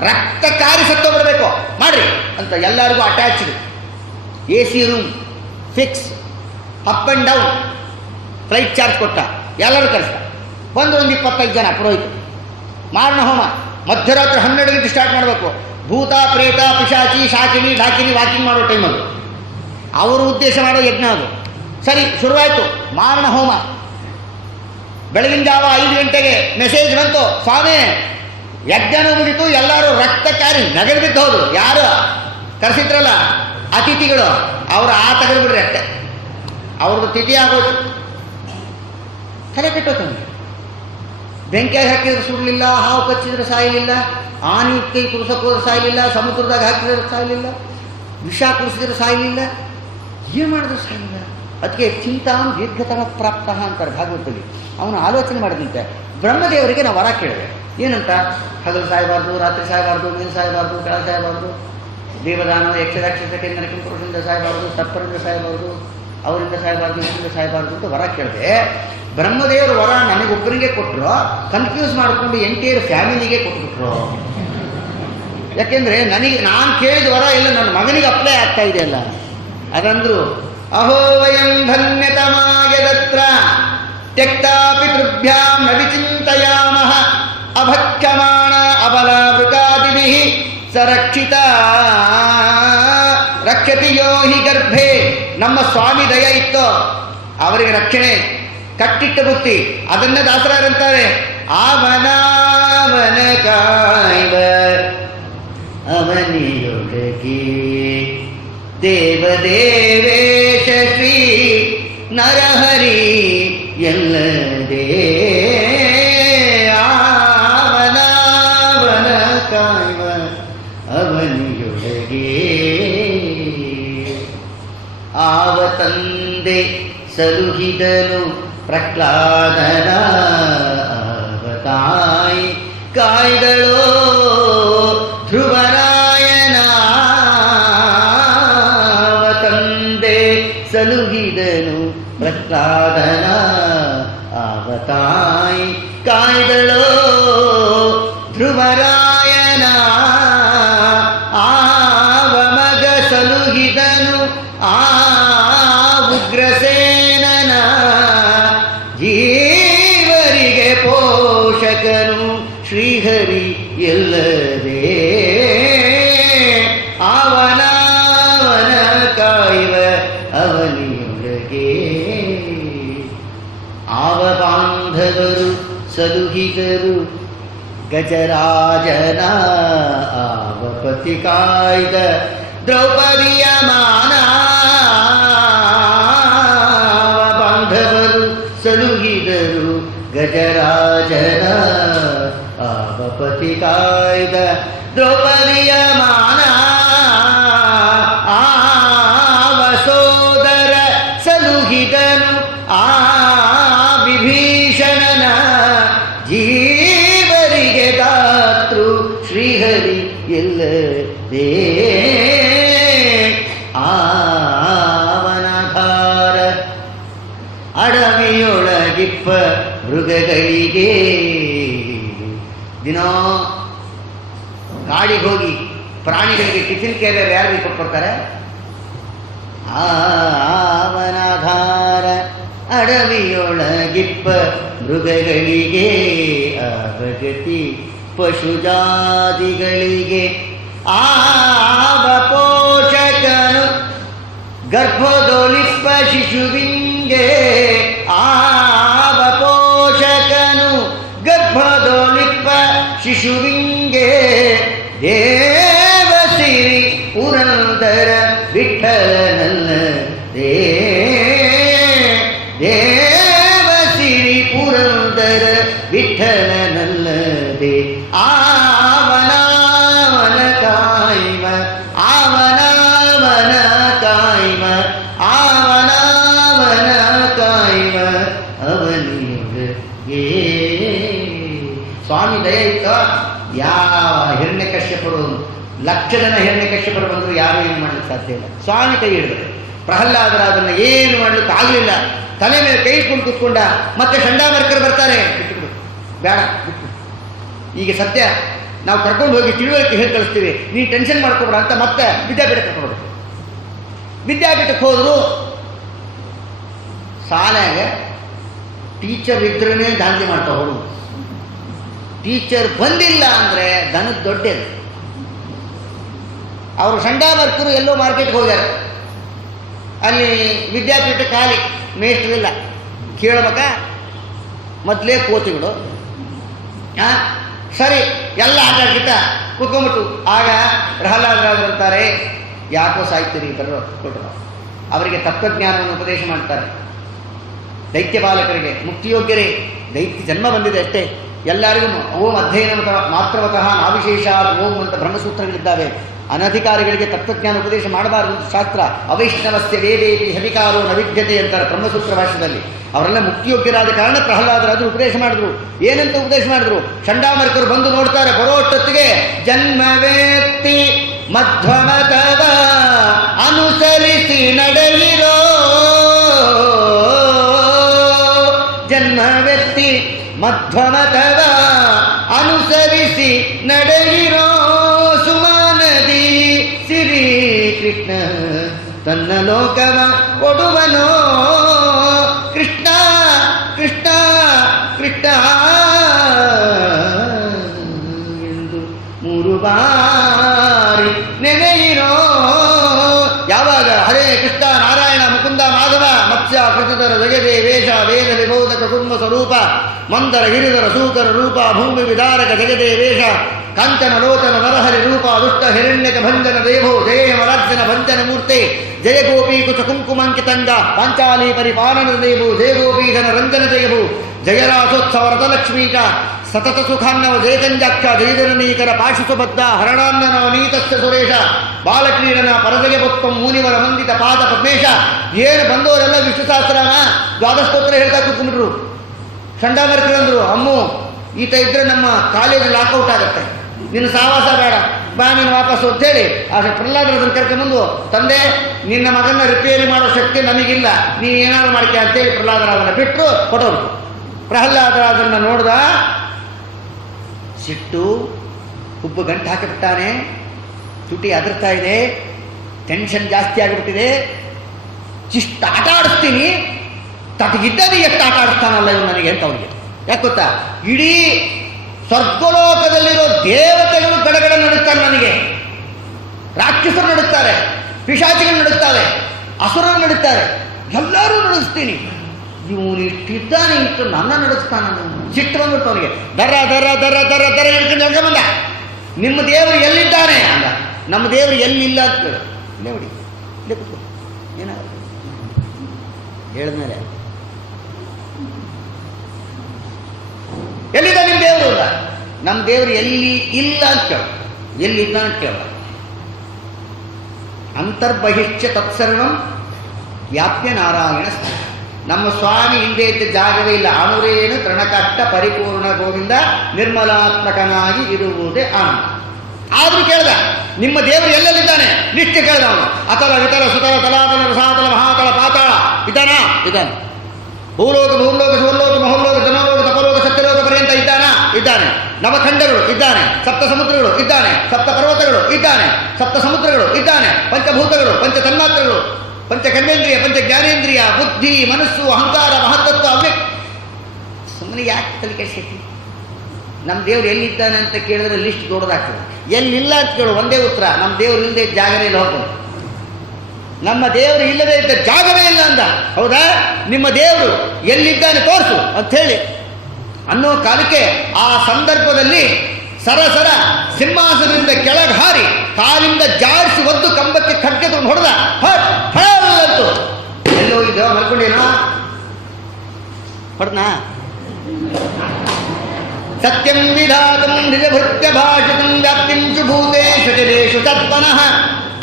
ರಕ್ತ ಕಾರಿ ಸತ್ತೋಗ್ಬಿಡ್ಬೇಕು ಮಾಡ್ರಿ ಅಂತ ಎಲ್ಲರಿಗೂ attached. AC room fix, up and down, flight charge ಕೊಟ್ಟ. ಎಲ್ಲರೂ ಕಳಿಸ್ತ ಬಂದು ಒಂದು 25 ಜನ ಪುರೋಹಿತರು. ಮಾರಣ ಹೋಮ ಮಧ್ಯರಾತ್ರಿ 12 ಗಂಟೆ ಸ್ಟಾರ್ಟ್ ಮಾಡಬೇಕು. ಭೂತ ಪ್ರೇತ ಪಿಶಾಚಿ ಶಾಕಿನಿ ಢಾಕಿನಿ ವಾಕಿಂಗ್ ಮಾಡೋ ಟೈಮದು, ಅವರು ಉದ್ದೇಶ ಮಾಡೋ ಯಜ್ಞ ಅದು. ಸರಿ, ಶುರುವಾಯಿತು ಮಾರಣ ಹೋಮ. ಬೆಳಗಿನ ಜಾವ 5 ಗಂಟೆಗೆ ಮೆಸೇಜ್ ಬಂತು, ಸ್ವಾಮಿ ಯಜ್ಞನೂ ಮುಗಿತು, ಎಲ್ಲರೂ ರಕ್ತ ಕಾರಿ ನಗದು ಬಿದ್ದು ಹೋದ್ರು. ಯಾರು ಕರೆಸಿದ್ರಲ್ಲ ಅತಿಥಿಗಳು, ಅವರು ತೆಗೆದು ಬಿಡ್ರಿ ಅಷ್ಟೆ, ಅವ್ರದ್ದು ತಿಥಿ ಆಗೋದು. ತಲೆ ಕೆಟ್ಟೋತು. ಬೆಂಕಿಯಾಗಿ ಹಾಕಿದ್ರೆ ಸುಡಲಿಲ್ಲ, ಹಾವು ಕಚ್ಚಿದ್ರೆ ಸಾಯಲಿಲ್ಲ, ಆನೆ ಕೈ ಕುಡಿಸೋಕೆ ಹೋದ್ರೆ ಸಾಯಲಿಲ್ಲ, ಸಮುದ್ರದಾಗ ಹಾಕಿದ್ರೆ ಸಾಯಲಿಲ್ಲ, ವಿಷ ಕುಡಿಸಿದ್ರೆ ಸಾಯಲಿಲ್ಲ, ಏನು ಮಾಡಿದ್ರು ಸಾಯಲಿಲ್ಲ. ಅದಕ್ಕೆ ಚಿಂತಾಂ ದೀರ್ಘತನ ಪ್ರಾಪ್ತ ಅಂತಾರೆ ಭಾಗವತದಲ್ಲಿ. ಅವನು ಆಲೋಚನೆ ಮಾಡಿದಂತೆ ಬ್ರಹ್ಮದೇವರಿಗೆ ನಾವು ವರ ಕೇಳಿದೆ. ಏನಂತ? ಹಗಲು ಸಾಯಬಾರ್ದು, ರಾತ್ರಿ ಸಾಯಬಾರ್ದು, ಮೇಲೆ ಸಾಯಬಾರ್ದು, ಕೆಳಗೆ ಸಾಯಬಾರ್ದು, ದೇವದಾನ ಯಕ್ಷರಾಕ್ಷಸಕ್ಕೆ ನರಕಿಂ ಪುರುಷರಿಂದ ಸಾಯಬಾರ್ದು, ಸರ್ಪರಿಂದ ಸಾಯಬಾರ್ದು, ಅವರಿಂದ ಸಾಯಬಾರ್ದು, ಇದರಿಂದ ಸಾಯಬಾರ್ದು ಅಂತ ವರ ಕೇಳಿದೆ. ಬ್ರಹ್ಮದೇವರು ವರ ನನಗೊಬ್ಬರಿಗೆ ಕೊಟ್ಟರು, ಕನ್ಫ್ಯೂಸ್ ಮಾಡಿಕೊಂಡು ಎಂಟೈರ್ ಫ್ಯಾಮಿಲಿಗೆ ಕೊಟ್ಬಿಟ್ರು. ಯಾಕೆಂದರೆ ನಾನು ಕೇಳಿದ ವರ ಎಲ್ಲ ನನ್ನ ಮಗನಿಗೆ ಅಪ್ಲೈ ಆಗ್ತಾ ಇದೆಯಲ್ಲ. ಅದಂದ್ರು, ಅಹೋ ವಯಂ ಧನ್ಯತಮಾಯದತ್ರ ತ್ಯಕ್ತಾ ಪಿತೃಭ್ಯಾಂ ನ ವಿಚಿಂತಯಾಮಃ ಅಭಕ್ಷಮಾಣ ಅಬಲಾವೃಕಾದಿಭಿಃ ಸರಕ್ಷಿತ ರಕ್ಷತಿ ಯೋ ಹಿ ಗರ್ಭೆ. ನಮ್ಮ ಸ್ವಾಮಿ ದಯ ಇತ್ತು, ಅವರಿಗೆ ರಕ್ಷಣೆ ಕಟ್ಟಿಟ್ಟ ಬುತ್ತಿ. ಅದನ್ನೇ ದಾಸರಾರಂತಾರೆ, ಅವನಾವನ ಕಾಯ್ವ ಅವನಿಯೊಳಗೆ ದೇವದೇವೇಶ ಶ್ರೀ ನರಹರಿ ಎಲ್ಲದೇ. ಅವನಾವನ ಕಾಯ್ವ ಅವನಿಯೊಳಗೆ ಆವ ತಂದೆ ಸಲುಹಿದನು ಪ್ರಹ್ಲಾದನ, ಅವತಾಯಿ ಕಾಯ್ದಳೋ ಧ್ರುವರಾಯನ. ತಂದೆ ಸಲುಹಿದನು ಪ್ರಹ್ಲಾದನ, ಅವತಾಯಿ ಕಾಯ್ದಳೋ ಧ್ರುವರಾಯನ. ಆವ ಮಗ ಸಲುಹಿದನು ಆ ಉಗ್ರಸೇನನ, ಜೀವರಿಗೆ ಪೋಷಕನು ಶ್ರೀಹರಿ ಎಲ್ಲದೇ. ಅವನಾವನ ಕಾಯ್ವ ಅವನಿಯೊಳಗೆ ಆವ ಬಾಂಧವರು ಸಲುಹಿದರು ಗಜರಾಜನ, ಆವ ಪತಿ ಕಾಯ್ದ ದ್ರೌಪದಿಯ ಮಾನ. ಬಾಂಧವರು ಸಲುಹಿದರು ಗಜರಾಜನ, ಆವಪತಿ ಕಾಯ್ದ ದ್ರೌಪದಿಯ ಮಾನ. ಆವ ಸೋದರ ಸಲುಹಿದನು ಆ ವಿಭೀಷಣನ, ಜೀವರಿಗೆ ದಾತೃ ಶ್ರೀಹರಿ ಎಲ್ಲದೇ. ಆವನಧಾರ ಅಡವಿಯೊಳಗಿಪ್ಪ ಮೃಗಗಳಿಗೆ. ದಿನೋ ಕಾಡಿಗೆ ಹೋಗಿ ಪ್ರಾಣಿಗಳಿಗೆ ಟಿಫಿನ್ ಕ್ಯಾರಿಯರ್ ಯಾರು ಕೊಟ್ಕೊಡ್ತಾರೆ? ಆವನಧಾರ ಅಡವಿಯೊಳಗಿಪ್ಪ ಮೃಗಗಳಿಗೆ, ಅವಗತಿ ಪಶುಜಾತಿಗಳಿಗೆ. ಆವ ಪೋಷಕನು ಗರ್ಭದೊಳಿಪ್ಪ ಶಿಶುವಿಂಗೆ, ಆವ ಪೋಷಕನು ಗರ್ಭದೊಳಿಪ್ಪ ಶಿಶುವಿಂಗೆ. ದೇವಸಿರಿ ಪುರಂದರ ವಿಠಲನಲ್ಲದೇ. ದೇವಸಿರಿ ಪುರಂದರ ವಿಠಲನಲ್ಲದೇ. ಹಿರಣ್ಯಕಶ್ಯಪರು, ಲಕ್ಷ ಜನ ಹಿರಣ್ಯಕಶ್ಯಪರು ಬಂದರೂ ಯಾರೂ ಏನು ಮಾಡಲಿಕ್ಕೆ ಸಾಧ್ಯ ಇಲ್ಲ. ಸ್ವಾಮಿ ಕೈ ಹಿಡಿದ್ರು. ಪ್ರಹ್ಲಾದರಾಜನ್ನ ಏನು ಮಾಡಲಿಕ್ಕೆ ಆಗಲಿಲ್ಲ. ತಲೆ ಮೇಲೆ ಕೈ ಇಟ್ಕೊಂಡು ಕೂತ್ಕೊಂಡ. ಮತ್ತೆ ಚಂಡಾಮರ್ಕರು ಬರ್ತಾರೆ, ಬಿಟ್ಟುಬಿಡು, ಬೇಡ ಬಿಟ್ಟು, ಈಗ ಸದ್ಯ ನಾವು ಕರ್ಕೊಂಡು ಹೋಗಿ ತಿಳುವಳಿಕೆ ಹೇಳಿ ಕಳಿಸ್ತೀವಿ, ನೀನು ಟೆನ್ಷನ್ ಮಾಡ್ಕೊಬೇಡ ಅಂತ ಮತ್ತೆ ವಿದ್ಯಾಪೀಠ ಕರ್ಕೊಂಡು ಹೋಗ್ಬೇಕು. ವಿದ್ಯಾಪೀಠಕ್ಕೆ ಹೋದ್ರು. ಶಾಲೆಗೆ ಟೀಚರ್ ಇದ್ರೇ ದಾಂಧಿ ಮಾಡ್ತಾ ಹೋಡು. ಟೀಚರ್ ಬಂದಿಲ್ಲ ಅಂದರೆ ದನದ ದೊಡ್ಡದು. ಅವರು ಚಂಡಾಮರ್ಕರು ಎಲ್ಲೋ ಮಾರ್ಕೆಟ್ಗೆ ಹೋಗ್ಯಾರ. ಅಲ್ಲಿ ವಿದ್ಯಾಪೀಠ ಖಾಲಿ, ಮೇಷ್ಟ್ರಿಲ್ಲ. ಕೇಳ್ಬೇಕ ಮೊದಲೇ ಕೋತಿಗಳು. ಸರಿ, ಎಲ್ಲ ಆಟ ಕೂತ್ಕೊಂಡ್ಬಿಟ್ಟು. ಆಗ ಪ್ರಹ್ಲಾದರಾಜರು ಅಂತಾರೆ, ಯಾಕೋ ಸಾಯ್ತೀರಿ ಬರೋ ಕೊಟ್ಟರು. ಅವರಿಗೆ ತತ್ವಜ್ಞಾನವನ್ನು ಉಪದೇಶ ಮಾಡ್ತಾರೆ. ದೈತ್ಯ ಬಾಲಕರಿಗೆ, ಮುಕ್ತಿಯೋಗ್ಯರೇ, ದೈತ್ಯ ಜನ್ಮ ಬಂದಿದೆ ಅಷ್ಟೇ, ಎಲ್ಲರಿಗೂ ಓಂ ಅಧ್ಯಯನ ಮಾತ್ರವತಃ ನಾವಿಶೇಷ ಓಂ ಅಂತ ಬ್ರಹ್ಮಸೂತ್ರಗಳಿದ್ದಾವೆ. ಅನಧಿಕಾರಿಗಳಿಗೆ ತತ್ವಜ್ಞಾನ ಉಪದೇಶ ಮಾಡಬಾರದು ಶಾಸ್ತ್ರ. ಅವೈಷ್ಣವಸ್ಯ ವೇದೇತಿ ಹವಿಕಾರೋ ನ ವಿದ್ಯತೆ ಅಂತಾರೆ ಬ್ರಹ್ಮಸೂತ್ರ ಭಾಷೆಯಲ್ಲಿ. ಅವರೆಲ್ಲ ಮುಕ್ತಿಯೋಗ್ಯರಾದ ಕಾರಣ ಪ್ರಹ್ಲಾದರಾಜರು ಉಪದೇಶ ಮಾಡಿದ್ರು. ಏನಂತ ಉಪದೇಶ ಮಾಡಿದ್ರು? ಚಂಡಾಮರ್ಕರು ಬಂದು ನೋಡ್ತಾರೆ. ಬರೋಷ್ಟೊತ್ತಿಗೆ ಜನ್ಮವೇತ್ತಿ ಮಧ್ವಮತವ ಅನುಸರಿಸಿ ನಡೆಯಿರೋ, ಜನ್ಮವೆತ್ತಿ ಮಧ್ವಮತವ ಅನುಸರಿಸಿ ನಡೆಯಿರೋ, ಸುಮಾನದಿ ಸಿರಿ ಕೃಷ್ಣ ತನ್ನ ಲೋಕವ ಕೊಡುವನೋ, ಕೃಷ್ಣ ಕೃಷ್ಣ ಕೃಷ್ಣ ಎಂದು 3 ಬಾರಿ ನೆನೆಯಿರೋ. ಯಾವಾಗ ಹರೇ ಕೃಷ್ಣ ನಾರಾಯಣ ಮುಕುಂದ ಮಾಧವ ಮತ್ಸ್ಯ ಕೃತಿಧರ ಜಗದೇ ವೇಷ ವೇದ ವಿಭೌತಕ ಕುರ್ಮ ಸ್ವರೂಪ ಮಂದರ ಹಿರಿದರ ಸೂಕರ ರೂಪ ಭೂಮಿ ವಿದಾರಕ ಜಗದೇ ವೇಷ ಕಾಂಚನ ಲೋಚನ ನರಹರಿ ರೂಪ ದುಷ್ಟ ಹಿರಣ್ಯಕ ಭಂಜನ ದೇವೋ ಜಯ ಮರಾರ್ಜನ ಭಂಜನ ಮೂರ್ತೆ ಜಯ ಗೋಪೀ ಕುಚ ಕುಂಕುಮಂಕಿತಂಗ ಪಾಂಚಾಲಿ ಪರಿಪಾಲನ ದೇವು ಜಯ ಗೋಪೀಧನ ರಂಜನ ಜಯಭು ಜಯರಾಸೋತ್ಸವ ರಥಲಕ್ಷ್ಮೀಕ ಸತತ ಸುಖಾನ್ನವ ಜಯಕಂಜಾಕ್ಷ ಜಯಜನನೀಕರ ಪಾಶುಸುಬದ್ಧ ಹರಣಾನ್ನ ನವನೀತಸ್ಯ ಸುರೇಶ ಬಾಲಕ್ರೀಡನ ಪರದಗೆ ಭಕ್ತಂ ಮುನಿವರ ಮಂದಿತ ಪಾದ ಪದ್ಮೇಶ. ಏನು ಬಂದವರೆಲ್ಲ ವಿಷ್ಣು ಸಹಸ್ರನಾಮ ದ್ವಾದಸ್ತೋತ್ರ ಹೇಳ್ತಾ ಕೂತ್ಕೊಂಡ್ರು. ಚಂಡಾಮರ್ಕರಂದ್ರು, ಅಮ್ಮು ಈತ ಇದ್ರೆ ನಮ್ಮ ಕಾಲೇಜ್ ಲಾಕೌಟ್ ಆಗುತ್ತೆ, ನಿನ್ನ ಸಾವಾಸ ಬೇಡ, ಬಾ ನೀನು ವಾಪಸ್ಸು ಅಂತೇಳಿ ಆ ಪ್ರಹ್ಲಾದರಾಜನ ಕರ್ಕೊಂಡ್ಬಂದು, ತಂದೆ ನಿನ್ನ ಮಗನ ರಿಪೇರಿ ಮಾಡೋ ಶಕ್ತಿ ನಮಗಿಲ್ಲ, ನೀನು ಏನಾದ್ರು ಮಾಡ್ತೀಯ ಅಂತೇಳಿ ಪ್ರಹ್ಲಾದರಾಜನ ಬಿಟ್ಟರು ಕೊಟ್ಟರು. ಪ್ರಹ್ಲಾದರಾಜನ ನೋಡ್ದ, ಸಿಟ್ಟು ಹುಬ್ಬು ಗಂಟು ಹಾಕಿಬಿಟ್ಟಾನೆ. ತುಟಿ ಅದರ್ತಾ ಇದೆ, ಟೆನ್ಷನ್ ಜಾಸ್ತಿ ಆಗಿಬಿಟ್ಟಿದೆ. ಚಿಷ್ಟ ಆಟ ಆಡಿಸ್ತೀನಿ, ತಟಗಿದ್ದರೆ ಎಷ್ಟು ಆಟ ಆಡಿಸ್ತಾನಲ್ಲ ಇವು ನನಗೆ ಅಂತ ಅವ್ರಿಗೆ. ಯಾಕೆ ಗೊತ್ತಾ? ಇಡೀ ಸ್ವರ್ಗಲೋಕದಲ್ಲಿರೋ ದೇವತೆಗಳು ಗಡಗಡ ನಡುತ್ತಾರೆ ನನಗೆ, ರಾಕ್ಷಸರು ನಡುತ್ತಾರೆ, ಪಿಶಾಚಿಗಳು ನಡುತ್ತಾರೆ, ಅಸುರರು ನಡುತ್ತಾರೆ, ಎಲ್ಲರೂ ನಡೆಸ್ತೀನಿ. ಇವನು ಇಷ್ಟಿದ್ದಾನೆ, ಇಷ್ಟು ನನ್ನ ನಡೆಸ್ತಾನ. ಸಿಟ್ಟು ಬಂದ್ಬಿಟ್ಟು ಅವನಿಗೆ ದರ ದರ ದರ ದರ ದರ ಹಿಡ್ಕೊಂಡು ಬಂದ. ನಿಮ್ಮ ದೇವರು ಎಲ್ಲಿದ್ದಾನೆ ಅಂದ. ನಮ್ಮ ದೇವರು ಎಲ್ಲಿಲ್ಲ ಅಂತ ಕೇಳು. ಇಲ್ಲೇ ಹೊಡಿ, ಇಲ್ಲೇ ಕೂತ್ಕೊ, ಏನಾಗುತ್ತೆ ಹೇಳಿದ್ಮೇಲೆ ಎಲ್ಲಿದ್ದ ನಿಮ್ಮ ದೇವರು ಅಲ್ಲ. ನಮ್ಮ ದೇವರು ಎಲ್ಲಿ ಇಲ್ಲ ಅಂತ ಕೇಳ, ಎಲ್ಲಿದ್ದ ಅಂತ ಕೇಳ. ಅಂತರ್ಬಹಿಷ್ಯ ತತ್ಸರ್ವಂ ವ್ಯಾಪ್ಯ ನಾರಾಯಣ ಸ್ಥಾನ. ನಮ್ಮ ಸ್ವಾಮಿ ಹಿಂದೆ ಇದ್ದ ಜಾಗವೇ ಇಲ್ಲ. ಅಣುರೇನು ತೃಣಕಟ್ಟ ಪರಿಪೂರ್ಣ ಗೋವಿಂದ ನಿರ್ಮಲಾತ್ಮಕನಾಗಿ ಇರುವುದೇ ಆನಂದ. ಆದ್ರೂ ಕೇಳ್ದ, ನಿಮ್ಮ ದೇವರು ಎಲ್ಲೆಲ್ಲಿದ್ದಾನೆ ಲಿಸ್ಟ್ ಕೇಳ್ದ ಅವನು. ಅತಲ ವಿತಲ ಸುತಲ ತಲಾತಲ ರಸಾತಲ ಮಹಾತಲ ಪಾತಾಳ ಇದ್ದಾನ? ಇದ್ದಾನೆ. ಭೂಲೋಕ ಭೂಲೋಕ ಸುವರ್ಲೋಕ ಮಹೋಲೋಕ ಜನೋಲೋಕ ತಪಲೋಕ ಸತ್ಯಲೋಕ ಪರ್ಯಂತ ಇದ್ದಾನ? ಇದ್ದಾನೆ. ನವಖಂಡಗಳು ಇದ್ದಾನೆ, ಸಪ್ತ ಸಮುದ್ರಗಳು ಇದ್ದಾನೆ, ಸಪ್ತ ಪರ್ವತಗಳು ಇದ್ದಾನೆ, ಸಪ್ತ ಸಮುದ್ರಗಳು ಇದ್ದಾನೆ, ಪಂಚಭೂತಗಳು, ಪಂಚ ತನ್ಮಾತ್ರಗಳು, ಪಂಚ ಕರ್ಮೇಂದ್ರಿಯ, ಪಂಚ ಜ್ಞಾನೇಂದ್ರಿಯ, ಬುದ್ಧಿ, ಮನಸ್ಸು, ಅಹಂಕಾರ, ಮಹತ್ತತ್ವ, ಅವ್ಯಕ್ತ. ಸುಮ್ಮನೆ ಯಾಕೆ ತಲೆ ಕೆಡಿಸೈತಿ? ನಮ್ಮ ದೇವ್ರು ಎಲ್ಲಿದ್ದಾನೆ ಅಂತ ಕೇಳಿದ್ರೆ ಲಿಸ್ಟ್ ದೊಡ್ಡದಾಗ್ತದೆ. ಎಲ್ಲಿಲ್ಲ ಅಂತ ಕೇಳು, ಒಂದೇ ಉತ್ತರ, ನಮ್ಮ ದೇವ್ರು ಇಲ್ಲದೆ ಜಾಗವೇ ಇಲ್ಲ. ಹೋಗ್ತದೆ, ನಮ್ಮ ದೇವರು ಇಲ್ಲದೆ ಇದ್ದ ಜಾಗವೇ ಇಲ್ಲ ಅಂದ. ಹೌದಾ? ನಿಮ್ಮ ದೇವರು ಎಲ್ಲಿದ್ದಾನೆ ತೋರಿಸು ಅಂತ ಹೇಳಿ ಅನ್ನೋ ಕಾಲಕ್ಕೆ ಆ ಸಂದರ್ಭದಲ್ಲಿ ಸರಸರ ಸಿಂಹಾಸನದಿಂದ ಕೆಳಗೆ ಹಾರಿ ಕಾಲಿಂದ ಜಾಡಿಸಿ ಒದ್ದು ಕಂಬಕ್ಕೆ ಖಡ್ಗೆ ತಗೊಂಡು ಹೊಡೆದ. ಹೊಡೆದಂತು ಎಲ್ಲೋ ಇದ್ದೋ ಮಲ್ಕೊಂಡೇನೋ ಹೊಡೆದ್ನಾ? ಸತ್ಯಂ ವಿಧಾತಂ ನಿಜಭೃತ್ಯ ಭಾಷಿತಂ ವ್ಯಾಪ್ತಿಂ ಚು ಭೂತೇಷು ಜಲೇಷು ತತ್ಪನಃ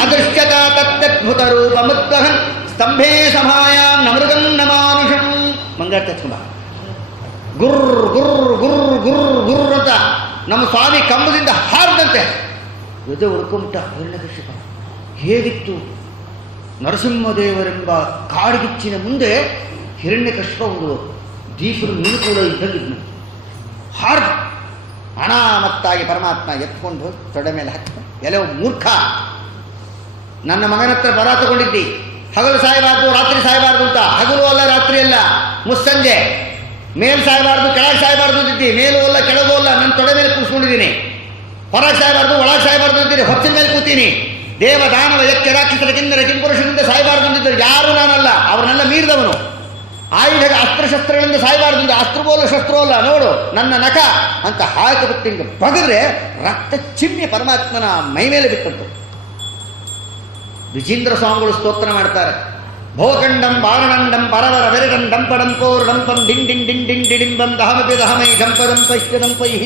ಅದೃಶ್ಯತ ತತ್ತದ್ಭುತ ರೂಪಮುದ್ವಹನ್ ಸ್ತಂಭೇ ಸಮಾಯಾಂ ನ ಮೃಗಂ ನ ಮಾನುಷಂ. ಮಂಗಳ ತತ್ಕುಂಬ ಗುರ್ ಗುರ್ ಗುರ್ ಗುರ್ ಗುರ್ ಅಂತ ನಮ್ಮ ಸ್ವಾಮಿ ಕಂಬದಿಂದ ಹಾರದಂತೆ ಎದೆ ಉಳ್ಕೊಂಬಿಟ್ಟ ಹಿರಣ್ಯಕಶಿಪ. ಹೇಗಿತ್ತು ನರಸಿಂಹದೇವರೆಂಬ ಕಾಡ್ಗಿಚ್ಚಿನ ಮುಂದೆ ಹಿರಣ್ಯಕಶಿಪ ಒಂದು ದೀಪರು ನಿಲ್ಕೊಳ್ಳೋ ಇದ್ದಂಗಿದ್ನು. ಹಾರ್ದು ಅನಾಮತ್ತಾಗಿ ಪರಮಾತ್ಮ ಎತ್ಕೊಂಡು ಹೋಗಿ ತೊಡೆ ಮೇಲೆ ಹಾಕ್ತ. ಎಲ್ಲೋ ಮೂರ್ಖ, ನನ್ನ ಮಗನ ಹತ್ರ ಬರ ತಗೊಂಡಿದ್ದಿ, ಹಗಲು ಸಾಯಬಾರ್ದು ರಾತ್ರಿ ಸಾಯಬಾರ್ದು ಅಂತ. ಹಗಲು ಅಲ್ಲ ರಾತ್ರಿ ಅಲ್ಲ, ಮುಸ್ಸಂಜೆ. ಮೇಲ್ ಸಾಯಬಾರ್ದು ಕೆಳಗೆ ಸಾಯಬಾರ್ದು ಅಂತಿದ್ದಿ, ಮೇಲೂ ಅಲ್ಲ ಕೆಳಗೂ ಅಲ್ಲ, ನನ್ನ ತೊಡೆ ಮೇಲೆ ಕೂರಿಸ್ಕೊಂಡಿದ್ದೀನಿ. ಹೊರಗೆ ಸಾಯಬಾರ್ದು ಒಳಗೆ ಸಾಯಬಾರ್ದು ಅಂತೀನಿ, ಹೊತ್ತಿನ ಮೇಲೆ ಕೂತೀನಿ. ದೇವ ದಾನವ ಯಕ್ಷ ರಾಕ್ಷಸರ ಕಿನ್ನರ ಕಿಂಪುರುಷನಿಂದ ಸಾಯಬಾರ್ದು ಅಂತಿದ್ದರು. ಯಾರು ನಾನಲ್ಲ, ಅವರನ್ನೆಲ್ಲ ಮೀರಿದವನು. ಆಯುಧ ಅಸ್ತ್ರಶಸ್ತ್ರಗಳಿಂದ ಸಾಯಬಾರ್ದು ಅಂತ. ಅಸ್ತ್ರವೋ ಅಲ್ಲ ಶಸ್ತ್ರೋ ಅಲ್ಲ, ನೋಡು ನನ್ನ ನಖ ಅಂತ ಹಾಕಿಬಿಟ್ಟು ಹಿಂಗೆ ಬಗದ್ರೆ ರಕ್ತ ಚಿಮ್ಮಿ ಪರಮಾತ್ಮನ ಮೈ ಮೇಲೆ ಬಿಟ್ಟದ್ದು. ವಿಜೇಂದ್ರ ಸ್ವಾಮಿಗಳು ಸ್ತೋತ್ರ ಮಾಡ್ತಾರೆ. ಭೋಖಂಡಂ ಬಾರಣಂಡಂ ಪರವರ ವೆರಡಂ ಡಂಪಡಂ ಕೋರ್ಡಂಪಂ ಡಿಂಗ್ ಡಿಂಗ್ ಡಿಂಗ್ ಡಿಂಗ್ ಡಿಡಿಂಬಂ ದಹಮಪಿ ದಹಮೈ ದಂಪದಂ ಪೈಶ್ಚದಂಪೈಃ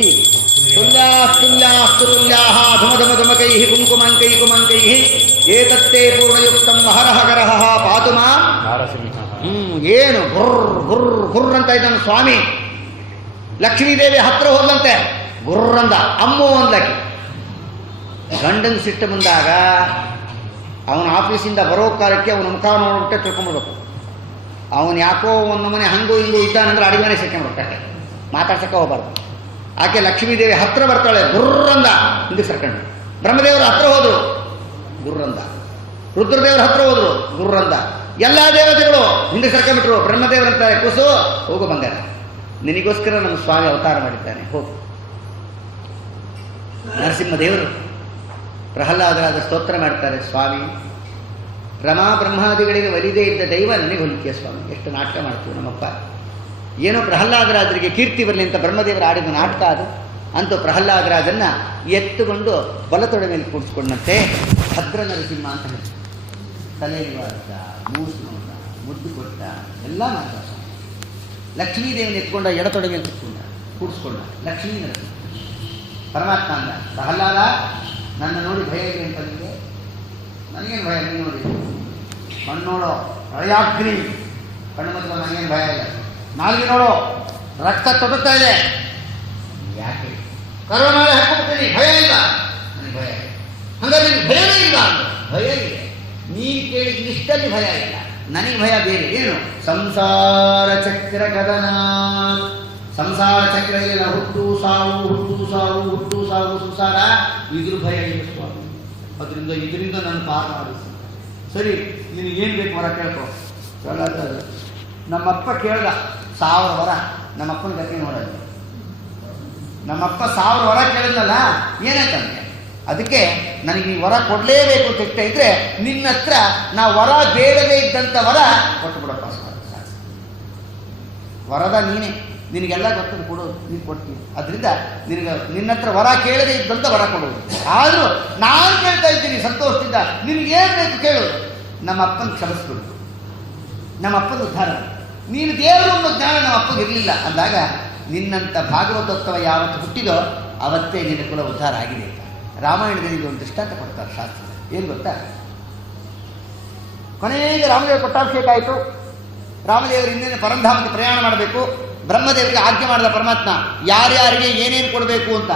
ತುಲ್ಯಾಸ್ತುಲ್ಯಾಸ್ತುರುಲ್ಯಾಹ ಧುಮಧಮ ಧುಮಕೈಃ ಕುಂಕುಮಂಕೈ ಕುಮಂಕೈಃ ಏತತ್ತೇ ಪೂರ್ಣಯುಕ್ತಂ ಹರಹ ಗರಹ ಪಾತು ಮಾಂ ನರಸಿಂಹ. ಏನು ಗುರ್ರ್ ಗುರ್ರ್ ಗುರ್ರ್ ಅಂತ ಇದ್ದಾನೆ ಸ್ವಾಮಿ. ಲಕ್ಷ್ಮೀದೇವಿ ಹತ್ರ ಹೋದಂತೆ ಗುರ್ರಂದ, ಅಮ್ಮೋ ಅಂದ್ಲಕ್ಕೆ. ಗಂಡನ ಸಿಟ್ಟು ಬಂದಾಗ ಅವನ ಆಫೀಸಿಂದ ಬರೋ ಕಾಲಕ್ಕೆ ಅವನ ಮುಖ ನೋಡ್ಬಿಟ್ಟೆ ತಿಳ್ಕೊಂಡ್ಬಿಡ್ಬೇಕು. ಅವನು ಯಾಕೋ ಒಂದು ಮನೆ ಹಂಗೂ ಹಿಂಗೂ ಇದ್ದಾನಂದ್ರೆ ಅಡಿಗೆ ಮನೆ ಸಿಕ್ಕೊಂಡ್ಬಿಡ್ತಾರೆ, ಮಾತಾಡ್ಸಕ್ಕೆ ಹೋಗ್ಬಾರ್ದು. ಆಕೆ ಲಕ್ಷ್ಮೀದೇವಿ ಹತ್ರ ಬರ್ತಾಳೆ, ಗುರ್ರಂದ ಹಿಂದಕ್ಕೆ ಸರ್ಕೊಂಡು. ಬ್ರಹ್ಮದೇವರ ಹತ್ರ ಹೋದ್ರು, ಗುರ್ರಂದ. ರುದ್ರದೇವರ ಹತ್ರ ಹೋದ್ರು, ಗುರ್ರಂದ. ಎಲ್ಲ ದೇವತೆಗಳು ಹಿಂದೆ ಸರ್ಕೊಂಡ್ಬಿಟ್ರು. ಬ್ರಹ್ಮದೇವರಂತಾರೆ, ಕೂಸು ಹೋಗು ಬಂಗಾರ, ನಿನಗೋಸ್ಕರ ನಮ್ಮ ಸ್ವಾಮಿ ಅವತಾರ ಮಾಡಿದ್ದಾನೆ, ಹೋಗು. ನರಸಿಂಹದೇವರು ಪ್ರಹ್ಲಾದರಾದ ಸ್ತೋತ್ರ ಮಾಡ್ತಾರೆ. ಸ್ವಾಮಿ, ರಮಾ ಬ್ರಹ್ಮಾದಿಗಳಿಗೆ ಒಲಿದೇ ಇದ್ದ ದೈವ ನನಗೆ ಹೊಲಿಕೆಯ ಸ್ವಾಮಿ. ಎಷ್ಟು ನಾಟಕ ಮಾಡ್ತೀವಿ ನಮ್ಮಪ್ಪ. ಏನೋ ಪ್ರಹ್ಲಾದರಾಜರಿಗೆ ಕೀರ್ತಿ ಬರಲಿ ಅಂತ ಬ್ರಹ್ಮದೇವರು ಆಡಿದ ನಾಟಕ ಅದು. ಅಂತೂ ಪ್ರಹ್ಲಾದರಾಜನ್ನ ಎತ್ತುಕೊಂಡು ಬಲತೊಡೆ ಮೇಲೆ ಕೂಡಿಸ್ಕೊಂಡಂತೆ ಭದ್ರ ನರಸಿಂಹ ಅಂತ ಹೇಳಿ ತಲೆಯಲ್ಲಿ ವಾದ ಮೂಸು ನೋಡ ಮುದ್ದು ಕೊಟ್ಟ ಎಲ್ಲ ಮಾಡ್ದ. ಲಕ್ಷ್ಮೀದೇವಿನ ಎತ್ಕೊಂಡ ಎಡತೊಡೆ ಮೇಲೆ ಕೂಡಿಸ್ಕೊಂಡ ಲಕ್ಷ್ಮೀ ನರಸಿಂಹ. ಪರಮಾತ್ಮ ಅಂದ, ಪ್ರಹ್ಲಾದ ನನ್ನ ನೋಡಿ ಭಯ ಇದೆ ಅಂತ ನಿಮಗೆ? ನನಗೇನು ಭಯ? ನೀನು ನೋಡಿ ಕಣ್ಣು ನೋಡೋ ಪ್ರಳಯಾಗ್ನಿ, ಕಣ್ಣು ಮತ್ತು ನನಗೇನು ಭಯ ಇಲ್ಲ. ನಾಲ್ಗೆ ನೋಡೋ ರಕ್ತ ತೊಡುತ್ತಾ ಇದೆ, ಯಾಕೆ? ಕರೋನಾಳೆ ಹಾಕ್ಕೊಡ್ತೀನಿ, ಭಯ ಇಲ್ಲ. ನನಗೆ ಭಯ ಇಲ್ಲ. ಹಾಗಾದ್ರೆ ನಿನಗೆ ಭಯವೇ ಇಲ್ಲ ಅಂತ? ಭಯ ಇದೆ. ನೀನು ಕೇಳಿದ ಇಷ್ಟಲ್ಲಿ ಭಯ ಇಲ್ಲ, ನನಗೆ ಭಯ ಬೇರೆ. ಏನು? ಸಂಸಾರ ಚಕ್ರ ಕದನ. ಸಂಸಾರ ಚಕ್ರ ಇಲ್ಲ, ಹುಟ್ಟು ಸಾವು ಹುಟ್ಟು ಸಾವು ಹುಟ್ಟು ಸಾವು ಸಂಸಾರ. ಇದ್ರ ಭಯ ಇಲ್ಲ ಸ್ವಾಮಿ. ಇದರಿಂದ ನನ್ನ ಪಾರ ಮಾಡಿಸಿ. ಸರಿ, ನಿನಗೇನು ಬೇಕು ವರ ಕೇಳ್ಕೊ. ನಮ್ಮಪ್ಪ ಕೇಳ್ದ 1000 ವರ. ನಮ್ಮಪ್ಪನ ಗತಿ ನೋಡೋದು. ನಮ್ಮಪ್ಪ 1000 ವರ ಕೇಳಿದ್ನಲ್ಲ, ಏನಾಯ್ತಂತೆ? ಅದಕ್ಕೆ ನನಗೆ ಈ ವರ ಕೊಡಲೇಬೇಕು ಅಂತ ಇಷ್ಟ ಇದ್ರೆ ನಿನ್ನ ಹತ್ರ ನಾ ವರ ಬೇಡದೇ ಇದ್ದಂಥ ವರ ಕೊಟ್ಟು ಬಿಡಪ್ಪ. ವರದ ನೀನೇ, ನಿನಗೆಲ್ಲ ಗೊತ್ತದು ಕೊಡೋದು, ನೀನು ಕೊಡ್ತೀನಿ. ಅದರಿಂದ ನಿನ್ನ ಹತ್ರ ವರ ಕೇಳದೇ ಇದ್ದಂಥ ವರ ಕೊಡೋದು. ಆದರೂ ನಾನು ಕೇಳ್ತಾ ಇದ್ದೀನಿ ಸಂತೋಷದಿಂದ, ನಿನಗೇನು ಬೇಕು ಕೇಳೋದು. ನಮ್ಮಪ್ಪನ ಕ್ಷಮಿಸ್ಬಿಡು, ನಮ್ಮಪ್ಪನ ಉದ್ಧಾರ. ನೀನು ದೇವರು ಅನ್ನೋ ಜ್ಞಾನ ನಮ್ಮ ಅಪ್ಪಗೆ ಇರಲಿಲ್ಲ ಅಂದಾಗ ನಿನ್ನಂಥ ಭಾಗವತೋತ್ಸವ ಯಾವತ್ತು ಹುಟ್ಟಿದೋ ಅವತ್ತೇ ನಿನ್ನ ಕುಲ ಉದ್ಧಾರ ಆಗಿದೆ. ರಾಮಾಯಣದಲ್ಲಿ ಒಂದು ದೃಷ್ಟಾಂತ ಕೊಡ್ತಾರೆ ಶಾಸ್ತ್ರ. ಏನು ಗೊತ್ತಾ? ಕೊನೆಗೆ ರಾಮದೇವ ಪಟ್ಟಾಭಿಷೇಕ ಆಯಿತು. ರಾಮದೇವರು ಇನ್ನೇನು ಪರಂಧಾಮಕ್ಕೆ ಪ್ರಯಾಣ ಮಾಡಬೇಕು. ಬ್ರಹ್ಮದೇವರಿಗೆ ಆಜ್ಞೆ ಮಾಡಿದ ಪರಮಾತ್ಮ ಯಾರ್ಯಾರಿಗೆ ಏನೇನು ಕೊಡಬೇಕು ಅಂತ.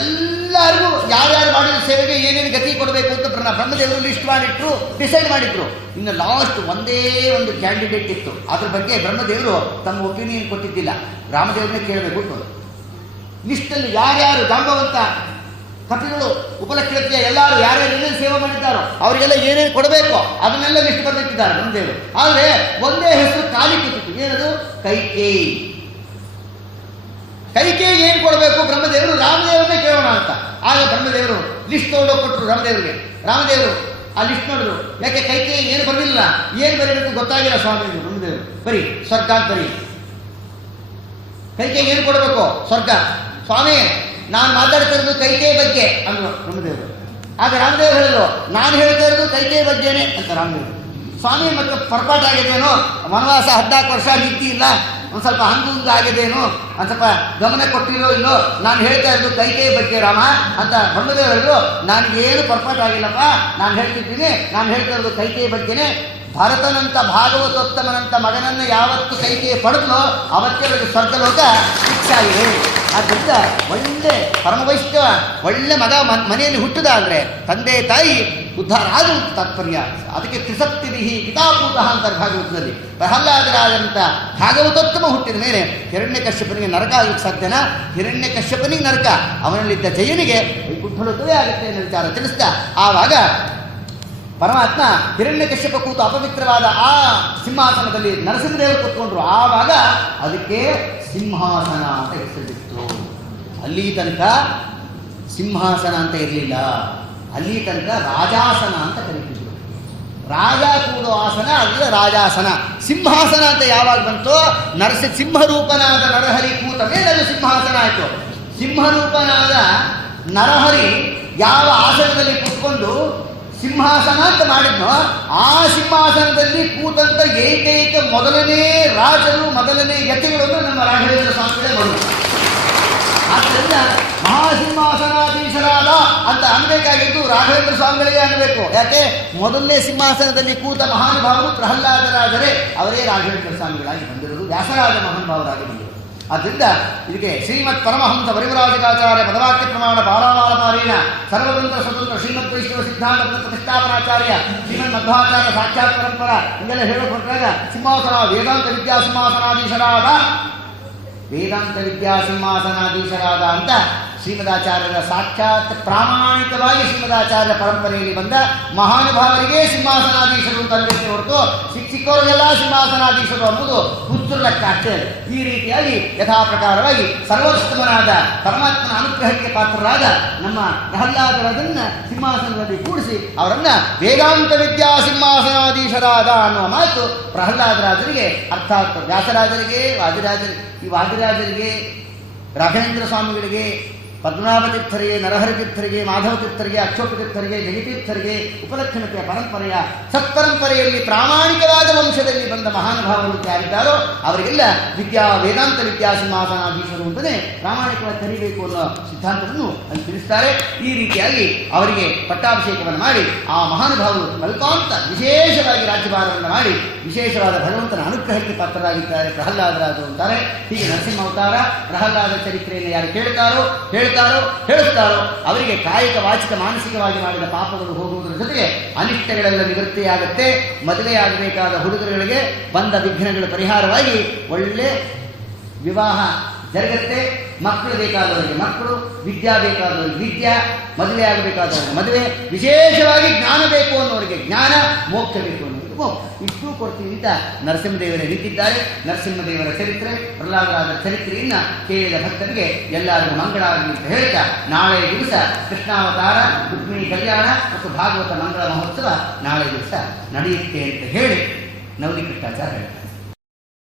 ಎಲ್ಲರಿಗೂ ಯಾರ್ಯಾರು ಮಾಡಿದ ಸೇವೆಗೆ ಏನೇನು ಗತಿ ಕೊಡಬೇಕು ಅಂತ ಬ್ರಹ್ಮದೇವರು ಲಿಸ್ಟ್ ಮಾಡಿಟ್ರು, ಡಿಸೈಡ್ ಮಾಡಿದ್ರು. ಇನ್ನು ಲಾಸ್ಟ್ ಒಂದೇ ಒಂದು ಕ್ಯಾಂಡಿಡೇಟ್ ಇತ್ತು. ಅದ್ರ ಬಗ್ಗೆ ಬ್ರಹ್ಮದೇವರು ತಮ್ಮ ಒಪಿನಿಯನ್ ಕೊಟ್ಟಿದ್ದಿಲ್ಲ, ರಾಮದೇವ್ರನ್ನೇ ಕೇಳಬೇಕು. ಲಿಸ್ಟಲ್ಲಿ ಯಾರ್ಯಾರು ಜಾಂಬವಂತ ಕಪಿಗಳು ಉಪಲಕ್ಷಣಕ್ಕೆ ಎಲ್ಲರೂ ಯಾರ್ಯಾರು ಏನೇನು ಸೇವೆ ಮಾಡಿದ್ದಾರೋ ಅವರಿಗೆಲ್ಲ ಏನೇನು ಕೊಡಬೇಕು ಅದನ್ನೆಲ್ಲ ಲಿಸ್ಟ್ ಬರೆದಿಟ್ಟಿದ್ದಾರೆ ಬ್ರಹ್ಮದೇವರು. ಆದರೆ ಒಂದೇ ಹೆಸರು ಖಾಲಿ ಕೂತಿತ್ತು. ಏನದು? ಕೈಕೇಯಿ. ಕೈಕೇಯಿ ಏನು ಕೊಡಬೇಕು ಬ್ರಹ್ಮದೇವರು? ರಾಮದೇವರನ್ನೇ ಕೇಳೋಣ ಅಂತ. ಆಗ ಬ್ರಹ್ಮದೇವರು ಲಿಸ್ಟ್ ತಗೊಂಡೋಗಿ ಕೊಟ್ಟರು ರಾಮದೇವರಿಗೆ. ರಾಮದೇವರು ಆ ಲಿಸ್ಟ್ ನೋಡಿದ್ರು. ಯಾಕೆ ಕೈಕೇಯಿ ಏನು ಬರಲಿಲ್ಲ, ಏನು ಬರೀಬೇಕು ಗೊತ್ತಾಗಿಲ್ಲ ಸ್ವಾಮಿ. ಬ್ರಹ್ಮದೇವರು ಬರೀ ಸ್ವರ್ಗ ಅಂತ ಬರೀ. ಕೈಕೇಯಿ ಏನು ಕೊಡಬೇಕು? ಸ್ವರ್ಗ. ಸ್ವಾಮಿ, ನಾನು ಮಾತಾಡ್ತಾ ಇರೋದು ಕೈಕೇಯಿ ಬಗ್ಗೆ ಅಂದರು ಬ್ರಹ್ಮದೇವರು. ಆಗ ರಾಮದೇವರು ಹೇಳಿದ್ರು, ನಾನು ಹೇಳ್ತಾ ಇರೋದು ಕೈಕೇಯಿ ಬಗ್ಗೆನೇ ಅಂತ ರಾಮದೇವರು. ಸ್ವಾಮಿ, ಮತ್ತೆ ಪರ್ಪಾಟ್ ಆಗಿದೇನೋ, ವನವಾಸ 14 ವರ್ಷ ನಿಂತಿ ಇಲ್ಲ, ಒಂದು ಸ್ವಲ್ಪ ಹಂಗು ಆಗಿದೇನು, ಒಂದು ಸ್ವಲ್ಪ ಗಮನ ಕೊಟ್ಟಿರೋ ಇಲ್ಲೋ, ನಾನು ಹೇಳ್ತಾ ಇರೋದು ಕೈಕೇಯಿ ಬಗ್ಗೆ ರಾಮ ಅಂತ ಬ್ರಹ್ಮದೇವರು ಹೇಳಿದ್ರು. ನನಗೇನು ಪರ್ಪಾಟ್ ಆಗಿಲ್ಲಪ್ಪ, ನಾನು ಹೇಳ್ತಿದ್ದೀನಿ, ನಾನು ಹೇಳ್ತಾ ಇರೋದು ಕೈಕೇಯಿ ಬಗ್ಗೆನೇ. ಭರತನಂತ ಭಾಗವತೋತ್ತಮನಂತ ಮಗನನ್ನು ಯಾವತ್ತು ಕೈಗೆ ಪಡೆದ್ಲೋ ಅವತ್ತೇ ಅವರಿಗೆ ಸ್ವರ್ಗಲೋಕ ಫಿಕ್ಸ್ ಆಗಿದೆ. ಆದ್ದರಿಂದ ಒಳ್ಳೆ ಪರಮವೈಷ್ಣವ ಒಳ್ಳೆ ಮಗ ಮನೆಯಲ್ಲಿ ಹುಟ್ಟುದ ಅಂದರೆ ತಂದೆ ತಾಯಿ ಉದ್ಧಾರ ಆದ ತಾತ್ಪರ್ಯ. ಅದಕ್ಕೆ ತ್ರಿಸಕ್ತಿರಿಹಿ ಪಿತಾಪೂತಃ ಅಂತಾರೆ ಭಾಗವತದಲ್ಲಿ. ಪ್ರಹ್ಲಾದರಾದಂಥ ಭಾಗವತೋತ್ತಮ ಹುಟ್ಟಿದ ಮೇಲೆ ಹಿರಣ್ಯಕಶ್ಯಪನಿಗೆ ನರಕ ಆಗಲಿಕ್ಕೆ ಸಾಧ್ಯನಾ? ಹಿರಣ್ಯಕಶ್ಯಪನಿಗೆ ನರಕ, ಅವನಲ್ಲಿದ್ದ ಜಯನಿಗೆ ವೈಕುಂಠಲೋಕವೇ ಆಗುತ್ತೆ ಅನ್ನೋ ವಿಚಾರ ತಿಳಿಸ್ತಾ ಆವಾಗ ಪರಮಾತ್ಮ ಹಿರಣ್ಯಕಶ್ಯಪ ಕೂತು ಅಪವಿತ್ರವಾದ ಆ ಸಿಂಹಾಸನದಲ್ಲಿ ನರಸಿಂಹದೇವರು ಕೂತ್ಕೊಂಡ್ರು. ಆವಾಗ ಅದಕ್ಕೆ ಸಿಂಹಾಸನ ಅಂತ ಹೆಸರಿತ್ತು. ಅಲ್ಲಿ ತನಕ ಸಿಂಹಾಸನ ಅಂತ ಇರಲಿಲ್ಲ, ಅಲ್ಲಿ ತನಕ ರಾಜಾಸನ ಅಂತ ಕರೀತಿದ್ರು. ರಾಜ ಕೂಡೋ ಆಸನ ಅಲ್ಲ ರಾಜಾಸನ. ಸಿಂಹಾಸನ ಅಂತ ಯಾವಾಗ ಬಂತು? ಸಿಂಹರೂಪನಾದ ನರಹರಿ ಕೂತ ಮೇಲೆ ಅದು ಸಿಂಹಾಸನ ಆಯಿತು. ಸಿಂಹರೂಪನಾದ ನರಹರಿ ಯಾವ ಆಸನದಲ್ಲಿ ಕೂತ್ಕೊಂಡು ಸಿಂಹಾಸನ ಅಂತ ಮಾಡಿದ್ನೋ ಆ ಸಿಂಹಾಸನದಲ್ಲಿ ಕೂತಂತ ಏಕೈಕ ಮೊದಲನೇ ರಾಜರು ಮೊದಲನೇ ಯತಿಗಳು ನಮ್ಮ ರಾಘವೇಂದ್ರ ಸ್ವಾಮಿಗಳೇ ಬರುವುದು. ಆದ್ದರಿಂದ ಮಹಾಸಿಂಹಾಸನಾಧೀಶರಾದ ಅಂತ ಅನ್ಬೇಕಾಗಿದ್ದು ರಾಘವೇಂದ್ರ ಸ್ವಾಮಿಗಳಿಗೆ ಅನ್ನಬೇಕು. ಯಾಕೆ? ಮೊದಲನೇ ಸಿಂಹಾಸನದಲ್ಲಿ ಕೂತ ಮಹಾನುಭಾವರು ಪ್ರಹ್ಲಾದರಾಜರೇ, ಅವರೇ ರಾಘವೇಂದ್ರ ಸ್ವಾಮಿಗಳಾಗಿ ಬಂದಿರೋದು, ವ್ಯಾಸರಾಜ ಮಹಾನುಭಾವರಾಗಿ ಬಂದಿರೋದು. ಆದ್ದರಿಂದ ಇದಕ್ಕೆ ಶ್ರೀಮತ್ ಪರಮಹಂಸ ಪರಿವ್ರಾಜಕಾಚಾರ್ಯ ಪದವಾಕ್ಯ ಪ್ರಮಾಣ ಬಾಲಾಮಾಲಪಾರೀಣ ಸರ್ವತಂತ್ರ ಸ್ವತಂತ್ರ ಶ್ರೀಮದ್ ವೈಷ್ಣವ ಸಿದ್ಧಾಂತ ಪ್ರತಿಷ್ಠಾಪನಾಚಾರ್ಯ ಶ್ರೀಮದ್ ಮಧ್ವಾಚಾರ್ಯ ಸಾಕ್ಷಾತ್ ಪರಂಪರ ಹಿಂಗೆಲ್ಲ ಹೇಳಿಕೊಟ್ಟಾಗ ಸಿಂಹಾಸನ ವೇದಾಂತ ವಿದ್ಯಾಸಿಂಹಾಸನಾಧೀಶರಾದ ಅಂತ ಶ್ರೀಮದಾಚಾರ್ಯರ ಸಾಕ್ಷಾತ್ ಪ್ರಾಮಾಣಿಕವಾಗಿ ಶ್ರೀಮದಾಚಾರ್ಯ ಪರಂಪರೆಯಲ್ಲಿ ಬಂದ ಮಹಾನುಭಾವರಿಗೆ ಸಿಂಹಾಸನಾಧೀಶರು ತಂದೆ ಹೊರತು ಸಿಕ್ಕೋರಿಗೆಲ್ಲ ಸಿಂಹಾಸನಾಧೀಶರು ಅನ್ನೋದು ಹುಚ್ಚು ಲೆಕ್ಕ ಅಷ್ಟೇ. ಈ ರೀತಿಯಾಗಿ ಯಥಾ ಪ್ರಕಾರವಾಗಿ ಸರ್ವೋತ್ತಮನಾದ ಪರಮಾತ್ಮನ ಅನುಗ್ರಹಕ್ಕೆ ಪಾತ್ರರಾದ ನಮ್ಮ ಪ್ರಹ್ಲಾದರದನ್ನ ಸಿಂಹಾಸನದಲ್ಲಿ ಕೂಡಿಸಿ ಅವರನ್ನ ವೇದಾಂತ ಸಿಂಹಾಸನಾಧೀಶರಾದ ಅನ್ನುವ ಮಾತು ಪ್ರಹ್ಲಾದರಾಜರಿಗೆ ಅರ್ಥಾತ್ ವ್ಯಾಸರಾಜರಿಗೆ ವಾದಿರಾಜರಿಗೆ ರಾಘವೇಂದ್ರ ಸ್ವಾಮಿಗಳಿಗೆ ಪದ್ಮನಾಭ ತೀರ್ಥರಿಗೆ ನರಹರಿ ತೀರ್ಥರಿಗೆ ಮಾಧವ ತೀರ್ಥರಿಗೆ ಅಕ್ಷೋಪ ತೀರ್ಥರಿಗೆ ಜಗತೀರ್ಥರಿಗೆ ಉಪಲಕ್ಷಣತೆಯ ಪರಂಪರೆಯ ಸತ್ಪರಂಪರೆಯಲ್ಲಿ ಪ್ರಾಮಾಣಿಕವಾದ ವಂಶದಲ್ಲಿ ಬಂದ ಮಹಾನುಭಾವರು ಯಾರಿದ್ದಾರೋ ಅವರಿಗೆಲ್ಲ ವೇದಾಂತ ಸಿಂಹಾಸನಾಧೀಶರು ಅಂತಲೇ ಪ್ರಾಮಾಣಿಕವಾಗಿ ಕರೀಬೇಕು ಅನ್ನೋ ಸಿದ್ಧಾಂತವನ್ನು ಅಲ್ಲಿ ತಿಳಿಸ್ತಾರೆ. ಈ ರೀತಿಯಾಗಿ ಅವರಿಗೆ ಪಟ್ಟಾಭಿಷೇಕವನ್ನು ಮಾಡಿ ಆ ಮಹಾನುಭಾವರು ಅಲ್ಪಾಂತ ವಿಶೇಷವಾಗಿ ರಾಜ್ಯಭಾರವನ್ನು ಮಾಡಿ ವಿಶೇಷವಾದ ಭಗವಂತನ ಅನುಗ್ರಹಕ್ಕೆ ಪಾತ್ರರಾಗಿದ್ದಾರೆ ಪ್ರಹ್ಲಾದರಾಜರು ಅಂತಾರೆ. ಹೀಗೆ ನರಸಿಂಹ ಅವತಾರ ಪ್ರಹ್ಲಾದ ಚರಿತ್ರೆಯನ್ನು ಯಾರು ಹೇಳುತ್ತಾರೋ ಅವರಿಗೆ ಕಾಯಿಕ ವಾಚಿಕ ಮಾನಸಿಕವಾಗಿ ಮಾಡಿದ ಪಾಪಗಳು ಹೋಗುವುದರ ಜೊತೆಗೆ ಅನಿಷ್ಟಗಳೆಲ್ಲ ನಿವೃತ್ತಿಯಾಗತ್ತೆ. ಮದುವೆಯಾಗಬೇಕಾದ ಹುಡುಗರುಗಳಿಗೆ ಬಂದ ವಿಘ್ನಗಳ ಪರಿಹಾರವಾಗಿ ಒಳ್ಳೆ ವಿವಾಹ ಜರುಗತ್ತೆ. ಮಕ್ಕಳು ಬೇಕಾದವರಿಗೆ ಮಕ್ಕಳು, ವಿದ್ಯಾ ಬೇಕಾದವರಿಗೆ ವಿದ್ಯಾ, ಮದುವೆ ಆಗಬೇಕಾದವರಿಗೆ ಮದುವೆ, ವಿಶೇಷವಾಗಿ ಜ್ಞಾನ ಬೇಕು ಅನ್ನೋರಿಗೆ ಜ್ಞಾನ, ಮೋಕ್ಷ ಬೇಕು ಅನ್ನೋರಿಗೆ ಮೋಕ್ಷ. ಇಷ್ಟು ಕೊಡ್ತೀವಿ ಅಂತ ನರಸಿಂಹದೇವರೇ ನಿಂತಿದ್ದಾರೆ. ನರಸಿಂಹದೇವರ ಚರಿತ್ರೆ ಪ್ರಹ್ಲಾದರಾಜರ ಚರಿತ್ರೆಯನ್ನ ಕೇಳಿದ ಭಕ್ತರಿಗೆ ಎಲ್ಲರಿಗೂ ಮಂಗಳ ಆಗಲಿ ಅಂತ ಹೇಳ್ತಾ ನಾಳೆ ದಿವಸ ಕೃಷ್ಣಾವತಾರ, ರುಕ್ಮಿಣಿ ಕಲ್ಯಾಣ ಮತ್ತು ಭಾಗವತ ಮಂಗಳ ಮಹೋತ್ಸವ ನಾಳೆ ದಿವಸ ನಡೆಯುತ್ತೆ ಅಂತ ಹೇಳಿ ನವಲಿ ಕೃಷ್ಣಾಚಾರ್ಯ ಹೇಳ್ತಾರೆ.